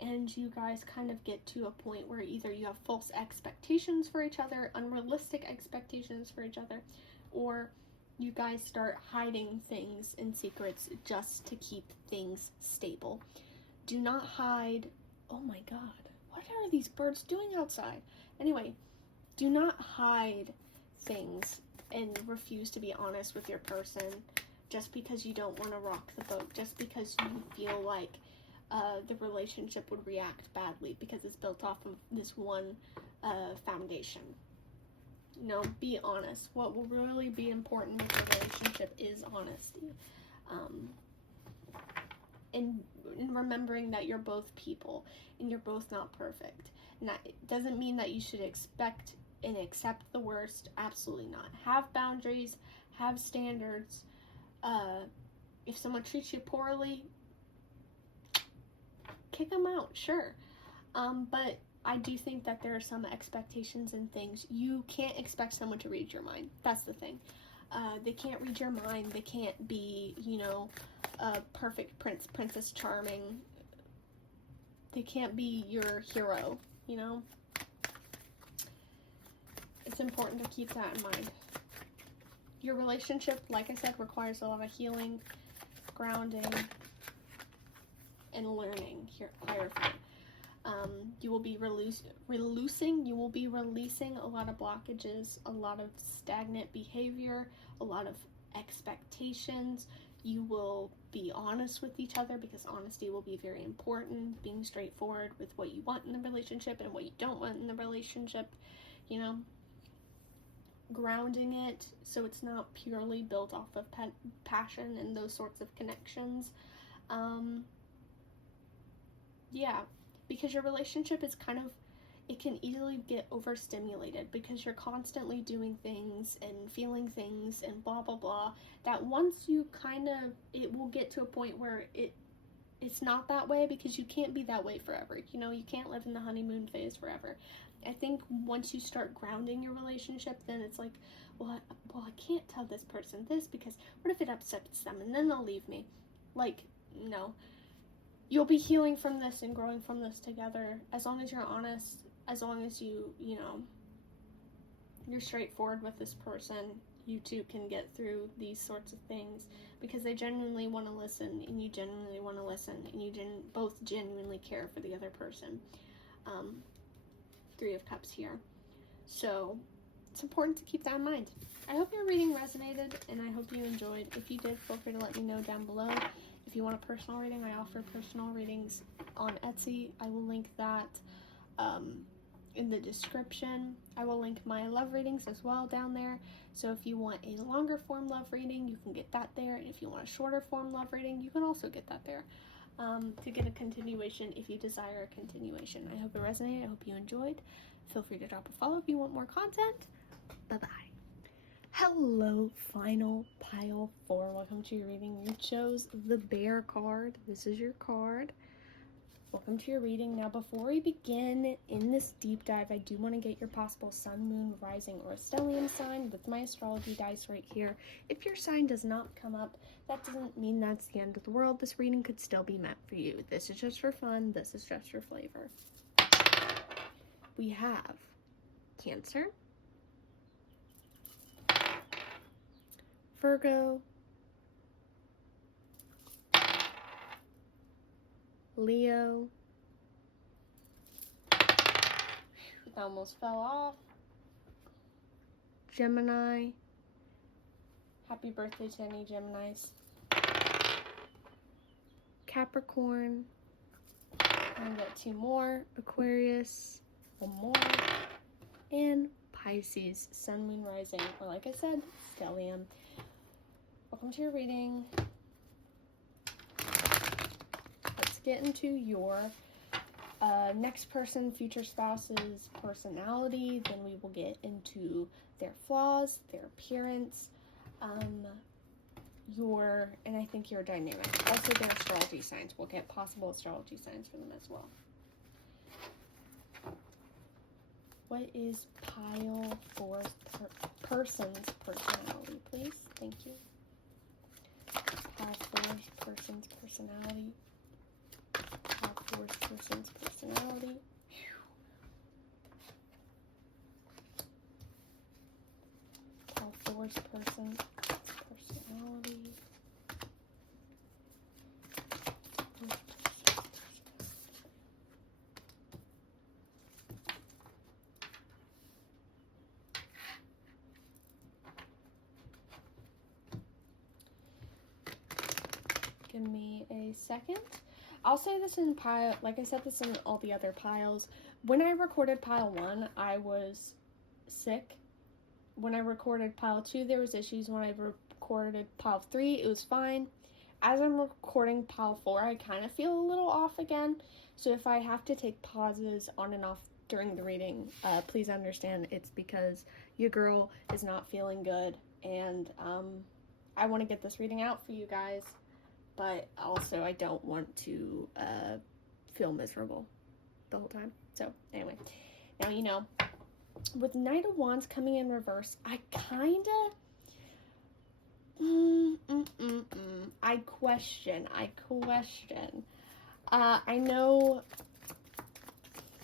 and you guys kind of get to a point where either you have false expectations for each other, unrealistic expectations for each other, or you guys start hiding things and secrets just to keep things stable. Do not hide. Oh my god, what are these birds doing outside? Anyway, do not hide things and refuse to be honest with your person just because you don't want to rock the boat, just because you feel like the relationship would react badly because it's built off of this one foundation. No, be honest. What will really be important with a relationship is honesty. And remembering that you're both people and you're both not perfect. And that doesn't mean that you should expect and accept the worst. Absolutely not. Have boundaries, have standards. If someone treats you poorly, kick them out, sure. But I do think that there are some expectations and things. You can't expect someone to read your mind. That's the thing. They can't read your mind. They can't be, a perfect Princess Charming. They can't be your hero, It's important to keep that in mind. Your relationship, like I said, requires a lot of healing, grounding, and learning here. You will be releasing a lot of blockages, a lot of stagnant behavior, a lot of expectations. You will be honest with each other because honesty will be very important. Being straightforward with what you want in the relationship and what you don't want in the relationship, grounding it so it's not purely built off of passion and those sorts of connections. Yeah, because your relationship is it can easily get overstimulated because you're constantly doing things and feeling things and blah blah blah, that once you it will get to a point where it's not that way, because you can't be that way forever. You can't live in the honeymoon phase forever. I think once you start grounding your relationship, then it's like, well, I can't tell this person this because what if it upsets them and then they'll leave me? Like, no. You'll be healing from this and growing from this together as long as you're honest, as long as you're straightforward with this person. You two can get through these sorts of things because they genuinely want to listen and you genuinely want to listen and you both genuinely care for the other person. Three of Cups here. So it's important to keep that in mind. I hope your reading resonated and I hope you enjoyed. If you did, feel free to let me know down below. If you want a personal reading, I offer personal readings on Etsy. I will link that in the description. I will link my love readings as well down there. So if you want a longer form love reading, you can get that there. And if you want a shorter form love reading, you can also get that there. To get a continuation if you desire a continuation. I hope it resonated. I hope you enjoyed. Feel free to drop a follow if you want more content. Bye-bye. Hello, final pile 4. Welcome to your reading. You chose the Bear card. This is your card. Welcome to your reading. Now, before we begin in this deep dive, I do want to get your possible sun, moon, rising, or stellium sign with my astrology dice right here. If your sign does not come up, that doesn't mean that's the end of the world. This reading could still be meant for you. This is just for fun. This is just for flavor. We have Cancer, Virgo, Leo, that almost fell off, Gemini. Happy birthday to any Geminis. Capricorn. I'm gonna get 2 more. Aquarius. 1 more. And Pisces. Sun, moon, rising. Or like I said, stellium. Welcome to your reading. Let's get into your Next person, future spouse's personality. Then we will get into their flaws, their appearance, and I think your dynamic. Also their astrology signs. We'll get possible astrology signs for them as well. What is pile 4's person's personality, please? Thank you. Pile 4's person's personality. Pile 4's person's personality. Pile 4's person's personality. Give me a second. I'll say this in pile, like I said this in all the other piles. When I recorded pile 1, I was sick. When I recorded pile 2, there was issues. When I recorded pile 3, it was fine. As I'm recording pile 4, I kind of feel a little off again. So if I have to take pauses on and off during the reading, please understand it's because your girl is not feeling good. And I want to get this reading out for you guys. But also I don't want to feel miserable the whole time. So anyway, now you know, with Knight of Wands coming in reverse, I kind of, I question. I know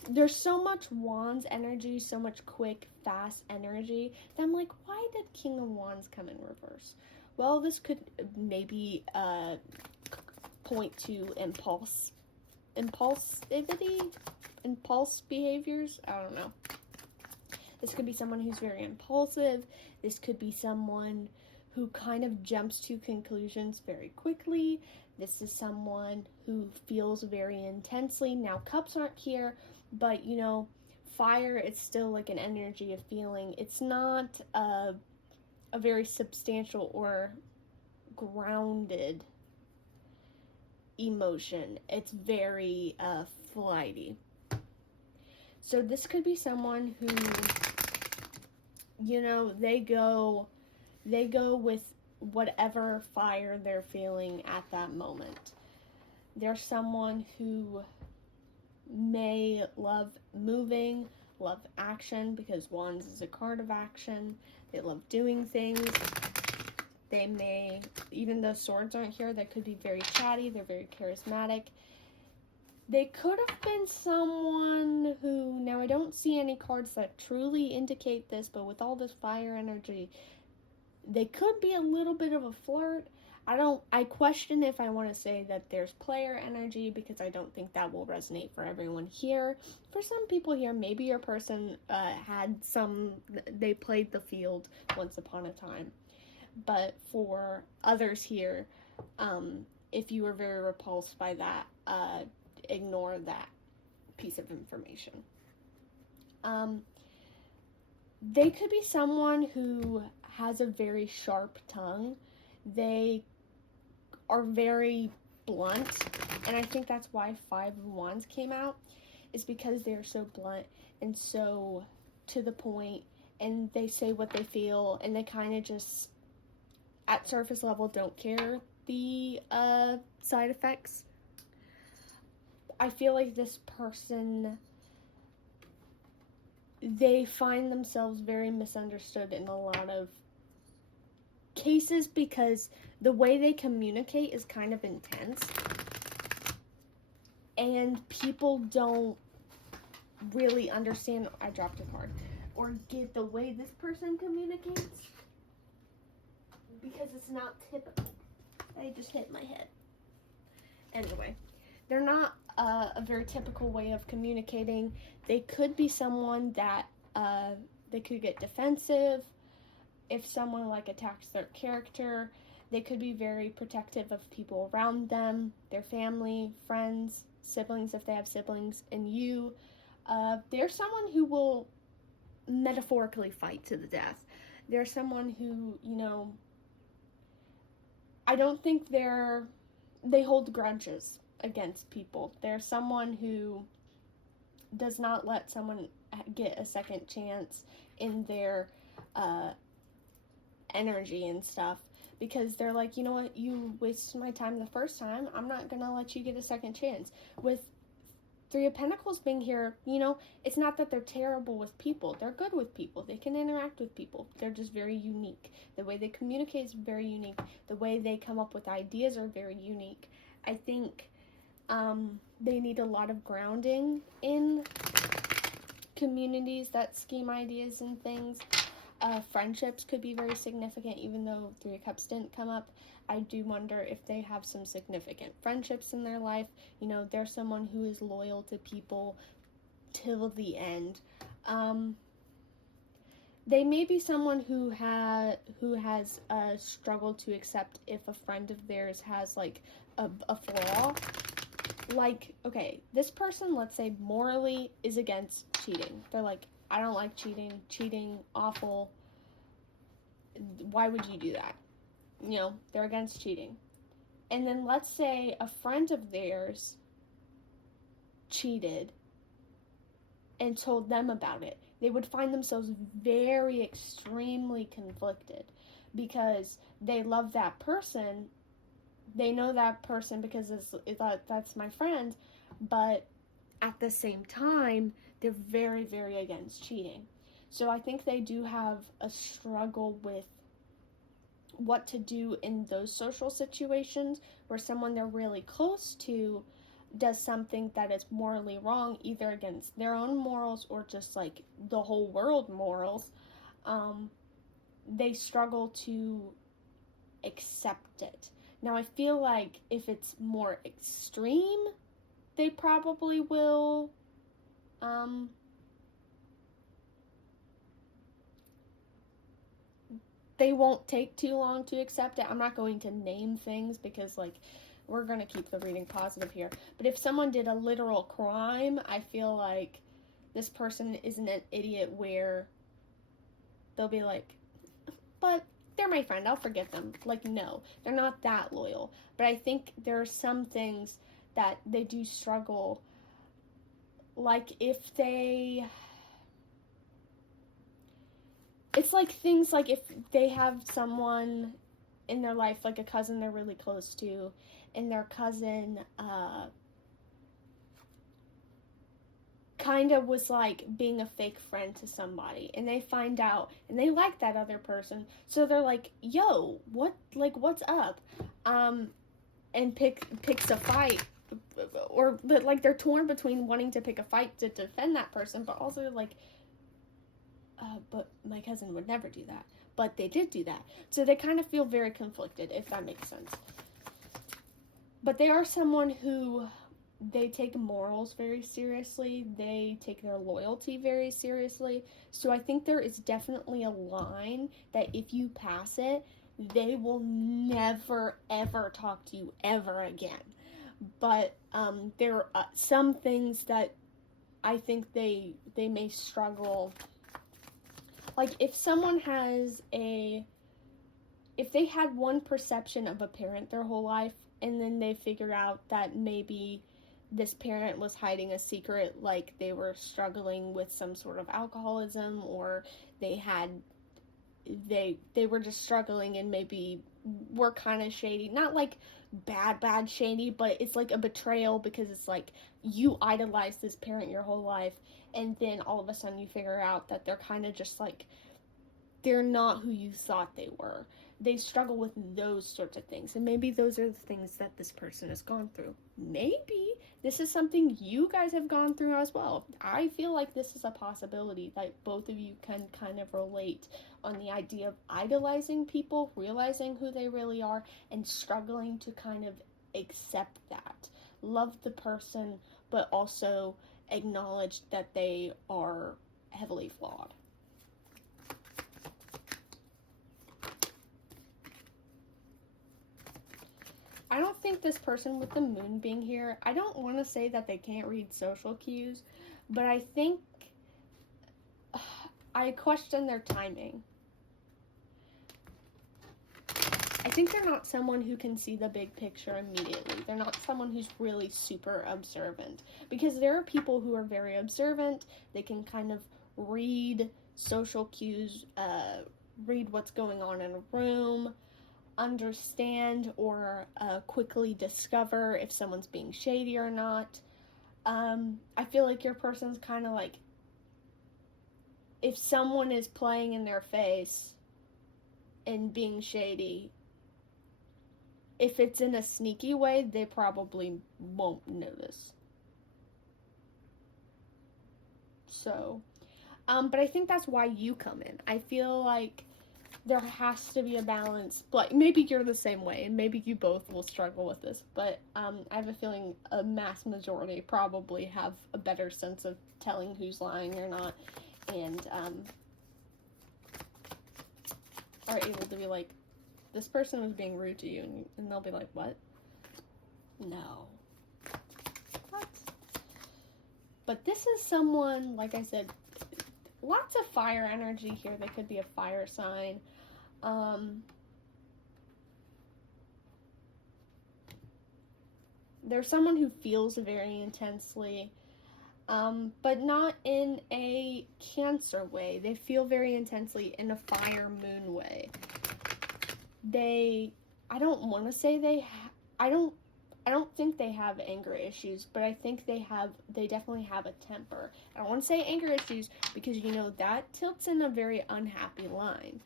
there's so much Wands energy, so much quick, fast energy, that I'm like, why did King of Wands come in reverse? Well, this could maybe point to impulse behaviors. I don't know. This could be someone who's very impulsive. This could be someone who kind of jumps to conclusions very quickly. This is someone who feels very intensely. Now, cups aren't here, but you know, fire is still like an energy of feeling. It's not a very substantial or grounded emotion. It's very flighty. So this could be someone who, you know, they go with whatever fire they're feeling at that moment. There's someone who may love moving, love action, because Wands is a card of action. They love doing things. They may, even though swords aren't here, they could be very chatty. They're very charismatic. They could have been someone who, now I don't see any cards that truly indicate this, but with all this fire energy, they could be a little bit of a flirt. I question if I want to say that there's player energy, because I don't think that will resonate for everyone here. For some people here, maybe your person they played the field once upon a time. But for others here, if you were very repulsed by that, ignore that piece of information. They could be someone who has a very sharp tongue. They are very blunt, and I think that's why Five of Wands came out, is because they're so blunt and so to the point, and they say what they feel, and they kind of just, at surface level, don't care the side effects. I feel like this person, they find themselves very misunderstood in a lot of cases because the way they communicate is kind of intense, and people don't really understand, I dropped a card, or get the way this person communicates, because it's not typical. I just hit my head. Anyway, they're not a very typical way of communicating. They could be someone that they could get defensive if someone like attacks their character. They could be very protective of people around them, their family, friends, siblings if they have siblings, and you. They're someone who will metaphorically fight to the death. They're someone who, you know, I don't think they hold grudges against people. They're someone who does not let someone get a second chance in their energy and stuff, because they're like, you know what, you wasted my time the first time, I'm not gonna let you get a second chance. With Three of Pentacles being here, you know, it's not that they're terrible with people. They're good with people. They can interact with people. They're just very unique. The way they communicate is very unique. The way they come up with ideas are very unique. I think they need a lot of grounding in communities that scheme ideas and things. Friendships could be very significant, even though Three of Cups didn't come up. I do wonder if they have some significant friendships in their life. You know, they're someone who is loyal to people till the end. They may be someone who has struggled to accept if a friend of theirs has like a flaw. Like, okay, this person, let's say, morally is against cheating. They're like, I don't like cheating, awful. Why would you do that? You know, they're against cheating. And then let's say a friend of theirs cheated and told them about it. They would find themselves very extremely conflicted, because they love that person. They know that person because that's my friend, but at the same time, they're very, very against cheating. So I think they do have a struggle with what to do in those social situations where someone they're really close to does something that is morally wrong, either against their own morals or just like the whole world morals. They struggle to accept it. Now, I feel like if it's more extreme, they probably will they won't take too long to accept it. I'm not going to name things because, like, we're going to keep the reading positive here. But if someone did a literal crime, I feel like this person isn't an idiot where they'll be like, but they're my friend, I'll forget them. Like, no, they're not that loyal. But I think there are some things that they do struggle. Like, if they... It's like things like if they have someone in their life, like a cousin they're really close to, and their cousin kind of was like being a fake friend to somebody, and they find out and they like that other person, so they're like, yo, what's up, and picks a fight, or like they're torn between wanting to pick a fight to defend that person, but also like, but my cousin would never do that, but they did do that, so they kind of feel very conflicted, if that makes sense. But they are someone who, they take morals very seriously. They take their loyalty very seriously. So I think there is definitely a line that if you pass it, they will never, ever talk to you ever again. But there are some things that I think they may struggle. Like, if someone has if they had one perception of a parent their whole life, and then they figure out that maybe this parent was hiding a secret, like they were struggling with some sort of alcoholism, or they were just struggling and maybe were kind of shady. Not like bad shady, but it's like a betrayal, because it's like you idolized this parent your whole life, and then all of a sudden you figure out that they're kind of just like, they're not who you thought they were. They struggle with those sorts of things, and maybe those are the things that this person has gone through. Maybe this is something you guys have gone through as well. I feel like this is a possibility that both of you can kind of relate on the idea of idolizing people, realizing who they really are, and struggling to kind of accept that. Love the person, but also acknowledge that they are heavily flawed. I don't think this person with the moon being here, I don't want to say that they can't read social cues, but I think I question their timing. I think they're not someone who can see the big picture immediately. They're not someone who's really super observant. Because there are people who are very observant. They can kind of read social cues, read what's going on in a room, understand or quickly discover if someone's being shady or not. I feel like your person's kind of like, if someone is playing in their face and being shady, if it's in a sneaky way, they probably won't notice. So, but I think that's why you come in. I feel like there has to be a balance. Like, maybe you're the same way, and maybe you both will struggle with this, but I have a feeling a mass majority probably have a better sense of telling who's lying or not, and are able to be like, this person was being rude to you, and they'll be like, what? No. What? But this is someone, like I said, lots of fire energy here. They could be a fire sign. There's someone who feels very intensely, but not in a Cancer way. They feel very intensely in a fire moon way. I don't want to say I don't think they have anger issues, but I think they definitely have a temper. I don't want to say anger issues because, you know, that tilts in a very unhappy line.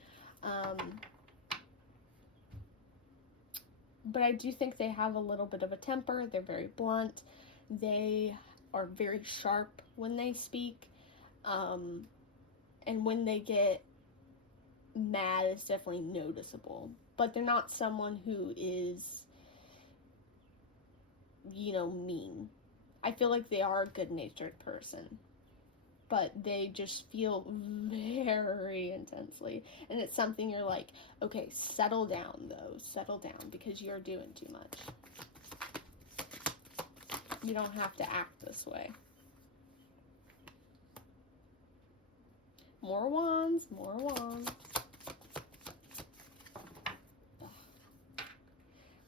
But I do think they have a little bit of a temper. They're very blunt. They are very sharp when they speak. And when they get mad, it's definitely noticeable. But they're not someone who is, you know, mean. I feel like they are a good-natured person, but they just feel very intensely, and it's something you're like, okay, settle down though, settle down, because you're doing too much. You don't have to act this way. More wands, more wands.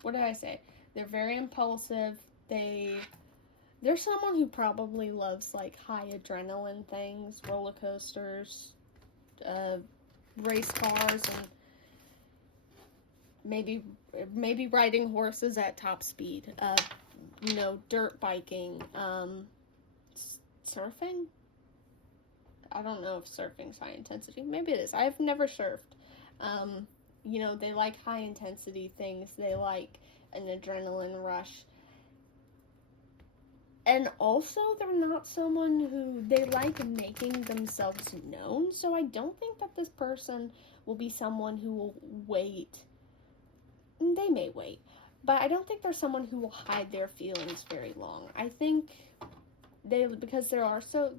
What did I say? They're very impulsive. They're someone who probably loves like high adrenaline things, roller coasters, race cars, and maybe riding horses at top speed. You know, dirt biking, surfing. I don't know if surfing's high intensity. Maybe it is. I've never surfed. You know, they like high intensity things. They like an adrenaline rush. And also, they're not someone who, they like making themselves known. So I don't think that this person will be someone who will wait. They may wait. But I don't think they're someone who will hide their feelings very long. I think because they are so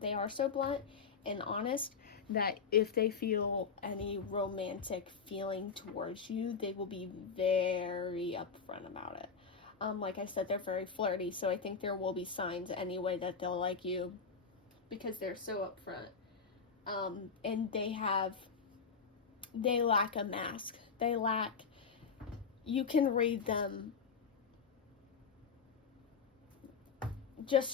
blunt and honest, that if they feel any romantic feeling towards you, they will be very upfront about it. Like I said, they're very flirty, so I think there will be signs anyway that they'll like you because they're so upfront. And they lack a mask. You can read them.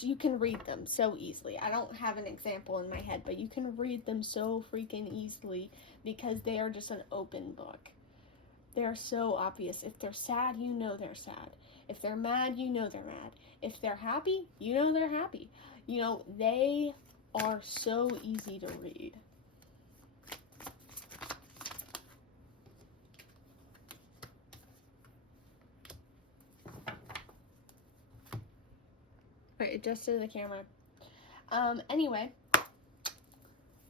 You can read them so easily. I don't have an example in my head, but you can read them so freaking easily because they are just an open book. They're so obvious. If they're sad, you know they're sad. If they're mad, you know they're mad. If they're happy, you know they're happy. You know, they are so easy to read. Wait, adjusted the camera. Anyway,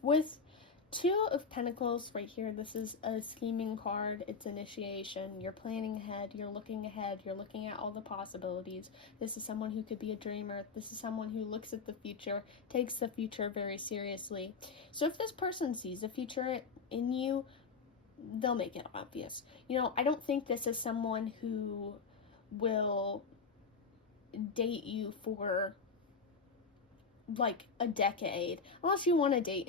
with Two of Pentacles right here, this is a scheming card. It's initiation. You're planning ahead. You're looking ahead. You're looking at all the possibilities. This is someone who could be a dreamer. This is someone who looks at the future, takes the future very seriously. So if this person sees the future in you, they'll make it obvious. You know, I don't think this is someone who will date you for like a decade, unless you want to date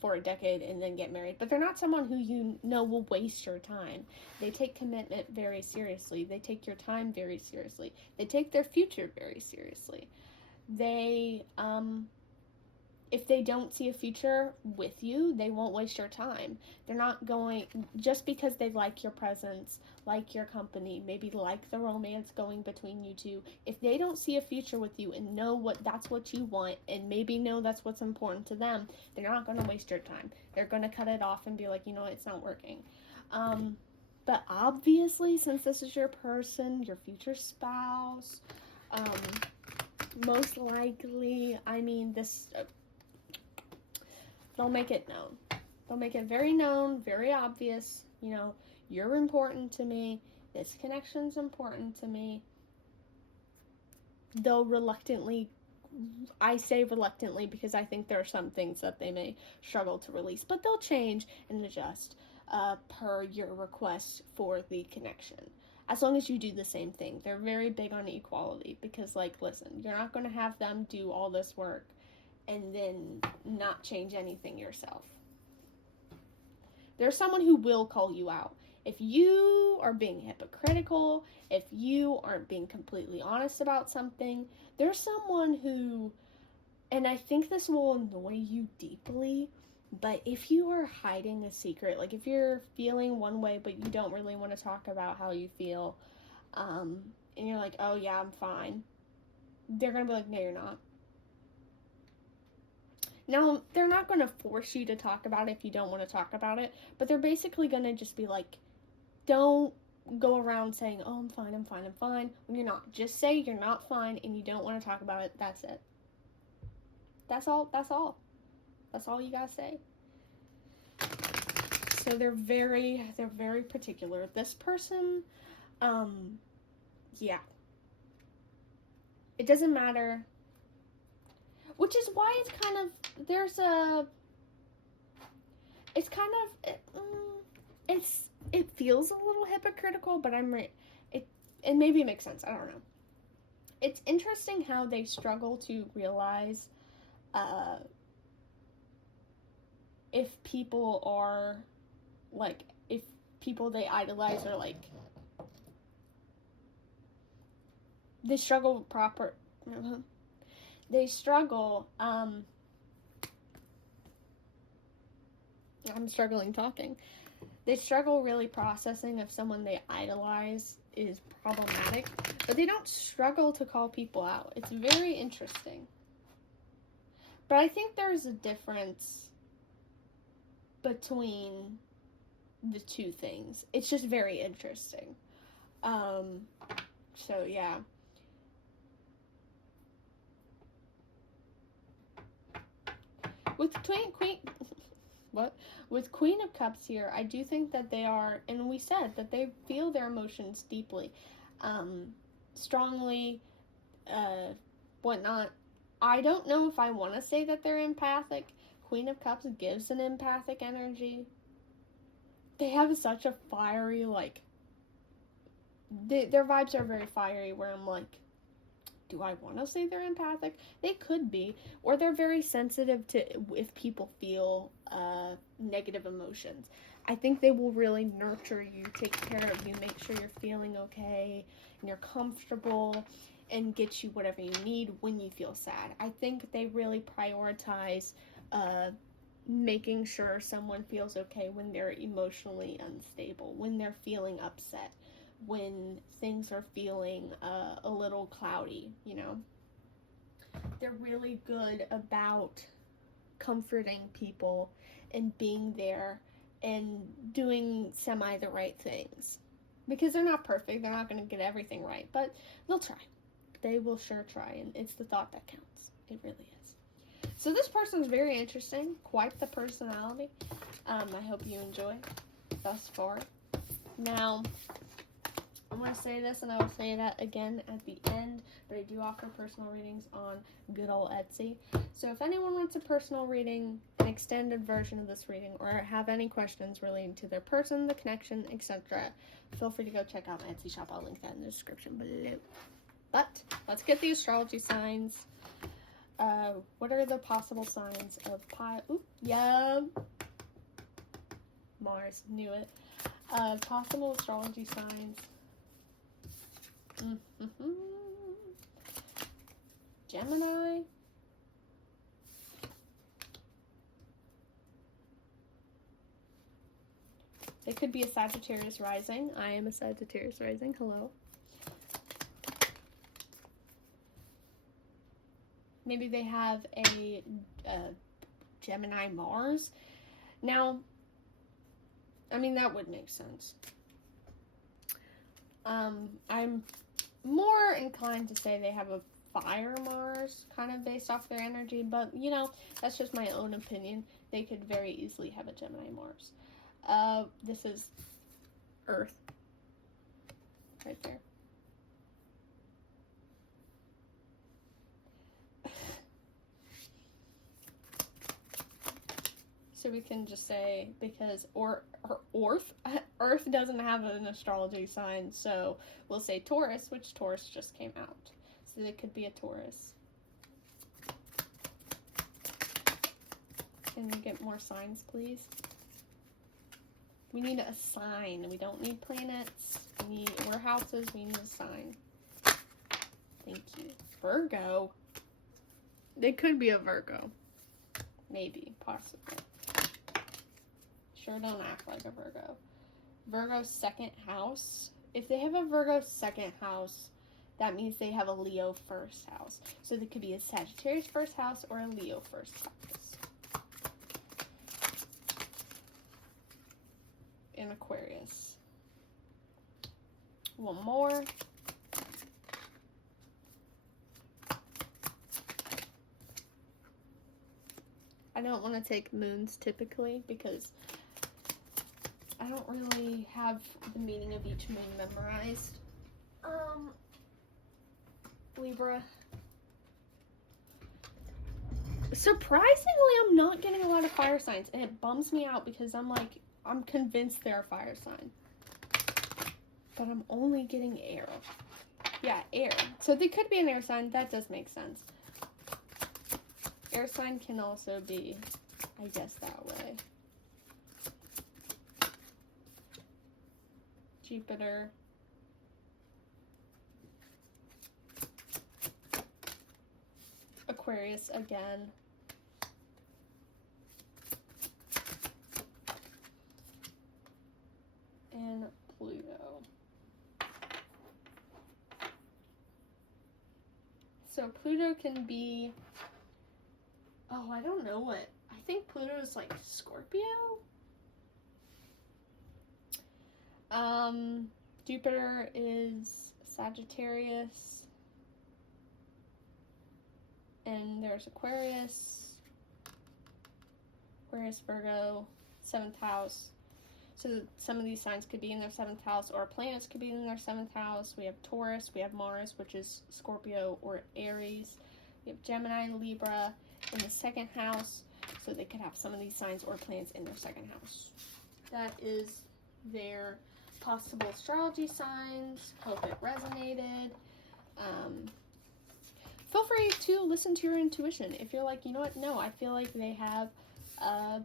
for a decade and then get married. But they're not someone who you know will waste your time. They take commitment very seriously. They take your time very seriously. They take their future very seriously. They if they don't see a future with you, they won't waste your time. They're not going, just because they like your presence, like your company, maybe like the romance going between you two. If they don't see a future with you and know that's what you want, and maybe know that's what's important to them, they're not going to waste your time. They're going to cut it off and be like, you know, it's not working. But obviously, since this is your person, your future spouse, most likely, I mean, this... they'll make it known. They'll make it very known, very obvious. You know, you're important to me. This connection's important to me. Though reluctantly, I say reluctantly because I think there are some things that they may struggle to release. But they'll change and adjust per your request for the connection. As long as you do the same thing. They're very big on equality because, like, listen, you're not going to have them do all this work and then not change anything yourself. There's someone who will call you out. If you are being hypocritical, if you aren't being completely honest about something, there's someone who, and I think this will annoy you deeply, but if you are hiding a secret, like if you're feeling one way but you don't really want to talk about how you feel, and you're like, oh yeah, I'm fine, they're going to be like, no, you're not. Now, they're not going to force you to talk about it if you don't want to talk about it, but they're basically going to just be like, don't go around saying, oh, I'm fine, I'm fine, I'm fine, when you're not. Just say you're not fine and you don't want to talk about it. That's it. That's all. That's all. That's all you gotta say. So they're very particular. This person, yeah. It doesn't matter. Which is why it's kind of, it feels a little hypocritical, but it maybe makes sense. I don't know. It's interesting how they struggle to realize, if people are, like, if people they idolize are, like, they struggle I'm struggling talking. They struggle really processing if someone they idolize is problematic, but they don't struggle to call people out. It's very interesting. But I think there's a difference between the two things. It's just very interesting. So yeah. With Queen of Cups here, I do think that they are, and we said that they feel their emotions deeply, strongly, whatnot. I don't know if I want to say that they're empathic. Queen of Cups gives an empathic energy. They have such a fiery, like, their vibes are very fiery, where I'm like, do I want to say they're empathic? They could be. Or they're very sensitive to if people feel negative emotions. I think they will really nurture you, take care of you, make sure you're feeling okay and you're comfortable, and get you whatever you need when you feel sad. I think they really prioritize making sure someone feels okay when they're emotionally unstable, when they're feeling upset, when things are feeling a little cloudy, you know. They're really good about comforting people and being there and doing semi the right things. Because they're not perfect, they're not going to get everything right, but they'll try. They will sure try, and it's the thought that counts. It really is. So this person's very interesting, quite the personality. I hope you enjoy thus far. Now, I'm going to say this, and I will say that again at the end, but I do offer personal readings on good old Etsy. So if anyone wants a personal reading, an extended version of this reading, or have any questions relating to their person, the connection, etc., feel free to go check out my Etsy shop. I'll link that in the description below. But let's get the astrology signs. What are the possible signs of yeah. Mars, knew it. Possible astrology signs. Gemini. It could be a Sagittarius rising. I am a Sagittarius rising. Hello. Maybe they have a Gemini Mars. Now, I mean, that would make sense. I'm more inclined to say they have a fire Mars, kind of based off their energy, but, you know, that's just my own opinion. They could very easily have a Gemini Mars. This is Earth. Right there. So we can just say, because Earth doesn't have an astrology sign, so we'll say Taurus, which Taurus just came out. So they could be a Taurus. Can we get more signs, please? We need a sign. We don't need planets. We're houses. We need a sign. Thank you. Virgo. They could be a Virgo. Maybe. Possibly. Sure don't act like a Virgo. Virgo's second house. If they have a Virgo second house, that means they have a Leo first house. So they could be a Sagittarius first house or a Leo first house. And Aquarius. One more. I don't want to take moons typically because I don't really have the meaning of each moon memorized. Libra. Surprisingly, I'm not getting a lot of fire signs, and it bums me out because I'm convinced they're a fire sign. But I'm only getting air. Yeah, air. So they could be an air sign. That does make sense. Air sign can also be, I guess, that way. Jupiter. Aquarius again. And Pluto. So Pluto can be, oh, I don't know what. I think Pluto is like Scorpio. Jupiter is Sagittarius. And there's Aquarius. Aquarius, Virgo, 7th house. So some of these signs could be in their 7th house, or planets could be in their 7th house. We have Taurus, we have Mars, which is Scorpio or Aries. We have Gemini, Libra in the 2nd house. So they could have some of these signs or planets in their 2nd house. That is their possible astrology signs. Hope it resonated. Feel free to listen to your intuition. If you're like, you know what, no, I feel like they have a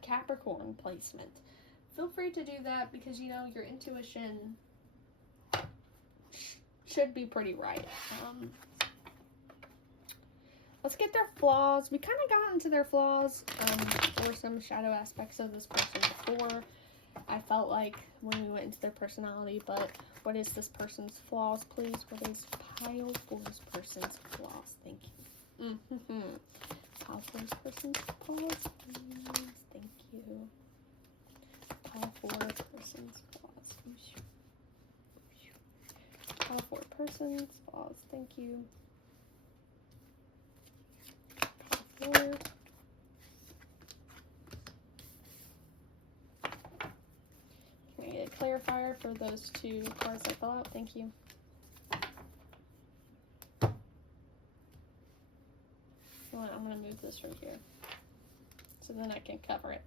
Capricorn placement. Feel free to do that because, you know, your intuition should be pretty right. Let's get their flaws. We kind of got into their flaws or some shadow aspects of this person before. I felt like when we went into their personality, but what is this person's flaws, please? What is Pile 4's person's flaws? Thank you. Pile 4's person's flaws, please. Thank you. Pile 4 person's flaws. Pile 4 person's flaws. Thank you. Pile 4. Can I get a clarifier for those 2 cards I fill out? Thank you. You know what, I'm going to move this right here so then I can cover it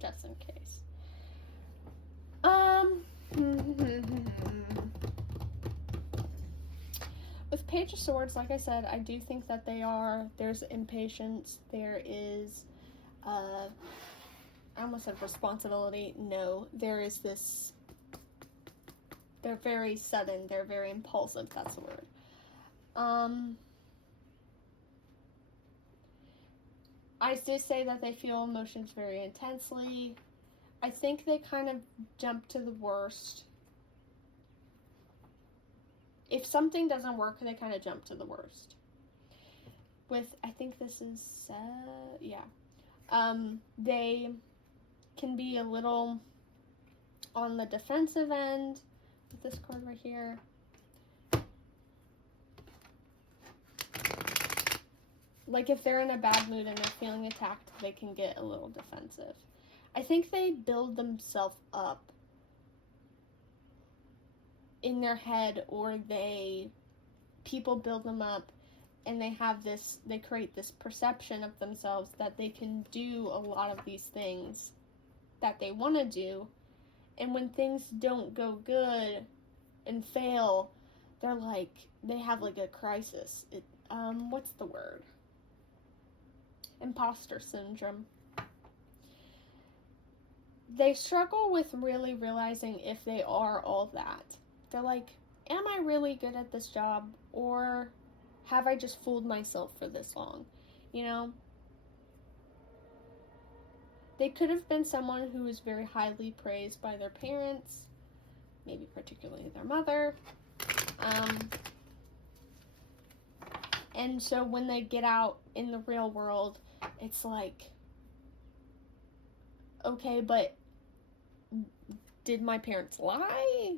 just in case. with Page of Swords, like I said, I do think that there's impatience, there is, I almost said responsibility. No, there is this, they're very sudden, they're very impulsive, that's the word. I did say that they feel emotions very intensely. I think they kind of jump to the worst. If something doesn't work, they kind of jump to the worst. I think this is, they can be a little on the defensive end with this card right here. Like if they're in a bad mood and they're feeling attacked, they can get a little defensive. I think they build themselves up in their head, or people build them up, and they create this perception of themselves that they can do a lot of these things that they want to do, and when things don't go good and fail, they have like a crisis. What's the word? Imposter syndrome. They struggle with really realizing if they are all that. They're like, am I really good at this job, or have I just fooled myself for this long? You know? They could have been someone who was very highly praised by their parents, maybe particularly their mother. And so when they get out in the real world, it's like, okay, but did my parents lie?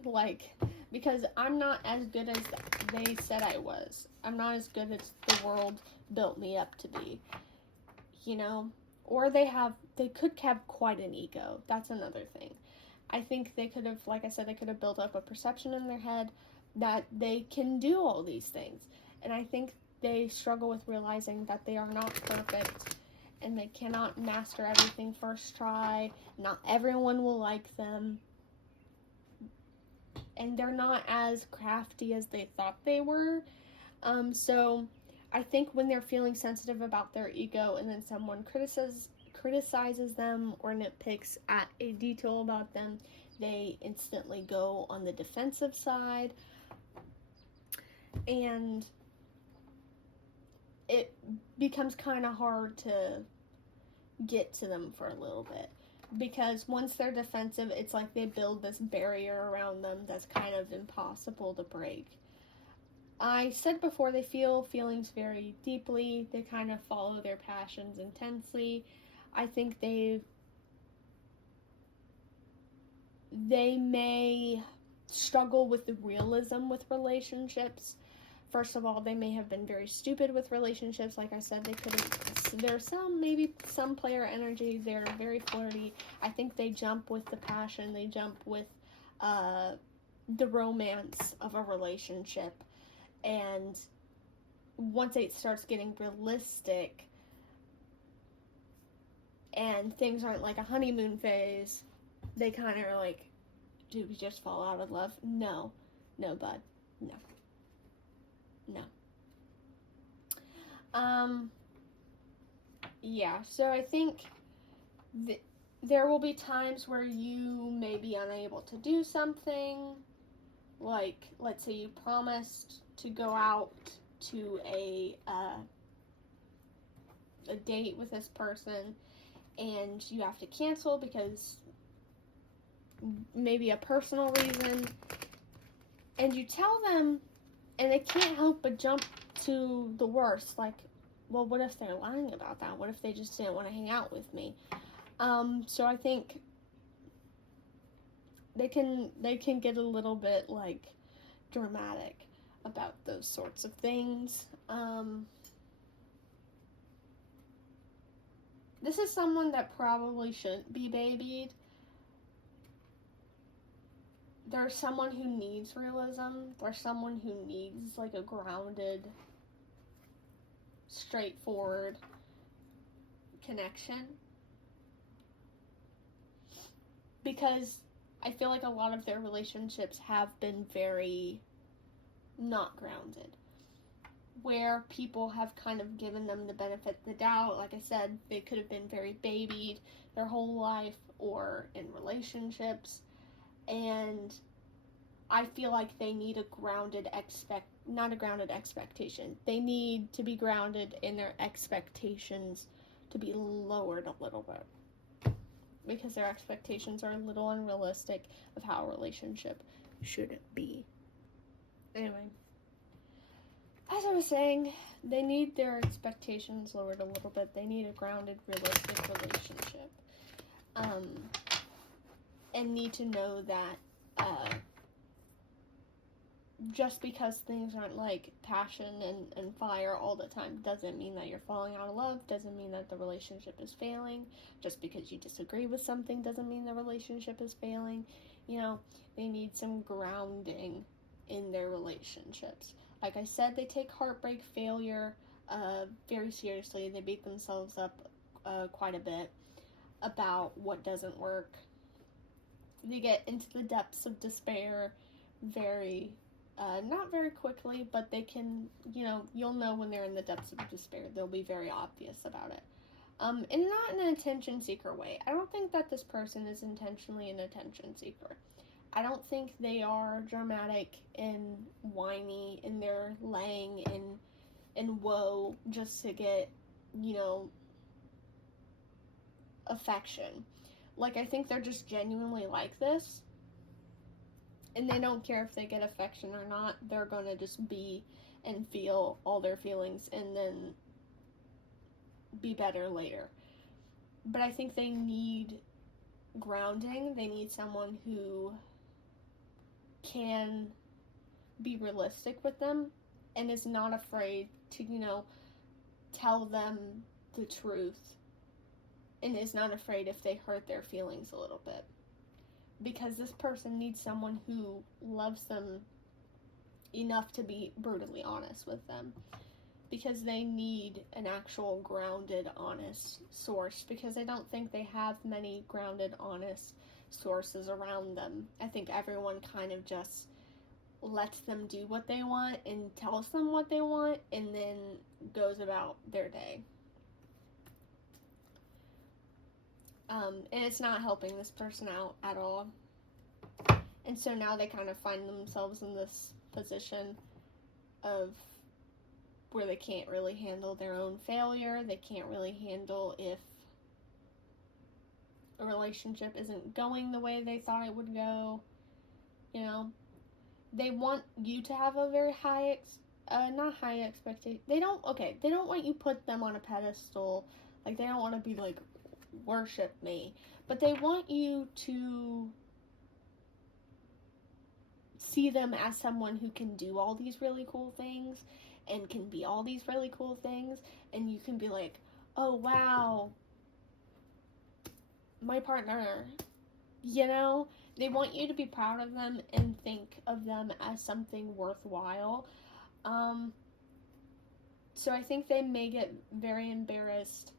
Because I'm not as good as they said I was. I'm not as good as the world built me up to be, you know? Or they could have quite an ego. That's another thing. I think they could have, like I said, they could have built up a perception in their head that they can do all these things. And I think they struggle with realizing that they are not perfect and they cannot master everything first try. Not everyone will like them. And they're not as crafty as they thought they were. So I think when they're feeling sensitive about their ego and then someone criticizes them or nitpicks at a detail about them, they instantly go on the defensive side. And it becomes kind of hard to get to them for a little bit. Because once they're defensive, it's like they build this barrier around them that's kind of impossible to break. I said before, they feel feelings very deeply. They kind of follow their passions intensely. I think they may struggle with the realism with relationships. First of all, they may have been very stupid with relationships. Like I said, there's maybe some player energy. They're very flirty. I think they jump with the passion. They jump with the romance of a relationship. And once it starts getting realistic and things aren't like a honeymoon phase, they kind of are like, did we just fall out of love? No, bud, no. Yeah, so I think there will be times where you may be unable to do something. Like, let's say you promised to go out to a date with this person and you have to cancel because maybe a personal reason, and you tell them and they can't help but jump to the worst, like, well, what if they're lying about that? What if they just didn't want to hang out with me? So I think they can get a little bit, like, dramatic about those sorts of things. This is someone that probably shouldn't be babied. There's someone who needs realism. There's someone who needs, like, a grounded, straightforward connection. Because I feel like a lot of their relationships have been very not grounded. where people have kind of given them the benefit of the doubt. Like I said, they could have been very babied their whole life or in relationships, and I feel like they need not a grounded expectation. They need to be grounded in their expectations to be lowered a little bit, because their expectations are a little unrealistic of how a relationship should be. Anyway, as I was saying, they need their expectations lowered a little bit. They need a grounded, realistic relationship. And need to know that just because things aren't like passion and fire all the time doesn't mean that you're falling out of love, doesn't mean that the relationship is failing. Just because you disagree with something doesn't mean the relationship is failing. You know, they need some grounding in their relationships. Like I said, they take heartbreak, failure very seriously. They beat themselves up quite a bit about what doesn't work. They get into the depths of despair not very quickly, but they can, you'll know when they're in the depths of despair. They'll be very obvious about it. And not in an attention seeker way. I don't think that this person is intentionally an attention seeker. I don't think they are dramatic and whiny and they're laying in woe just to get, affection. Like, I think they're just genuinely like this. And they don't care if they get affection or not. They're going to just be and feel all their feelings and then be better later. But I think they need grounding. They need someone who can be realistic with them and is not afraid to, tell them the truth. And is not afraid if they hurt their feelings a little bit. Because this person needs someone who loves them enough to be brutally honest with them. Because they need an actual grounded, honest source. Because I don't think they have many grounded, honest sources around them. I think everyone kind of just lets them do what they want and tells them what they want and then goes about their day. And it's not helping this person out at all. And so now they kind of find themselves in this position of where they can't really handle their own failure. They can't really handle if a relationship isn't going the way they thought it would go. They want you to have a very high, not high expectation. They don't want you put them on a pedestal. Like, they don't want to be like, worship me, but they want you to see them as someone who can do all these really cool things and can be all these really cool things, and you can be like, oh wow, my partner, they want you to be proud of them and think of them as something worthwhile. So I think they may get very embarrassed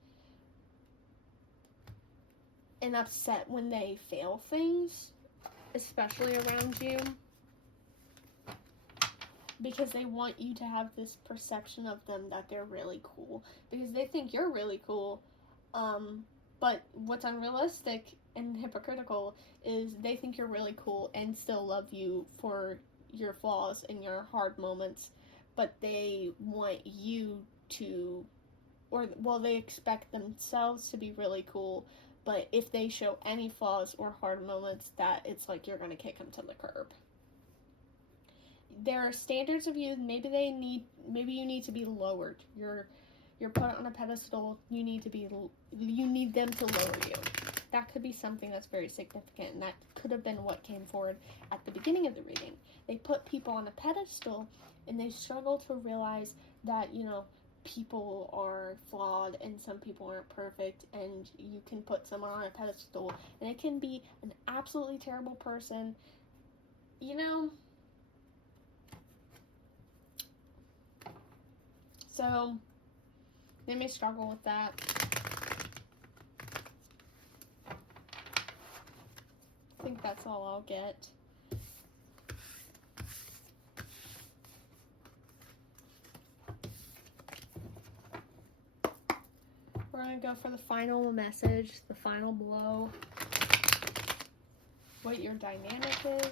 and upset when they fail things, especially around you, because they want you to have this perception of them that they're really cool, because they think you're really cool, but what's unrealistic and hypocritical is they think you're really cool and still love you for your flaws and your hard moments, but they want you to, they expect themselves to be really cool. But if they show any flaws or hard moments, that it's like you're going to kick them to the curb. There are standards of you. Maybe you need to be lowered. You're put on a pedestal. You need them to lower you. That could be something that's very significant, and that could have been what came forward at the beginning of the reading. They put people on a pedestal, and they struggle to realize that, people are flawed and some people aren't perfect, and you can put someone on a pedestal and it can be an absolutely terrible person. So they may struggle with that. I think that's all I'll get. going to go for the final message, the final blow. What your dynamic is.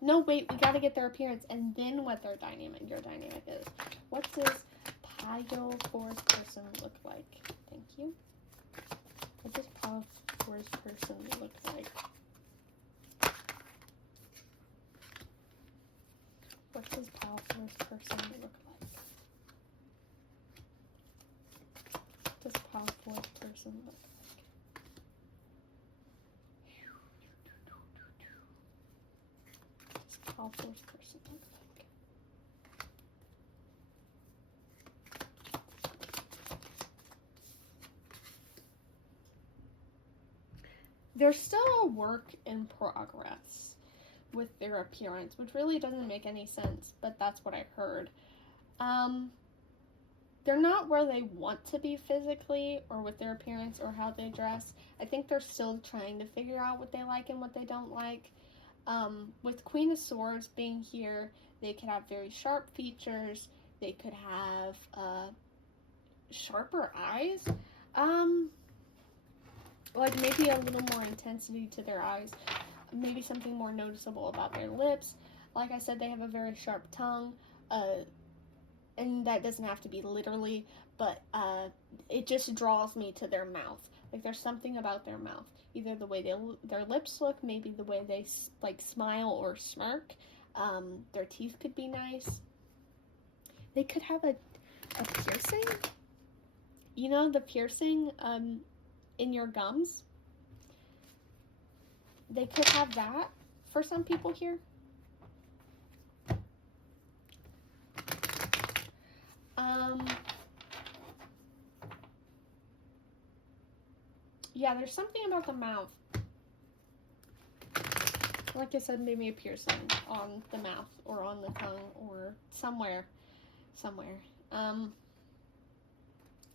No, wait, we got to get their appearance and then what your dynamic is. What does Pile Force person look like? Thank you. What does Pile Force person look like? What does Pile Force person look like? What does Pile Force person look like? Pile Force person look like? They're still a work in progress with their appearance, which really doesn't make any sense, but that's what I heard. They're not where they want to be physically or with their appearance or how they dress. I think they're still trying to figure out what they like and what they don't like. With Queen of Swords being here, they could have very sharp features. They could have sharper eyes. Like maybe a little more intensity to their eyes. Maybe something more noticeable about their lips. Like I said, they have a very sharp tongue. And that doesn't have to be literally, but it just draws me to their mouth. Like there's something about their mouth. Either the way their lips look, maybe the way they like smile or smirk. Their teeth could be nice. They could have a piercing. You know, the piercing in your gums. They could have that for some people here. Yeah, there's something about the mouth. Like I said, maybe a piercing on the mouth or on the tongue or somewhere.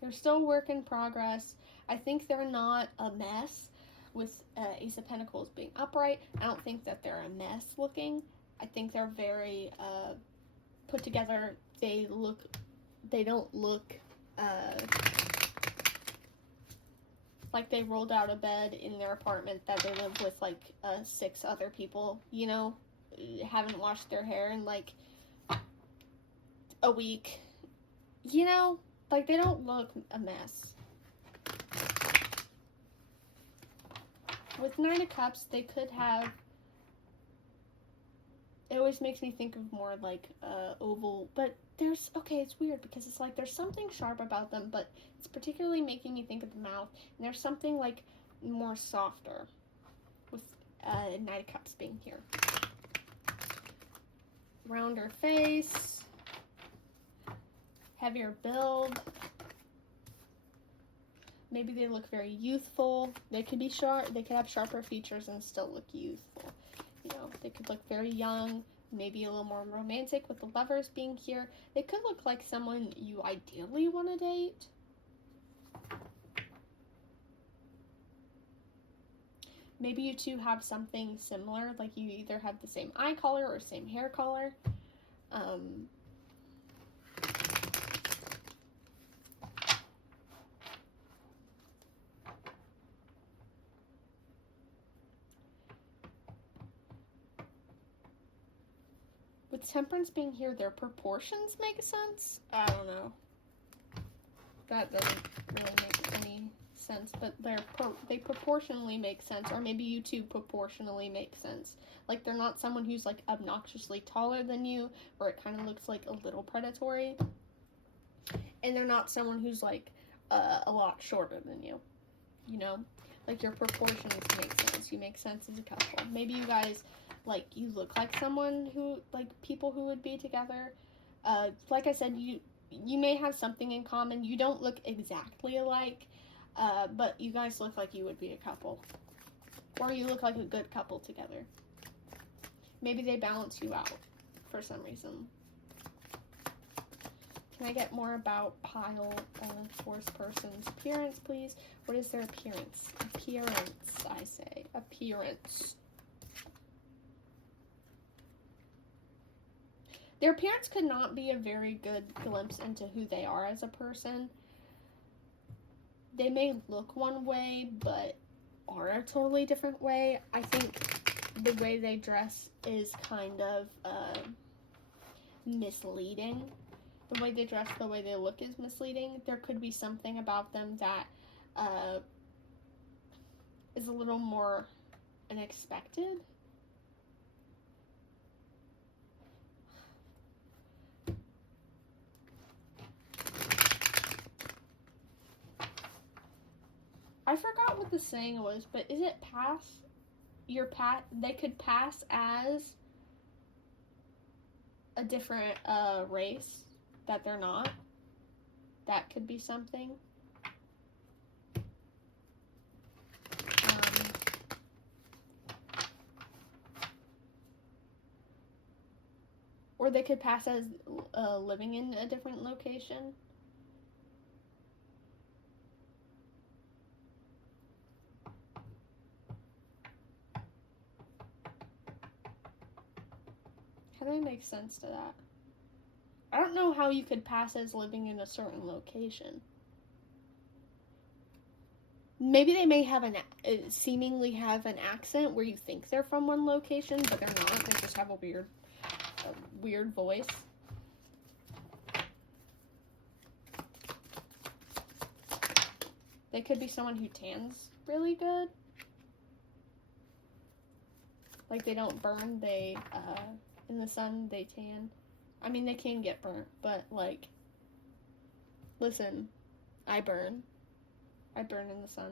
They're still work in progress. I think they're not a mess with Ace of Pentacles being upright. I don't think that they're a mess looking. I think they're very put together. They don't look like they rolled out of bed in their apartment that they live with like 6 other people, you know, haven't washed their hair in like a week, you know, like they don't look a mess. With 9 of Cups, they could have, it always makes me think of more like oval, but it's weird because it's like there's something sharp about them, but it's particularly making me think of the mouth, and there's something like more softer with 9 of Cups being here. Rounder face, heavier build. Maybe they look very youthful. They could be sharp. They could have sharper features and still look youthful. You know, they could look very young, maybe a little more romantic with the Lovers being here. They could look like someone you ideally want to date. Maybe you two have something similar, like you either have the same eye color or same hair color. With Temperance being here, their proportions make sense? I don't know. That doesn't really make any sense, but they proportionally make sense, or maybe you two proportionally make sense. Like, they're not someone who's, like, obnoxiously taller than you, or it kind of looks, like, a little predatory. And they're not someone who's, like, a lot shorter than you, you know? Like, your proportions make sense. You make sense as a couple. Maybe you guys, like, you look like someone who, like, people who would be together. Like I said, you may have something in common. You don't look exactly alike, but you guys look like you would be a couple. Or you look like a good couple together. Maybe they balance you out for some reason. Can I get more about Pile Force person's appearance, please? What is their appearance? Appearance, I say. Appearance. Their appearance could not be a very good glimpse into who they are as a person. they may look one way, but are a totally different way. I think the way they dress is kind of misleading. The way they dress, the way they look is misleading. There could be something about them that is a little more unexpected. I forgot what the saying was, but is it they could pass as a different race that they're not? That could be something. Or they could pass as living in a different location. How do I make sense to that? I don't know how you could pass as living in a certain location. Maybe they may have seemingly have an accent where you think they're from one location, but they're not. They just have a weird voice. They could be someone who tans really good. Like they don't burn, they in the sun they tan. I mean, they can get burnt, but like, listen, I burn in the sun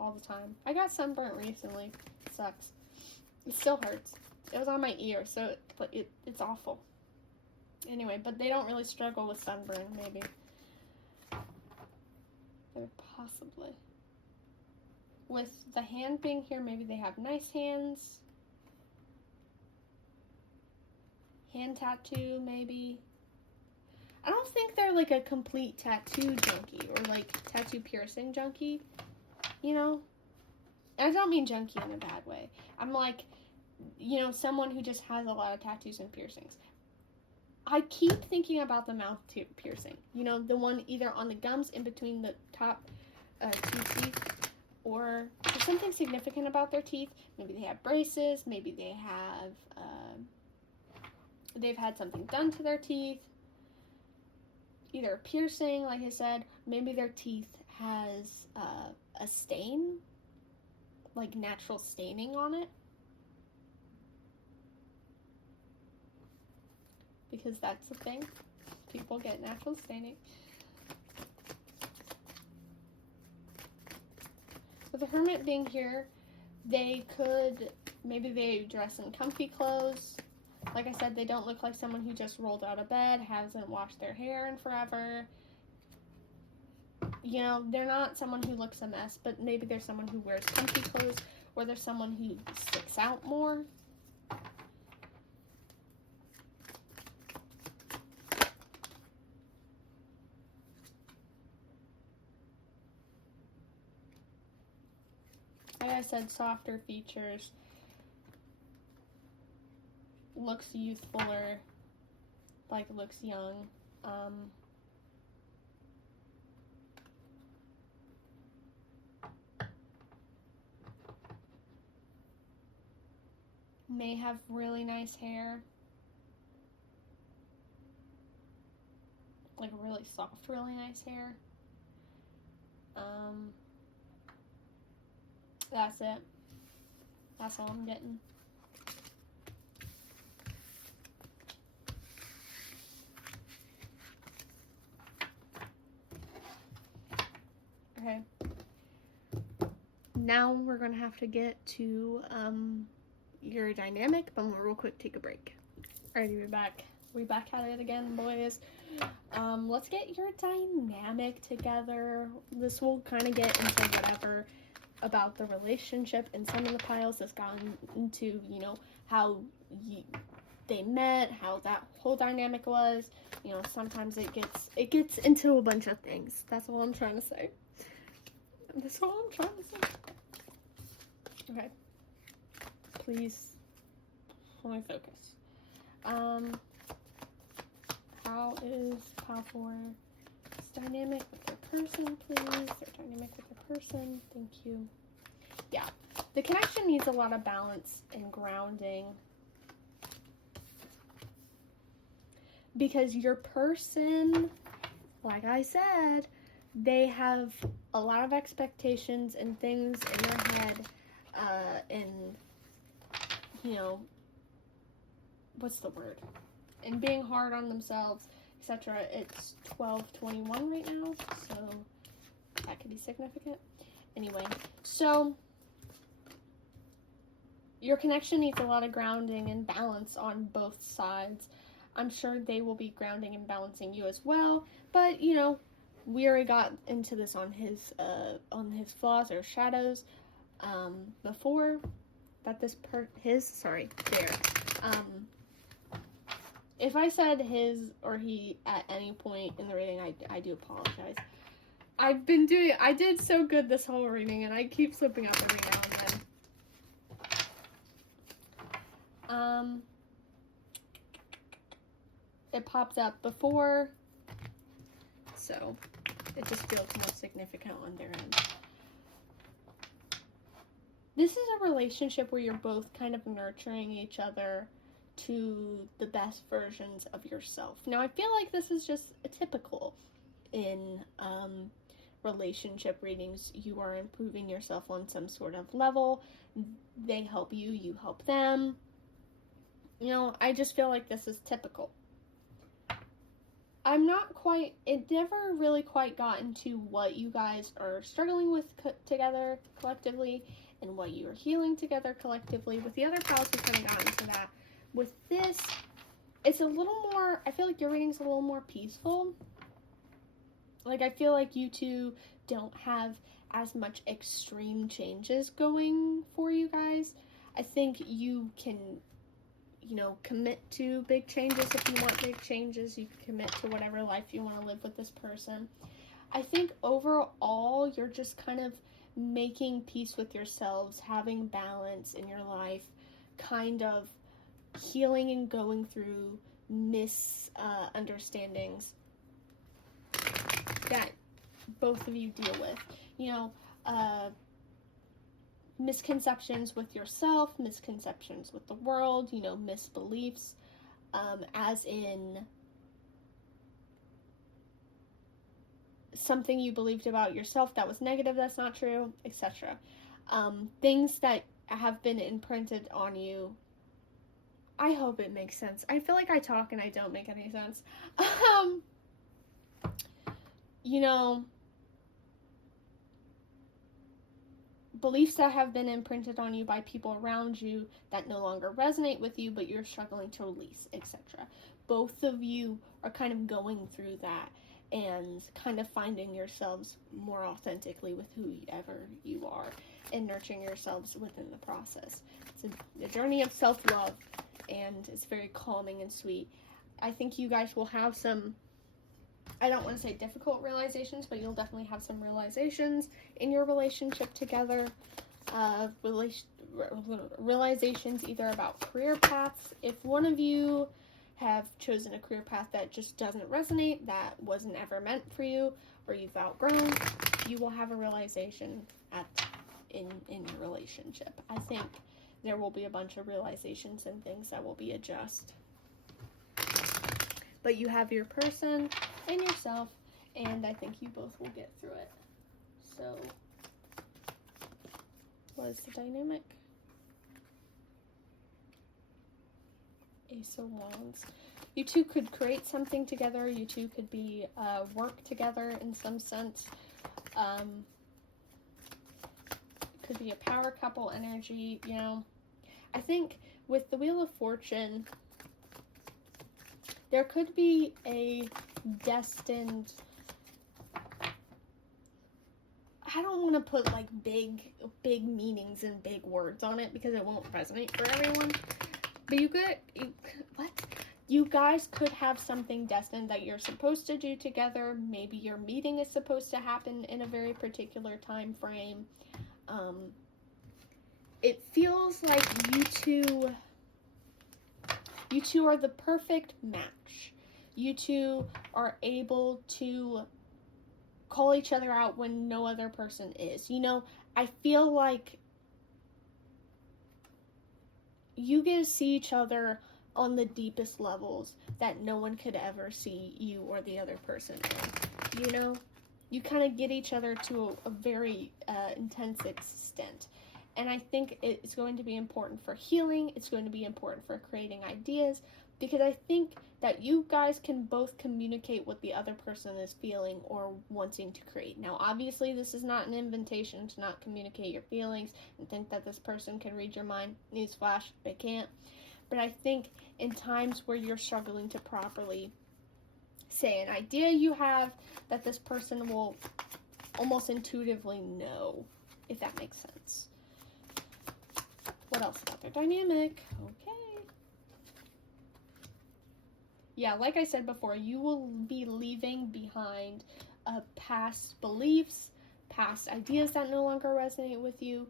all the time. I got sunburnt recently. It sucks. It still hurts. It was on my ear, so it's awful. Anyway, but they don't really struggle with sunburn, maybe. Or possibly. With the hand being here, maybe they have nice hands. Hand tattoo, maybe. I don't think they're like a complete tattoo junkie or like tattoo piercing junkie, you know? And I don't mean junkie in a bad way. I'm like, you know, someone who just has a lot of tattoos and piercings. I keep thinking about the mouth piercing. You know, the one either on the gums in between the top two teeth, or there's something significant about their teeth. Maybe they have braces. Maybe they have, they've had something done to their teeth. Either a piercing, like I said, maybe their teeth has a stain, like natural staining on it. Because that's the thing. People get natural staining. With the hermit being here, maybe they dress in comfy clothes. Like I said, they don't look like someone who just rolled out of bed, hasn't washed their hair in forever. You know, they're not someone who looks a mess, but maybe they're someone who wears comfy clothes, or they're someone who sticks out more. Like I said, softer features. Looks youthfuler, like looks young. May have really nice hair. Like really soft, really nice hair. That's it. That's all I'm getting. Okay. Now we're gonna have to get to your dynamic, but we'll real quick take a break. Alrighty, we're back. We back at it again, boys. Let's get your dynamic together. This will kind of get into whatever about the relationship, and some of the piles has gotten into, you know, how they met, how that whole dynamic was. You know, sometimes it gets into a bunch of things. That's all I'm trying to say. That's all I'm trying to say. Okay. Please, let me focus. How is Pal 4 dynamic with your person, please. Their dynamic with your person. Thank you. Yeah. The connection needs a lot of balance and grounding. Because your person, like I said, they have a lot of expectations and things in their head, and, you know, what's the word? And being hard on themselves, etc. It's 12:21 right now, so that could be significant. Anyway, so your connection needs a lot of grounding and balance on both sides. I'm sure they will be grounding and balancing you as well, but, you know, we already got into this on his flaws or shadows before, that if I said his or he at any point in the reading, I do apologize. I did so good this whole reading, and I keep slipping up every now and then. It popped up before, so it just feels more significant on their end. This is a relationship where you're both kind of nurturing each other to the best versions of yourself. Now, I feel like this is just typical in relationship readings. You are improving yourself on some sort of level. They help you, you help them. You know, I just feel like this is typical. It never really quite got into what you guys are struggling with together collectively and what you are healing together collectively. With the other piles, we kind of got into that. With this, it's a little more, I feel like your reading's a little more peaceful. Like, I feel like you two don't have as much extreme changes going for you guys. I think you can, you know, commit to big changes if you want big changes. You can commit to whatever life you want to live with this person. I think overall, you're just kind of making peace with yourselves, having balance in your life, kind of healing and going through misunderstandings that both of you deal with. You know, misconceptions with yourself, misconceptions with the world, you know, misbeliefs, as in something you believed about yourself that was negative, that's not true, etc. Things that have been imprinted on you. I hope it makes sense. I feel like I talk and I don't make any sense. You know, beliefs that have been imprinted on you by people around you that no longer resonate with you, but you're struggling to release, etc. Both of you are kind of going through that and kind of finding yourselves more authentically with whoever you are and nurturing yourselves within the process. It's a journey of self-love, and it's very calming and sweet. I think you guys will have some, I don't want to say difficult realizations, but you'll definitely have some realizations in your relationship together. Realizations either about career paths. If one of you have chosen a career path that just doesn't resonate, that wasn't ever meant for you, or you've outgrown, you will have a realization in your relationship. I think there will be a bunch of realizations and things that will be adjusted. But you have your person and yourself, and I think you both will get through it. So, what is the dynamic? Ace of Wands. You two could create something together. You two could be work together in some sense. Could be a power couple energy, you know. I think with the Wheel of Fortune, there could be a destined, I don't want to put like big meanings and big words on it because it won't resonate for everyone. But you guys could have something destined that you're supposed to do together. Maybe your meeting is supposed to happen in a very particular time frame. It feels like you two are the perfect match. You two are able to call each other out when no other person is. You know, I feel like you get to see each other on the deepest levels that no one could ever see you or the other person in. You know, you kind of get each other to a very intense extent. And I think it's going to be important for healing. It's going to be important for creating ideas, because I think that you guys can both communicate what the other person is feeling or wanting to create. Now, obviously, this is not an invitation to not communicate your feelings and think that this person can read your mind. Newsflash, they can't. But I think in times where you're struggling to properly say an idea you have, that this person will almost intuitively know, if that makes sense. What else about their dynamic? Okay. Yeah, like I said before, you will be leaving behind past beliefs, past ideas that no longer resonate with you.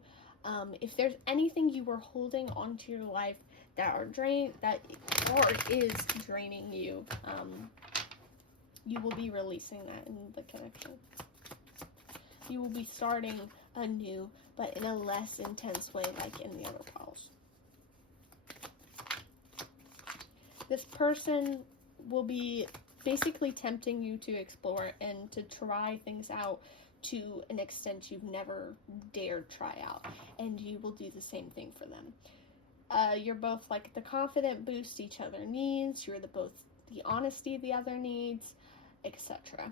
If there's anything you were holding onto your life that is draining you, you will be releasing that in the connection. You will be starting anew, but in a less intense way, like in the other piles. This person will be basically tempting you to explore and to try things out to an extent you've never dared try out, and you will do the same thing for them. You're both like the confident boost each other needs, you're both the honesty the other needs, etc.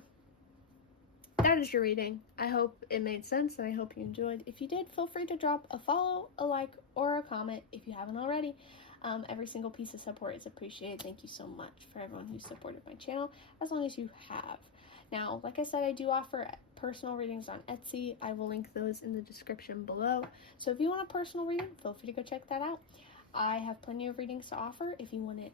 That is your reading. I hope it made sense and I hope you enjoyed. If you did, feel free to drop a follow, a like, or a comment if you haven't already. Every single piece of support is appreciated. Thank you so much for everyone who supported my channel, as long as you have. Now, like I said, I do offer personal readings on Etsy. I will link those in the description below. So if you want a personal reading, feel free to go check that out. I have plenty of readings to offer if you want an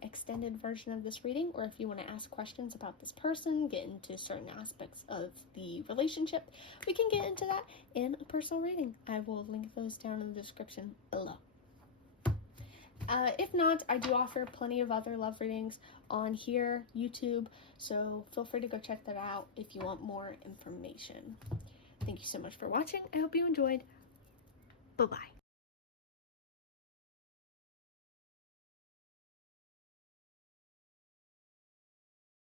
extended version of this reading, or if you want to ask questions about this person, get into certain aspects of the relationship. We can get into that in a personal reading. I will link those down in the description below. If not, I do offer plenty of other love readings on here, YouTube, so feel free to go check that out if you want more information. Thank you so much for watching. I hope you enjoyed. Bye-bye.